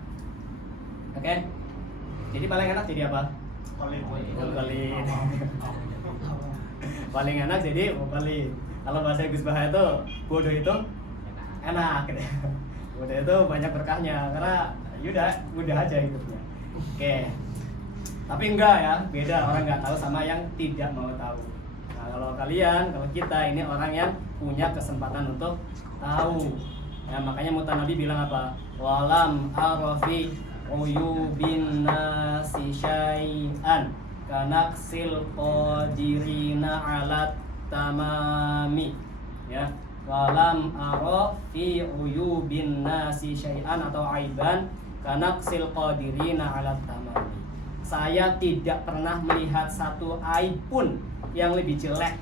Oke. Jadi paling enak jadi apa? Muqallid. Paling enak jadi muqallid. Kalau bahasa Gus Bahaya itu bodoh itu enak gitu. Bodoh itu banyak berkahnya karena udah aja hidupnya. Oke. Tapi enggak ya, beda orang nggak tahu sama yang tidak mau tahu. Nah, kalau kita ini orang yang punya kesempatan untuk tahu. Ya, makanya Mutanabi bilang apa? Walam arafi uyubin nasi syai'an kanaksil qadirina alat tamami. Ya, walam ara fi uyubin nasi syai'an atau aiban kanaksil qadirina alat tamami. Saya tidak pernah melihat satu aib pun yang lebih jelek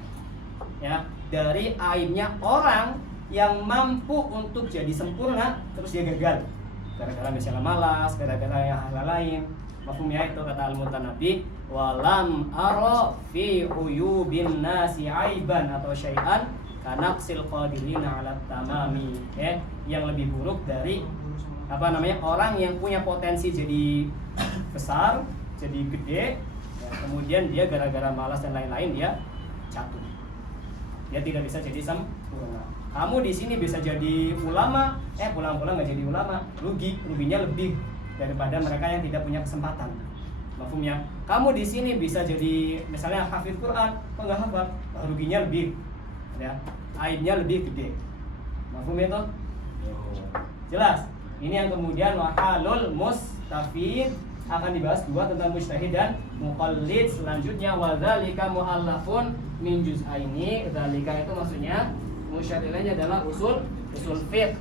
ya dari aibnya orang yang mampu untuk jadi sempurna terus dia gagal gara-gara misalnya malas, gara-gara yang hal lain. Mafhumnya itu kata Al-Mutanabi, walam ara fi uyubin nasi aiban atau syai'an kanaksil qadirina ala tamami. Yang lebih buruk dari orang yang punya potensi jadi besar, jadi gede, ya, kemudian dia gara-gara malas dan lain-lain dia jatuh. Dia tidak bisa jadi sempurna. Kamu di sini bisa jadi ulama, pulang-pulang nggak jadi ulama, ruginya lebih daripada mereka yang tidak punya kesempatan. Mafhumnya? Kamu di sini bisa jadi misalnya hafidz Quran, kok nggak hafal, ruginya lebih, ya, aibnya lebih gede. Mafhum itu? Jelas. Ini yang kemudian wahalul mustafid akan dibahas dua tentang mujtahid dan muqallid. Selanjutnya wadzalika muallafun min juz'aini. Dzalika itu maksudnya musyadilahnya adalah usul fiqh.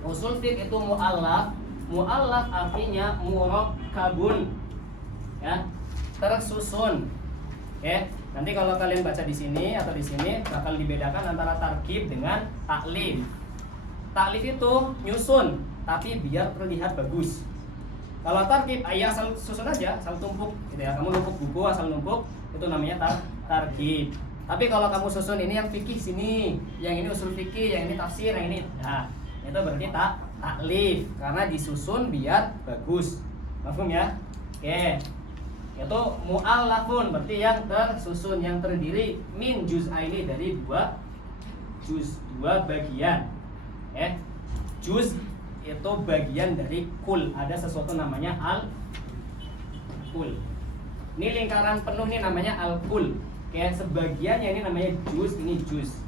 Usul fiqh itu muallaf. Muallaf artinya murakkabun. Ya, tersusun. Oke, nanti kalau kalian baca di sini atau di sini bakal dibedakan antara tarkib dengan taklif. Taklif itu nyusun, tapi biar terlihat bagus. Kalau tarkib, asal susun aja, asal tumpuk, gitu ya. Kamu numpuk buku asal numpuk, itu namanya tarkib. Tapi kalau kamu susun ini yang fikih sini, yang ini usul fikih, yang ini tafsir, yang ini, nah itu berarti taklif karena disusun biar bagus. Mafhum ya? Oke. Itu mu'allafun berarti yang tersusun, yang terdiri min juz'aini dari dua bagian. Juz itu bagian dari kul. Ada sesuatu namanya al-kul. Ini lingkaran penuh nih namanya al-kul. Sebagiannya ini namanya juz, ini juz.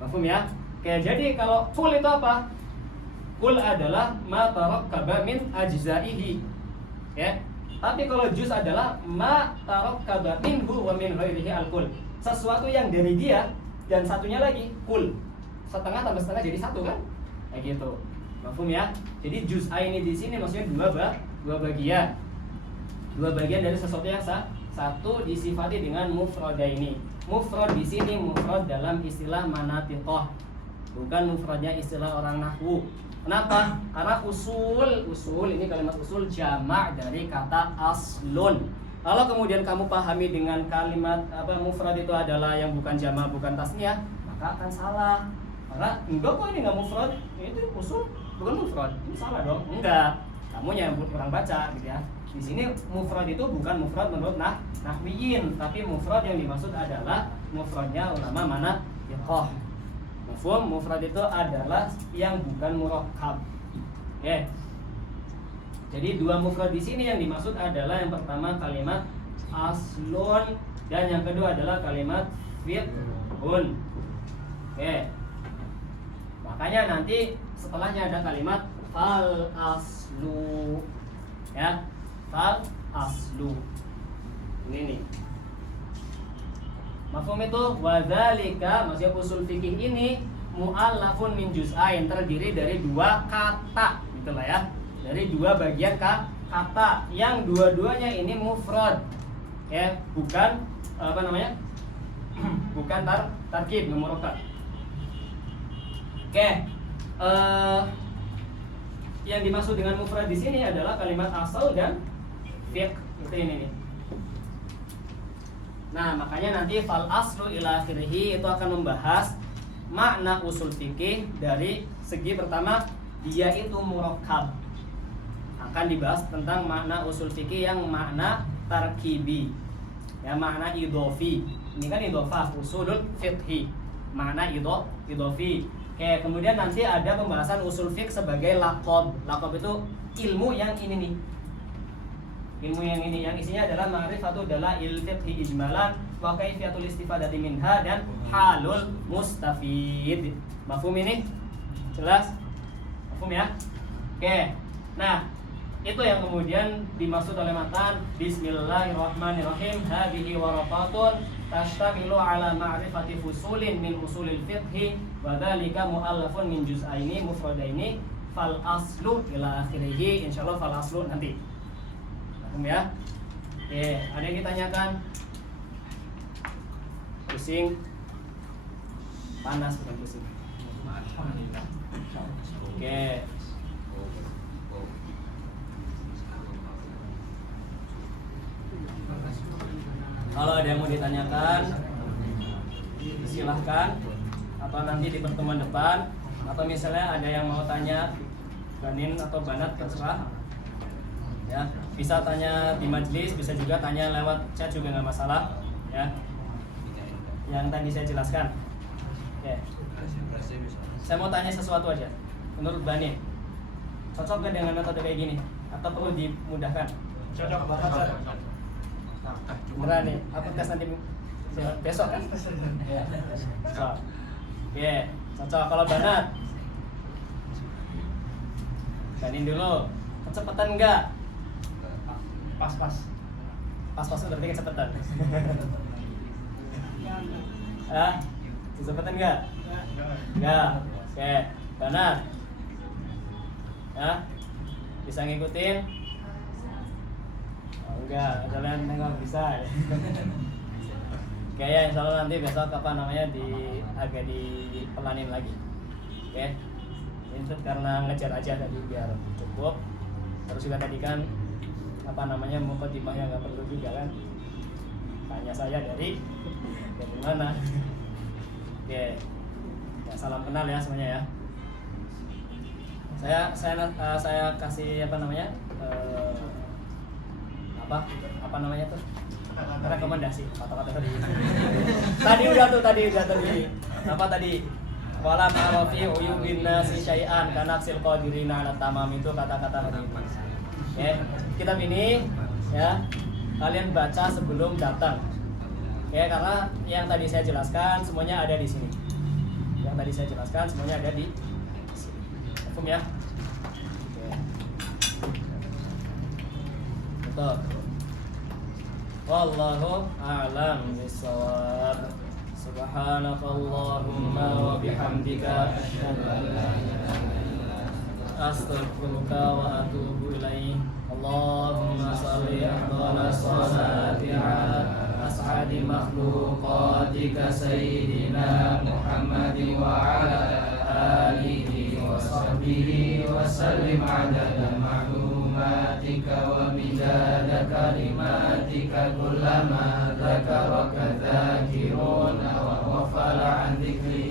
Mafhum ya? Jadi kalau kul itu apa? Kul adalah ma tarakkaba min ajzaihi. Tapi kalau juz adalah ma tarakkaba minhu wa min ghairihi al-kul. Sesuatu yang dari dia dan satunya lagi kul. Setengah tambah setengah jadi satu kan? Kayak gitu. Mafhum ya? Jadi juz'aini di sini maksudnya dua bagian. Dua bagian dari sesuatu yang satu disifati dengan mufradaini. Mufrad di sini mufrad dalam istilah manatiqah. Bukan mufradnya istilah orang nahwu. Kenapa? Karena usul ini kalimat usul jamak dari kata aslun. Kalau kemudian kamu pahami dengan kalimat mufrad itu adalah yang bukan jamak, bukan tasniyah, maka akan salah. Karena enggak kok ini nggak mufrad, itu usul bukan mufrad, ini salah dong. Enggak, kamu yang kurang baca gitu ya. Di sini mufrad itu bukan mufrad menurut nahwiyin, tapi mufrad yang dimaksud adalah mufradnya ulama mana iqah. Mafhum, mufrad itu adalah yang bukan murakkab. Oke. Jadi dua mufrad di sini yang dimaksud adalah yang pertama kalimat aslun dan yang kedua adalah kalimat fiqhun. Oke. Makanya nanti setelahnya ada kalimat fal aslu. Ya, fal aslu. Ini nih. Mafhum itu wadzalika, maksudnya usul fikih ini mu'allafun min juz'ain, terdiri dari dua kata, gitulah ya. Dari dua bagian kata yang dua-duanya ini mufrad. Ya, bukan bukan tarkib murakkab. Oke. Yang dimaksud dengan mufrad di sini adalah kalimat asal dan fiqh. Itu ini nih. Nah, makanya nanti fal aslu ila akhirih itu akan membahas makna usul fikih dari segi pertama dia itu murakkab. Akan dibahas tentang makna usul fikih yang makna tarkibi, ya makna idhofi. Ini kan idhofah usulul fiqhi, makna idhofi. Oke, kemudian nanti ada pembahasan usul fiqh sebagai laqab. Laqab itu ilmu yang ini nih. Ilmu yang ini yang isinya adalah ma'rifatu dalail fiqhi ijmalan wa kaifiyatul istifadati minha dan halul mustafid. Mafhum ini? Jelas? Mafhum ya? Oke. Nah, itu yang kemudian dimaksud oleh matan Bismillahirrahmanirrahim. Hadhihi waraqatun tashtamilu ala ma'rifati fusulin min usulil fiqhi wa dzalika mu'allafun min juz'aini mufradaini fal aslu ila akhirih. Insyaallah fal aslu nanti. Paham ya? Oke, ada yang ditanyakan? Pusing? Panas bukan pusing. Alhamdulillah. Oke. Kalau ada yang mau ditanyakan, silahkan. Atau nanti di pertemuan depan. Atau misalnya ada yang mau tanya Banin atau Banat, terserah. Ya, bisa tanya di majelis, bisa juga tanya lewat chat juga nggak masalah. Ya, yang tadi saya jelaskan. Oke. Saya mau tanya sesuatu aja. Menurut Banin, cocok nggak dengan metode kayak gini? Atau perlu dimudahkan? Cocok banget. Beneran nih, aku tes nanti besok kan? Ya. Besok. Oke, cocok. Kalau Banat, Banin dulu. Kecepatan enggak? Pas-pas itu berarti kecepatan. Kecepatan enggak? Enggak. Oke, Banat. Ya, bisa ngikutin? Oh, enggak, kalian nggak bisa. Oke ya, insya Allah nanti besok agak dipelanin lagi. Oke, itu karena ngejar aja tadi biar cukup. Terus juga tadi kan mukadimahnya nggak perlu juga kan? Tanya saya dari mana? Oke, ya, salam kenal ya semuanya ya. Saya kasih rekomendasi kata-kata tadi. Tadi udah apa tadi? Wala ma'rafi uyubin nasi syai'an kanaksil qadirina ala tamam, itu kata-kata tadi. Oke, kitab ini ya kalian baca sebelum datang. Oke, karena yang tadi saya jelaskan semuanya ada di sini. Semuanya ada di sini. Paham ya? Oke. Betul. Wallahu a'lam bishawab. Subhanakallahumma wa bihamdika asyhadu an la ilaha illa anta astaghfiruka wa atubu ilaik. Allahumma shalli ala salati ala as'adi makhluqatika sayyidina Muhammadin wa ala alihi wa sahbihi wa sallim adada ma'lumat كلماتك ومداد كلماتك كلما ذكرك ذاكرون وغفل عن ذكرك